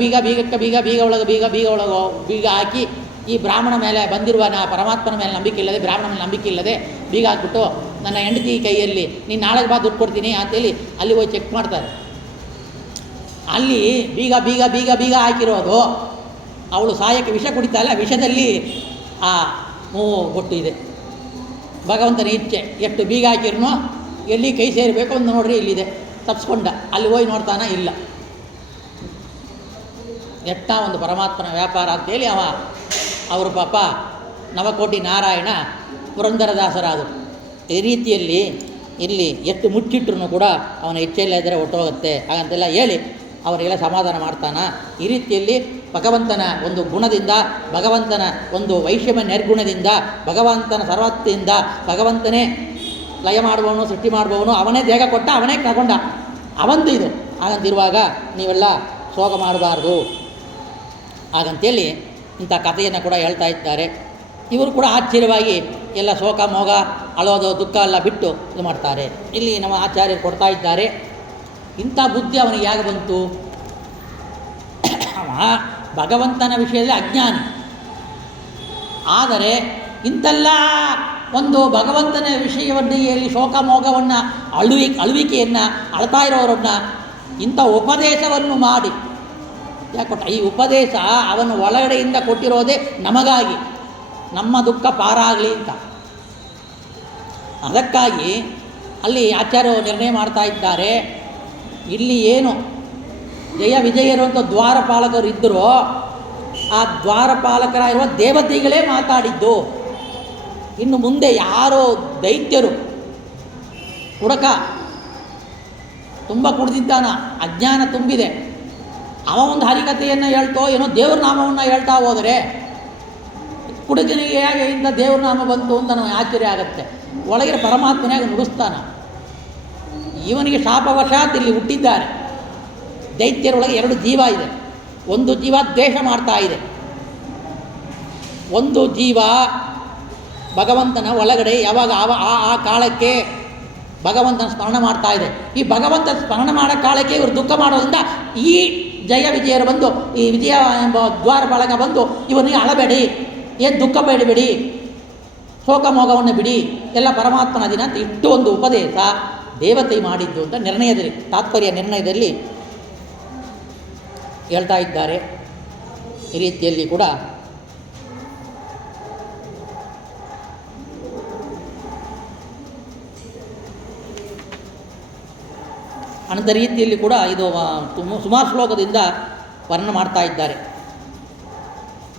ಬೀಗ ಒಳಗೆ ಹಾಕಿ ಈ ಬ್ರಾಹ್ಮಣ ಮೇಲೆ ಬಂದಿರುವ ಪರಮಾತ್ಮನ ಮೇಲೆ ನಂಬಿಕೆ ಇಲ್ಲದೆ, ಬ್ರಾಹ್ಮಣ ಮೇಲೆ ನಂಬಿಕೆ ಇಲ್ಲದೆ ಬೀಗ ಹಾಕ್ಬಿಟ್ಟು ನನ್ನ ಹೆಂಡತಿ ಕೈಯಲ್ಲಿ ನೀನು ನಾಳೆಗೆ ಬಾ ದುಡ್ಡು ಕೊಡ್ತೀನಿ ಅಂತೇಳಿ ಅಲ್ಲಿ ಹೋಗಿ ಚೆಕ್ ಮಾಡ್ತಾರೆ. ಅಲ್ಲಿ ಬೀಗ ಹಾಕಿರೋದು ಅವಳು ಸಾಯಕ್ಕೆ ವಿಷ ಕುಡಿತಾಯಿಲ್ಲ, ವಿಷದಲ್ಲಿ ಆ ಮೂಗು ಬೊಟ್ಟು ಇದೆ. ಭಗವಂತನ ಇಚ್ಛೆ, ಎಷ್ಟು ಬೀಗ ಹಾಕಿರ್ನೋ ಎಲ್ಲಿ ಕೈ ಸೇರಬೇಕು ಅಂತ ನೋಡ್ರಿ ಇಲ್ಲಿದೆ, ತಪ್ಪಿಸ್ಕೊಂಡ. ಅಲ್ಲಿ ಹೋಗಿ ನೋಡ್ತಾನ, ಇಲ್ಲ. ಎಟ್ಟ ಒಂದು ಪರಮಾತ್ಮನ ವ್ಯಾಪಾರ ಅಂತೇಳಿ ಅವರು ಪಾಪ ನವಕೋಟಿ ನಾರಾಯಣ ಪುರಂದರದಾಸರಾದರು. ಈ ರೀತಿಯಲ್ಲಿ ಇಲ್ಲಿ ಎಷ್ಟು ಮುಚ್ಚಿಟ್ರೂ ಕೂಡ ಅವನ ಇಚ್ಛೆಯಲ್ಲೇ ಇದ್ದರೆ ಹೊಟ್ಟೋಗುತ್ತೆ ಹಾಗಂತೆಲ್ಲ ಹೇಳಿ ಅವರಿಗೆಲ್ಲ ಸಮಾಧಾನ ಮಾಡ್ತಾನ. ಈ ರೀತಿಯಲ್ಲಿ ಭಗವಂತನ ಒಂದು ಗುಣದಿಂದ, ಭಗವಂತನ ಒಂದು ವೈಷಮ್ಯ ನಿರ್ಗುಣದಿಂದ, ಭಗವಂತನ ಸರ್ವತ್ವದಿಂದ, ಭಗವಂತನೇ ಲಯ ಮಾಡುವವನು, ಸೃಷ್ಟಿ ಮಾಡುವವನು, ಅವನೇ ದೇಹ ಕೊಟ್ಟ, ಅವನೇ ತಗೊಂಡ, ಅವಂದು ಇದು. ಹಾಗಂತಿರುವಾಗ ನೀವೆಲ್ಲ ಶೋಕ ಮಾಡಬಾರ್ದು ಹಾಗಂತೇಳಿ ಇಂಥ ಕಥೆಯನ್ನು ಕೂಡ ಹೇಳ್ತಾ ಇದ್ದಾರೆ. ಇವರು ಕೂಡ ಆಶ್ಚರ್ಯವಾಗಿ ಎಲ್ಲ ಶೋಕ ಮೋಗ ಅಳೋದು ದುಃಖ ಎಲ್ಲ ಬಿಟ್ಟು ಇದು ಮಾಡ್ತಾರೆ. ಇಲ್ಲಿ ನಮ್ಮ ಆಚಾರ್ಯರು ಕೊಡ್ತಾ ಇದ್ದಾರೆ, ಇಂಥ ಬುದ್ಧಿ ಅವನಿಗೆ ಯಾಕೆ ಬಂತು? ಅವ ಭಗವಂತನ ವಿಷಯದಲ್ಲಿ ಅಜ್ಞಾನಿ. ಆದರೆ ಇಂಥೆಲ್ಲ ಒಂದು ಭಗವಂತನ ವಿಷಯದಲ್ಲಿ ಶೋಕ ಮೋಗವನ್ನು ಅಳುವಿಕೆಯನ್ನು ಅಳ್ತಾ ಇರೋರನ್ನ ಇಂಥ ಉಪದೇಶವನ್ನು ಮಾಡಿ ಯಾಕೆ ಕೊಟ್ಟ? ಈ ಉಪದೇಶ ಅವನು ಒಳಗಡೆಯಿಂದ ಕೊಟ್ಟಿರೋದೇ ನಮಗಾಗಿ, ನಮ್ಮ ದುಃಖ ಪಾರಾಗಲಿ ಅಂತ. ಅದಕ್ಕಾಗಿ ಅಲ್ಲಿ ಆಚಾರ್ಯರು ನಿರ್ಣಯ ಮಾಡ್ತಾ ಇದ್ದಾರೆ, ಇಲ್ಲಿ ಏನು ಜಯ ವಿಜಯರು ಅಂತ ದ್ವಾರಪಾಲಕರು ಇದ್ದರೂ ಆ ದ್ವಾರಪಾಲಕರಾಗಿರುವ ದೇವತೆಗಳೇ ಮಾತಾಡಿದ್ದು. ಇನ್ನು ಮುಂದೆ ಯಾರೋ ದೈತ್ಯರು, ಕುಡಕ ತುಂಬ ಕುಡಿದಿದ್ದಾನ, ಅಜ್ಞಾನ ತುಂಬಿದೆ, ಅವ ಒಂದು ಹರಿಕತೆಯನ್ನು ಹೇಳ್ತೋ ಏನೋ ದೇವ್ರ ನಾಮವನ್ನು ಹೇಳ್ತಾ ಹೋದರೆ ಕುಡುಕನಿಗೆ ಹೇಗೆ ಇಂಥ ದೇವ್ರ ನಾಮ ಬಂತು ಅಂತ ನಮಗೆ ಆಶ್ಚರ್ಯ ಆಗುತ್ತೆ. ಒಳಗಿನ ಪರಮಾತ್ಮನಾಗ ನುಡಿಸ್ತಾನ. ಇವನಿಗೆ ಶಾಪವಶಾತ್ ಇಲ್ಲಿ ಹುಟ್ಟಿದ್ದಾರೆ. ದೈತ್ಯರೊಳಗೆ 2 ಜೀವ ಇದೆ. ಒಂದು ಜೀವ ದ್ವೇಷ ಮಾಡ್ತಾ ಇದೆ, ಒಂದು ಜೀವ ಭಗವಂತನ ಒಳಗಡೆ ಯಾವಾಗ ಆ ಕಾಲಕ್ಕೆ ಭಗವಂತನ ಸ್ಮರಣೆ ಮಾಡ್ತಾ ಇದೆ. ಈ ಭಗವಂತನ ಸ್ಮರಣೆ ಮಾಡೋ ಕಾಲಕ್ಕೆ ಇವರು ದುಃಖ ಮಾಡೋದ್ರಿಂದ ಈ ಜಯ ವಿಜಯರು ಬಂದು, ಈ ವಿಜಯ ಎಂಬ ದ್ವಾರಪಾಲಕ ಬಂದು ಇವನಿಗೆ ಅಳಬೇಡಿ, ಏನು ದುಃಖ ಬೇಡಬೇಡಿ, ಶೋಕ ಮೋಗವನ್ನು ಬಿಡಿ, ಎಲ್ಲ ಪರಮಾತ್ಮನ ದಿನ ಅಂತ ಇಟ್ಟು ಒಂದು ಉಪದೇಶ ದೇವತೆ ಮಾಡಿದ್ದು ಅಂತ ನಿರ್ಣಯದಲ್ಲಿ, ತಾತ್ಪರ್ಯ ನಿರ್ಣಯದಲ್ಲಿ ಹೇಳ್ತಾ ಇದ್ದಾರೆ. ಈ ರೀತಿಯಲ್ಲಿ ಕೂಡ ಅನಂತ ರೀತಿಯಲ್ಲಿ ಕೂಡ ಇದು ಸುಮಾರು ಶ್ಲೋಕದಿಂದ ವರ್ಣನೆ ಮಾಡ್ತಾ ಇದ್ದಾರೆ.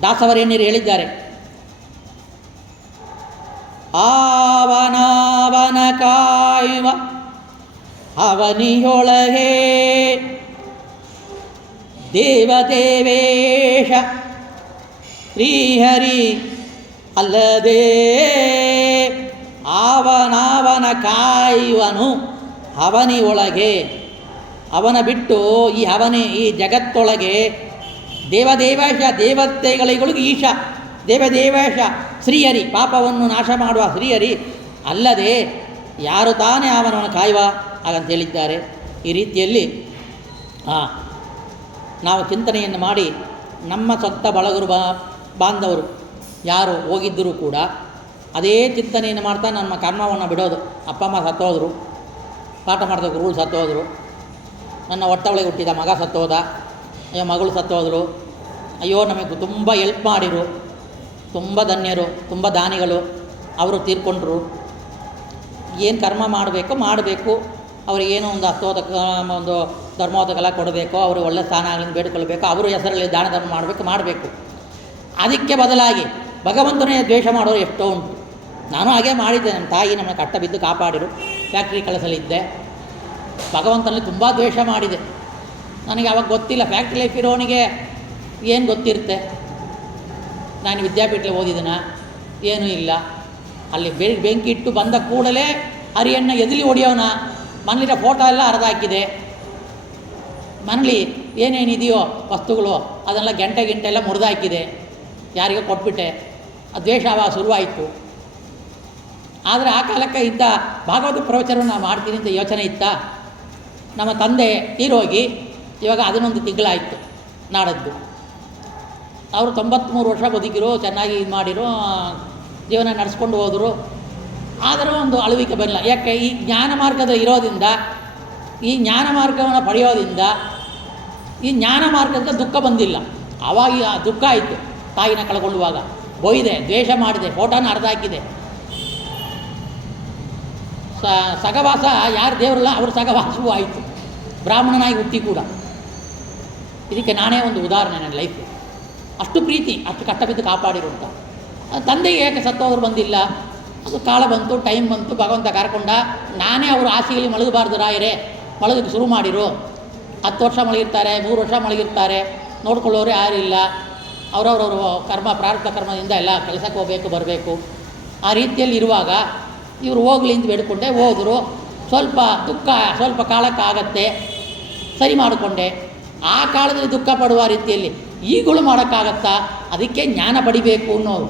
ದಾಸವರೇಣ್ಯರು ಹೇಳಿದ್ದಾರೆ, ಆವನಾವನ ಕಾಯುವ ಅವನಿಯೊಳಗೆ ದೇವದೇವೇಶ ಶ್ರೀಹರಿ ಅಲ್ಲದೆ ಅವನಾವನ ಕಾಯುವನು ಅವನಿಯೊಳಗೆ, ಅವನ ಬಿಟ್ಟು ಈ ಜಗತ್ತೊಳಗೆ ದೇವದೇವೇಶ ದೇವತೆಗಳಿಗೂ ಈಶ ದೇವದೇವೇಶ ಶ್ರೀಹರಿ ಪಾಪವನ್ನು ನಾಶ ಮಾಡುವ ಶ್ರೀಹರಿ ಅಲ್ಲದೆ ಯಾರು ತಾನೇ ಅವನನ್ನು ಕಾಯುವ? ಹಾಗಂತ ಹೇಳಿದ್ದಾರೆ. ಈ ರೀತಿಯಲ್ಲಿ ನಾವು ಚಿಂತನೆಯನ್ನು ಮಾಡಿ ನಮ್ಮ ಸ್ವಂತ ಬಳಗರು ಬಾಂಧವರು ಯಾರು ಹೋಗಿದ್ದರೂ ಕೂಡ ಅದೇ ಚಿಂತನೆಯನ್ನು ಮಾಡ್ತಾ ನಮ್ಮ ಕರ್ಮವನ್ನು ಬಿಡೋದು. ಅಪ್ಪ ಅಮ್ಮ ಸತ್ತೋದ್ರು, ಪಾಠ ಮಾಡಿದ ಗುರುಗಳು ಸತ್ತೋದ್ರು, ನನ್ನ ಹೊಟ್ಟೊಳಗೆ ಹುಟ್ಟಿದ ಮಗ ಸತ್ತೋದ, ಅಯ್ಯೋ ಮಗಳು ಸತ್ತೋದ್ರು, ಅಯ್ಯೋ ನಮಗೆ ತುಂಬ ಹೆಲ್ಪ್ ಮಾಡಿರು, ತುಂಬ ಧನ್ಯರು, ತುಂಬ ದಾನಿಗಳು, ಅವರು ತೀರ್ಕೊಂಡ್ರು. ಏನು ಕರ್ಮ ಮಾಡಬೇಕು, ಅವರಿಗೇನೋ ಒಂದು ಒಂದು ಧರ್ಮೋದಕಲ ಕೊಡಬೇಕು, ಅವರು ಒಳ್ಳೆ ಸ್ಥಾನ ಆಗಲಿ ಬೇಡಿಕೊಳ್ಬೇಕು, ಅವರ ಹೆಸರಲ್ಲಿ ದಾನ ಧರ್ಮ ಮಾಡಬೇಕು. ಅದಕ್ಕೆ ಬದಲಾಗಿ ಭಗವಂತನೇ ದ್ವೇಷ ಮಾಡೋರು ಎಷ್ಟೋ ಉಂಟು. ನಾನು ಹಾಗೆ ಮಾಡಿದ್ದೆ. ನಮ್ಮ ತಾಯಿ ನಮ್ಮನ್ನು ಕಟ್ಟ ಬಿದ್ದು ಕಾಪಾಡಿರು. ಫ್ಯಾಕ್ಟ್ರಿ ಕೆಲಸದಲ್ಲಿದ್ದೆ, ಭಗವಂತನಲ್ಲಿ ತುಂಬ ದ್ವೇಷ ಮಾಡಿದೆ. ನನಗೆ ಅವಾಗ ಗೊತ್ತಿಲ್ಲ, ಫ್ಯಾಕ್ಟ್ರಿ ಲೈಫ್ ಇರೋನಿಗೆ ಏನು ಗೊತ್ತಿರುತ್ತೆ. ನಾನು ವಿದ್ಯಾಪೀಠದಲ್ಲಿ ಓದಿದ್ದೀನ, ಏನೂ ಇಲ್ಲ. ಅಲ್ಲಿ ಬೆಂಕಿ ಇಟ್ಟು ಬಂದ ಕೂಡಲೇ ಹರಿಯನ್ನು ಎದಲಿ ಹೊಡೆಯೋನ. ಮನೇಲಿರೋ ಫೋಟೋ ಎಲ್ಲ ಹರಿದಾಕಿದೆ. ಮನೇಲಿ ಏನೇನಿದೆಯೋ ವಸ್ತುಗಳು ಅದೆಲ್ಲ ಗಂಟೆ ಎಲ್ಲ ಮುರಿದಾಕಿದೆ, ಯಾರಿಗೋ ಕೊಟ್ಬಿಟ್ಟೆ. ಆ ದ್ವೇಷ ಶುರುವಾಯಿತು. ಆದರೆ ಆ ಕಾಲಕ್ಕೆ ಇದ್ದ ಭಾಗವತ ಪ್ರವಚನವನ್ನು ನಾವು ಮಾಡ್ತೀನಿ ಅಂತ ಯೋಚನೆ ಇತ್ತ. ನಮ್ಮ ತಂದೆ ತೀರೋಗಿ ಇವಾಗ 11 ತಿಂಗಳಾಯಿತು ನಾಡದ್ದು. ಅವರು 93 ವರ್ಷ ಬದುಕಿರು, ಚೆನ್ನಾಗಿ ಇದು ಮಾಡಿರು, ಜೀವನ ನಡೆಸ್ಕೊಂಡು ಹೋದರು. ಆದರೂ ಒಂದು ಅಳುವಿಕೆ ಬರಲಿಲ್ಲ. ಯಾಕೆ? ಈ ಜ್ಞಾನ ಮಾರ್ಗದ ಇರೋದ್ರಿಂದ, ಈ ಜ್ಞಾನ ಮಾರ್ಗವನ್ನು ಪಡೆಯೋದ್ರಿಂದ ಈ ಜ್ಞಾನ ಮಾರ್ಗದಿಂದ ದುಃಖ ಬಂದಿಲ್ಲ. ಆವಾಗ ದುಃಖ ಆಯಿತು. ತಾಯಿನ ಕಳ್ಕೊಳ್ಳುವಾಗ ಬೊಯ್ದೆ, ದ್ವೇಷ ಮಾಡಿದೆ, ಫೋಟೋನ ಹರಿದಾಕಿದೆ. ಸಹವಾಸ ಯಾರು ದೇವರಲ್ಲ ಅವ್ರ ಸಹವಾಸವೂ ಆಯಿತು. ಬ್ರಾಹ್ಮಣನಾಗಿ ಹುಟ್ಟಿ ಕೂಡ. ಇದಕ್ಕೆ ನಾನೇ ಒಂದು ಉದಾಹರಣೆ ನನ್ನ ಲೈಫ್. ಅಷ್ಟು ಪ್ರೀತಿ, ಅಷ್ಟು ಕಷ್ಟ ಬಿದ್ದು ಕಾಪಾಡಿರುವಂಥ ತಂದೆಗೆ ಏಕೆ ಸತ್ತೋದ್ರು ಬಂದಿಲ್ಲ? ಅದು ಕಾಲ ಬಂತು, ಟೈಮ್ ಬಂತು, ಭಗವಂತ ಕರ್ಕೊಂಡ. ನಾನೇ ಅವರು ಹಾಸಿಗೆಯಲ್ಲಿ ಮಲಗಬಾರ್ದು ರಾಯರೇ, ಮಲಗಕ್ಕೆ ಶುರು ಮಾಡಿರು. 10 ವರ್ಷ ಮಲಗಿರ್ತಾರೆ, 3 ವರ್ಷ ಮಲಗಿರ್ತಾರೆ, ನೋಡ್ಕೊಳ್ಳೋರು ಯಾರಿಲ್ಲ. ಅವರವರವರು ಪ್ರಾರಬ್ಧ ಕರ್ಮದಿಂದ ಎಲ್ಲ ಕೆಲಸಕ್ಕೆ ಹೋಗಬೇಕು ಬರಬೇಕು. ಆ ರೀತಿಯಲ್ಲಿ ಇರುವಾಗ ಇವರು ಹೋಗ್ಲಿ ಅಂತ ಬೇಡಿಕೊಂಡೆ, ಹೋದರು. ಸ್ವಲ್ಪ ದುಃಖ ಸ್ವಲ್ಪ ಕಾಲಕ್ಕಾಗತ್ತೆ, ಸರಿ ಮಾಡಿಕೊಂಡೆ. ಆ ಕಾಲದಲ್ಲಿ ದುಃಖ ಪಡುವ ರೀತಿಯಲ್ಲಿ ಈಗಲೂ ಮಾಡೋಕ್ಕಾಗತ್ತಾ? ಅದಕ್ಕೆ ಜ್ಞಾನ ಪಡಿಬೇಕು ಅನ್ನೋರು.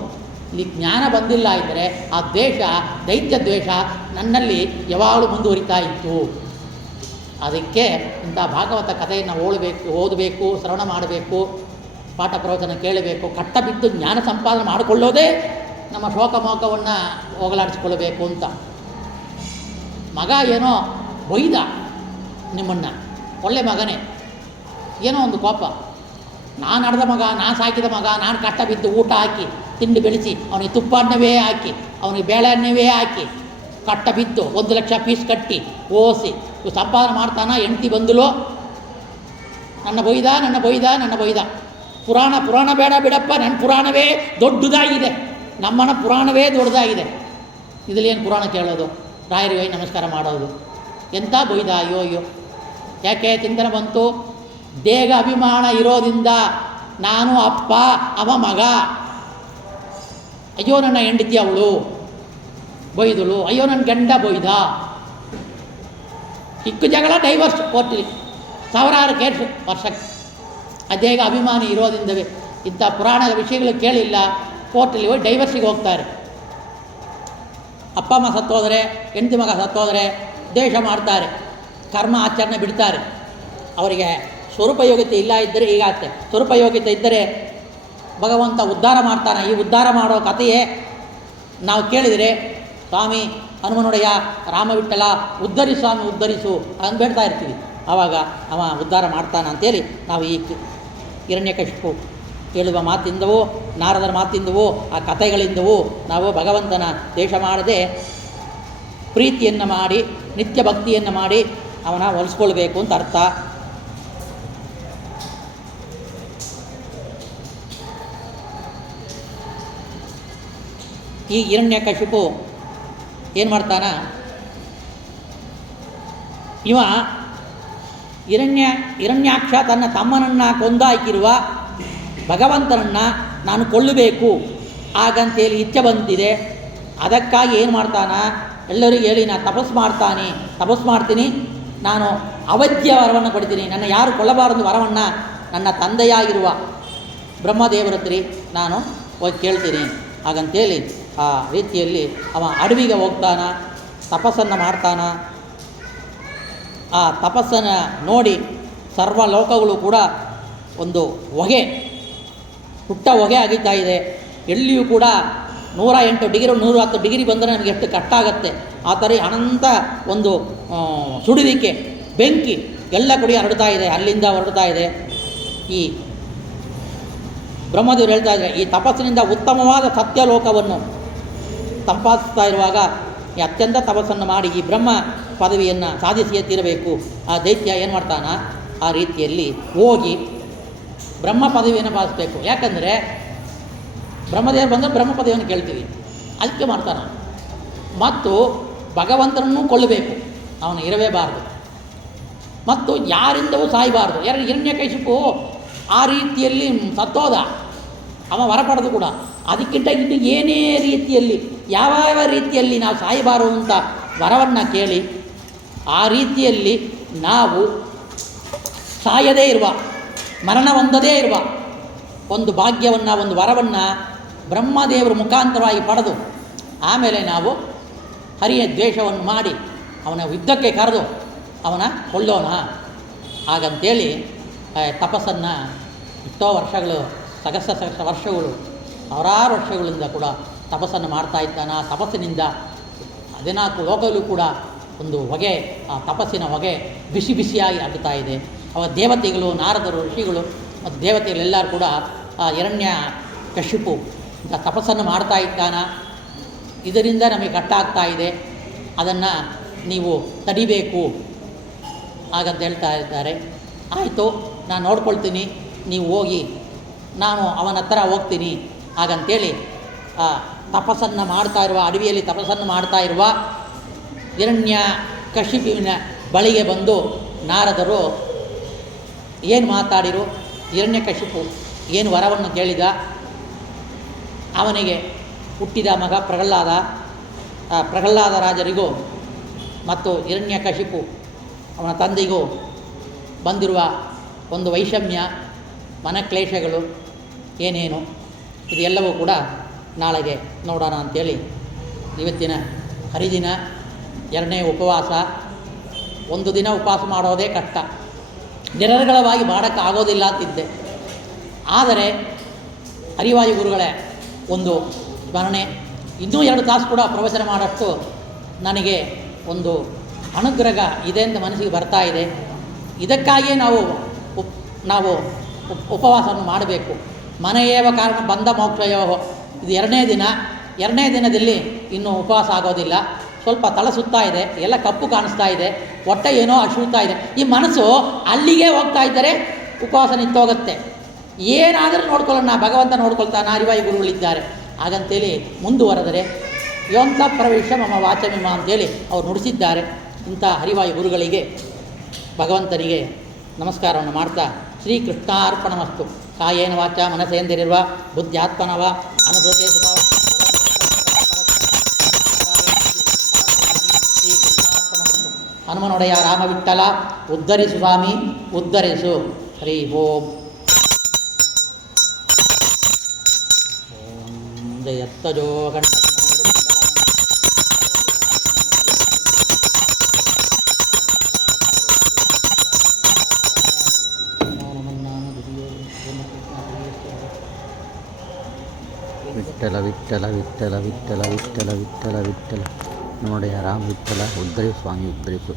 ಇಲ್ಲಿ ಜ್ಞಾನ ಬಂದಿಲ್ಲ ಇದ್ದರೆ ಆ ದ್ವೇಷ, ದೈತ್ಯ ದ್ವೇಷ ನನ್ನಲ್ಲಿ ಯಾವಾಗಲೂ ಮುಂದುವರಿತಾ ಇತ್ತು. ಅದಕ್ಕೆ ಇಂಥ ಭಾಗವತ ಕಥೆಯನ್ನು ಓದಬೇಕು, ಶ್ರವಣ ಮಾಡಬೇಕು, ಪಾಠ ಪ್ರವಚನ ಕೇಳಬೇಕು, ಕಟ್ಟ ಬಿದ್ದು ಜ್ಞಾನ ಸಂಪಾದನೆ ಮಾಡಿಕೊಳ್ಳೋದೇ ನಮ್ಮ ಶೋಕಮೋಕವನ್ನು ಹೋಗಲಾಡಿಸ್ಕೊಳ್ಬೇಕು ಅಂತ. ಮಗ ಏನೋ ಬೈದ ನಿಮ್ಮನ್ನು, ಒಳ್ಳೆ ಮಗನೇ, ಏನೋ ಒಂದು ಕೋಪ. ನಾನು ನಡೆದ ಮಗ, ನಾನು ಸಾಕಿದ ಮಗ, ನಾನು ಕಷ್ಟ ಬಿದ್ದು ಊಟ ಹಾಕಿ ತಿಂಡಿ ಬೆಳೆಸಿ ಅವನಿಗೆ ತುಪ್ಪ ಅನ್ನವೇ ಹಾಕಿ ಅವನಿಗೆ ಬೇಳೆ ಅನ್ನವೇ ಹಾಕಿ ಕಟ್ಟ ಬಿದ್ದು 1 ಲಕ್ಷ ಪೀಸ್ ಕಟ್ಟಿ ಓಸಿ ಸಂಪಾದನೆ ಮಾಡ್ತಾನ. ಹೆಂಡ್ತಿ ಬಂದಲು, ನನ್ನ ಬೊಯ್ದ. ಪುರಾಣ ಬೇಡ ಬಿಡಪ್ಪ, ನನ್ನ ಪುರಾಣವೇ ದೊಡ್ಡದಾಗಿದೆ, ನಮ್ಮನ ಪುರಾಣವೇ ದೊಡ್ಡದಾಗಿದೆ. ಇದರಲ್ಲೇನು ಪುರಾಣ ಕೇಳೋದು, ರಾಯರಿಗೆ ನಮಸ್ಕಾರ ಮಾಡೋದು, ಎಂಥ ಬೊಯ್ದ. ಅಯ್ಯೋ ಯಾಕೆ ಚಿಂತನೆ ಬಂತು? ದೇಹ ಅಭಿಮಾನ ಇರೋದ್ರಿಂದ ನಾನು ಅಪ್ಪ, ಅವ ಮಗ. ಅಯ್ಯೋ ನನ್ನ ಹೆಂಡತಿ ಅವಳು ಬೊಯ್ದಳು, ಅಯ್ಯೋ ನನ್ನ ಗಂಡ ಬೊಯ್ದ. ಚಿಕ್ಕ ಜಗಳ, ಡೈವರ್ಸ್ ಕೋರ್ಟಲ್ಲಿ 1000 ಕೇಸು ವರ್ಷಕ್ಕೆ. ಅದೇಗ ಅಭಿಮಾನಿ ಇರೋದ್ರಿಂದವೇ ಇಂಥ ಪುರಾಣದ ವಿಷಯಗಳು ಕೇಳಿಲ್ಲ, ಕೋರ್ಟಲ್ಲಿ ಹೋಗಿ ಡೈವರ್ಸಿಗೆ ಹೋಗ್ತಾರೆ. ಅಪ್ಪ ಅಮ್ಮ ಸತ್ತೋದರೆ, ಹೆಂಡತಿ ಮಗ ಸತ್ತೋದರೆ ದ್ವೇಷ ಮಾಡ್ತಾರೆ, ಕರ್ಮ ಆಚರಣೆ ಬಿಡ್ತಾರೆ. ಅವರಿಗೆ ಸ್ವರೂಪಯೋಗ್ಯತೆ ಇಲ್ಲ ಇದ್ದರೆ ಹೀಗಾಗುತ್ತೆ. ಸ್ವರೂಪಯೋಗ್ಯತೆ ಇದ್ದರೆ ಭಗವಂತ ಉದ್ಧಾರ ಮಾಡ್ತಾನೆ. ಈ ಉದ್ಧಾರ ಮಾಡೋ ಕಥೆಯೇ ನಾವು ಕೇಳಿದರೆ, ಸ್ವಾಮಿ ಹನುಮನೊಡೆಯ ರಾಮವಿಠಲ ಉದ್ಧರಿಸು ಸ್ವಾಮಿ ಉದ್ಧರಿಸು ಅಂತ ಬೇಡ್ತಾ ಇರ್ತೀವಿ. ಆವಾಗ ಅವ ಉದ್ಧಾರ ಮಾಡ್ತಾನೆ ಅಂತೇಳಿ ನಾವು ಈ ಹಿರಣ್ಯಕಶಿಪು ಹೇಳುವ ಮಾತಿಂದವೋ, ನಾರದರ ಮಾತಿಂದವೋ, ಆ ಕಥೆಗಳಿಂದವೋ ನಾವು ಭಗವಂತನ ದ್ವೇಷ ಮಾಡದೆ ಪ್ರೀತಿಯನ್ನು ಮಾಡಿ, ನಿತ್ಯ ಭಕ್ತಿಯನ್ನು ಮಾಡಿ ಅವನ ಒಲಿಸ್ಕೊಳ್ಬೇಕು ಅಂತ ಅರ್ಥ. ಈ ಹಿರಣ್ಯಕಶಿಪು ಏನು ಮಾಡ್ತಾನ? ಇವ ಹಿರಣ್ಯಾಕ್ಷ ತನ್ನ ತಮ್ಮನನ್ನು ಕೊಂದಾಕಿರುವ ಭಗವಂತನನ್ನು ನಾನು ಕೊಲ್ಲಬೇಕು ಹಾಗಂತೇಳಿ ಇಚ್ಛೆ ಬಂದಿದೆ. ಅದಕ್ಕಾಗಿ ಏನು ಮಾಡ್ತಾನ? ಎಲ್ಲರಿಗೂ ಹೇಳಿ ನಾನು ತಪಸ್ಸು ಮಾಡ್ತೀನಿ, ನಾನು ಅವಧ್ಯ ವರವನ್ನು ಕೊಡ್ತೀನಿ. ನನ್ನ ಯಾರು ಕೊಲ್ಲಬಾರದು ವರವನ್ನು ನನ್ನ ತಂದೆಯಾಗಿರುವ ಬ್ರಹ್ಮದೇವರ ಹತ್ರ ನಾನು ಹೋಗಿ ಕೇಳ್ತೀನಿ ಹಾಗಂತೇಳಿ ಆ ರೀತಿಯಲ್ಲಿ ಅವ ಅಡವಿಗೆ ಹೋಗ್ತಾನ, ತಪಸ್ಸನ್ನು ಮಾಡ್ತಾನ. ಆ ತಪಸ್ಸನ್ನು ನೋಡಿ ಸರ್ವ ಲೋಕಗಳು ಕೂಡ ಒಂದು ಹೊಗೆ, ಹುಟ್ಟ ಹೊಗೆ ಆಗಿತ್ತಾ ಇದೆ. ಎಲ್ಲಿಯೂ ಕೂಡ 108 ಡಿಗ್ರಿ 110 ಡಿಗ್ರಿ ಬಂದರೆ ನಮಗೆ ಎಷ್ಟು ಕಷ್ಟ ಆಗುತ್ತೆ. ಆ ಥರ ಅನಂತ ಒಂದು ಸುಡುವಿಕೆ, ಬೆಂಕಿ ಎಲ್ಲ ಕಡೆ ಹರಡ್ತಾ ಇದೆ, ಅಲ್ಲಿಂದ ಹೊರಡ್ತಾ ಇದೆ. ಈ ಬ್ರಹ್ಮದೇವರು ಹೇಳ್ತಾ ಇದ್ದಾರೆ, ಈ ತಪಸ್ಸಿನಿಂದ ಉತ್ತಮವಾದ ಸತ್ಯಲೋಕವನ್ನು ಸಂಪಾದಿಸ್ತಾ ಇರುವಾಗ ಈ ಅತ್ಯಂತ ತಪಸ್ಸನ್ನು ಮಾಡಿ ಈ ಬ್ರಹ್ಮ ಪದವಿಯನ್ನು ಸಾಧಿಸಿಯೇ ತೀರಬೇಕು. ಆ ದೈತ್ಯ ಏನು ಮಾಡ್ತಾನ, ಆ ರೀತಿಯಲ್ಲಿ ಹೋಗಿ ಬ್ರಹ್ಮ ಪದವಿಯನ್ನು ಪಾಲಿಸಬೇಕು. ಯಾಕಂದರೆ ಬ್ರಹ್ಮದೇವರು ಬಂದರೆ ಬ್ರಹ್ಮ ಪದವಿಯನ್ನು ಕೇಳ್ತೀವಿ, ಅದಕ್ಕೆ ಮಾಡ್ತಾನೆ. ಮತ್ತು ಭಗವಂತನನ್ನು ಕೊಲ್ಲಬೇಕು, ಅವನು ಇರಲೇಬಾರದು, ಮತ್ತು ಯಾರಿಂದವೂ ಸಾಯಬಾರ್ದು. ಹಿರಣ್ಯಕಶಿಪು ಆ ರೀತಿಯಲ್ಲಿ ಸತ್ತೋದ, ಅವ ವರ ಪಡೆದು ಕೂಡ. ಅದಕ್ಕಿಂತ ಇನ್ನು ಏನೇ ರೀತಿಯಲ್ಲಿ ಯಾವ ರೀತಿಯಲ್ಲಿ ನಾವು ಸಾಯಬಾರದು ಅಂತ ವರವನ್ನು ಕೇಳಿ ಆ ರೀತಿಯಲ್ಲಿ ನಾವು ಸಾಯದೇ ಇರುವ, ಮರಣ ಹೊಂದದೇ ಇರುವ ಒಂದು ಭಾಗ್ಯವನ್ನು, ಒಂದು ವರವನ್ನು ಬ್ರಹ್ಮದೇವರ ಮುಖಾಂತರವಾಗಿ ಪಡೆದು ಆಮೇಲೆ ನಾವು ಹರಿಯ ದ್ವೇಷವನ್ನು ಮಾಡಿ ಅವನ ಯುದ್ಧಕ್ಕೆ ಕರೆದು ಅವನ ಕೊಳ್ಳೋಣ. ಹಾಗಂತೇಳಿ ತಪಸ್ಸನ್ನು ಎಷ್ಟೋ ವರ್ಷಗಳು, ಸಹಸ್ರ ವರ್ಷಗಳು, ಸಾವಿರಾರು ವರ್ಷಗಳಿಂದ ಕೂಡ ತಪಸ್ಸನ್ನು ಮಾಡ್ತಾ ಇದ್ದಾನೆ. ಆ ತಪಸ್ಸಿನಿಂದ 14 ಲೋಕದಲ್ಲೂ ಕೂಡ ಒಂದು ಹೊಗೆ, ಆ ತಪಸ್ಸಿನ ಹೊಗೆ ಬಿಸಿ ಬಿಸಿಯಾಗಿ ಹರಡ್ತಾ ಇದೆ. ಅವ ದೇವತೆಗಳು, ನಾರದರು, ಋಷಿಗಳು ಮತ್ತು ದೇವತೆಗಳೆಲ್ಲರೂ ಕೂಡ ಆ ಹಿರಣ್ಯಕಶಿಪು ಇಂಥ ತಪಸ್ಸನ್ನು ಮಾಡ್ತಾ ಇದ್ದಾನೆ, ಇದರಿಂದ ನಮಗೆ ಕಷ್ಟ ಆಗ್ತಾ ಇದೆ, ಅದನ್ನು ನೀವು ತಡಿಬೇಕು ಹಾಗಂತ ಹೇಳ್ತಾ ಇದ್ದಾರೆ. ಆಯಿತು, ನಾನು ನೋಡ್ಕೊಳ್ತೀನಿ, ನೀವು ಹೋಗಿ, ನಾನು ಅವನ ಹತ್ರ ಹೋಗ್ತೀನಿ ಹಾಗಂತೇಳಿ ಆ ತಪಸ್ಸನ್ನು ಮಾಡ್ತಾ ಇರುವ, ಅಡವಿಯಲ್ಲಿ ತಪಸ್ಸನ್ನು ಮಾಡ್ತಾ ಇರುವ ಹಿರಣ್ಯಕಶಿಪುವಿನ ಬಳಿಗೆ ಬಂದು ನಾರದರು ಏನು ಮಾತಾಡಿರು, ಹಿರಣ್ಯಕಶಿಪು ಏನು ವರವನ್ನು ಕೇಳಿದ, ಅವನಿಗೆ ಹುಟ್ಟಿದ ಮಗ ಪ್ರಹ್ಲಾದ ರಾಜರಿಗೂ ಮತ್ತು ಹಿರಣ್ಯಕಶಿಪು ಅವನ ತಂದೆಗೂ ಬಂದಿರುವ ಒಂದು ವೈಷಮ್ಯ, ಮನಕ್ಲೇಶಗಳು ಏನೇನು, ಇದೆಲ್ಲವೂ ಕೂಡ ನಾಳೆಗೆ ನೋಡೋಣ ಅಂಥೇಳಿ ಇವತ್ತಿನ ಹರಿದಿನ 2ನೇ ಉಪವಾಸ. ಒಂದು ದಿನ ಉಪವಾಸ ಮಾಡೋದೇ ಕಷ್ಟ, ನಿರರ್ಗಳವಾಗಿ ಮಾಡೋಕ್ಕಾಗೋದಿಲ್ಲ ಅಂತಿದ್ದೆ. ಆದರೆ ಹರಿವಾಯು ಗುರುಗಳೇ ಒಂದು ಸ್ಮರಣೆ, ಇನ್ನೂ 2 ತಾಸು ಕೂಡ ಪ್ರವಚನ ಮಾಡೋಷ್ಟು ನನಗೆ ಒಂದು ಅನುಗ್ರಹ ಇದೆ ಅಂತ ಮನಸ್ಸಿಗೆ ಬರ್ತಾ ಇದೆ. ಇದಕ್ಕಾಗಿಯೇ ನಾವು ಉಪವಾಸವನ್ನು ಮಾಡಬೇಕು. ಮನೆಯೇವ ಕಾರಣ ಬಂಧ ಮೋಕ್ಷಯೋ, ಇದು 2ನೇ ದಿನ. 2ನೇ ದಿನದಲ್ಲಿ ಇನ್ನೂ ಉಪವಾಸ ಆಗೋದಿಲ್ಲ. ಸ್ವಲ್ಪ ತಲೆ ಸುತ್ತಾ ಇದೆ, ಎಲ್ಲ ಕಪ್ಪು ಕಾಣಿಸ್ತಾ ಇದೆ, ಹೊಟ್ಟೆ ಏನೋ ಅಶುತ್ತಾ ಇದೆ. ಈ ಮನಸ್ಸು ಅಲ್ಲಿಗೆ ಹೋಗ್ತಾ ಇದ್ದರೆ ಉಪವಾಸ ನಿಂತೋಗುತ್ತೆ. ಏನಾದರೂ ನೋಡ್ಕೊಳ್ಳೋಣ, ಭಗವಂತ ನೋಡ್ಕೊಳ್ತಾನೆ, ಹರಿವಾಯು ಗುರುಗಳಿದ್ದಾರೆ ಹಾಗಂತೇಳಿ ಮುಂದುವರೆದರೆ ಯೋಂತ ಪ್ರವೇಶ ಮಮ ವಾಚಮಿಮ ಅಂತೇಳಿ ಅವ್ರು ನುಡಿಸಿದ್ದಾರೆ. ಇಂಥ ಹರಿವಾಯು ಗುರುಗಳಿಗೆ, ಭಗವಂತನಿಗೆ ನಮಸ್ಕಾರವನ್ನು ಮಾಡ್ತಾ ಶ್ರೀಕೃಷ್ಣಾರ್ಪಣಮಸ್ತು. ಕಾಯೇನ ವಾಚ ಮನಸೇಂದ್ರಿರ್ವ ಬುದ್ಧ್ಯಾತ್ಮನವ ಅನುಸೃತೆ ಸ್ವಭಾವ. ಶ್ರೀಕೃಷ್ಣಾರ್ಪಣಮಸ್ತು. ಹನುಮನೊಡೆಯ ರಾಮವಿಠಲ ಉದ್ಧರಿಸು ಸ್ವಾಮಿ, ಉದ್ಧರಿಸು. ಹರಿ ಓಂ. ಜಯತ್ತಜೋ ಗಂಡ ವಿಠಲ ವಿಠಲ ವಿಠಲ ವಿಠಲ ವಿಠಲ ವಿಠಲ ವಿಠಲ ನೋಡೆಯ ರಾಮ ವಿಠಲ ಉದ್ಧರಿಸು ಸ್ವಾಮಿ, ಉದ್ಧರಿಸು.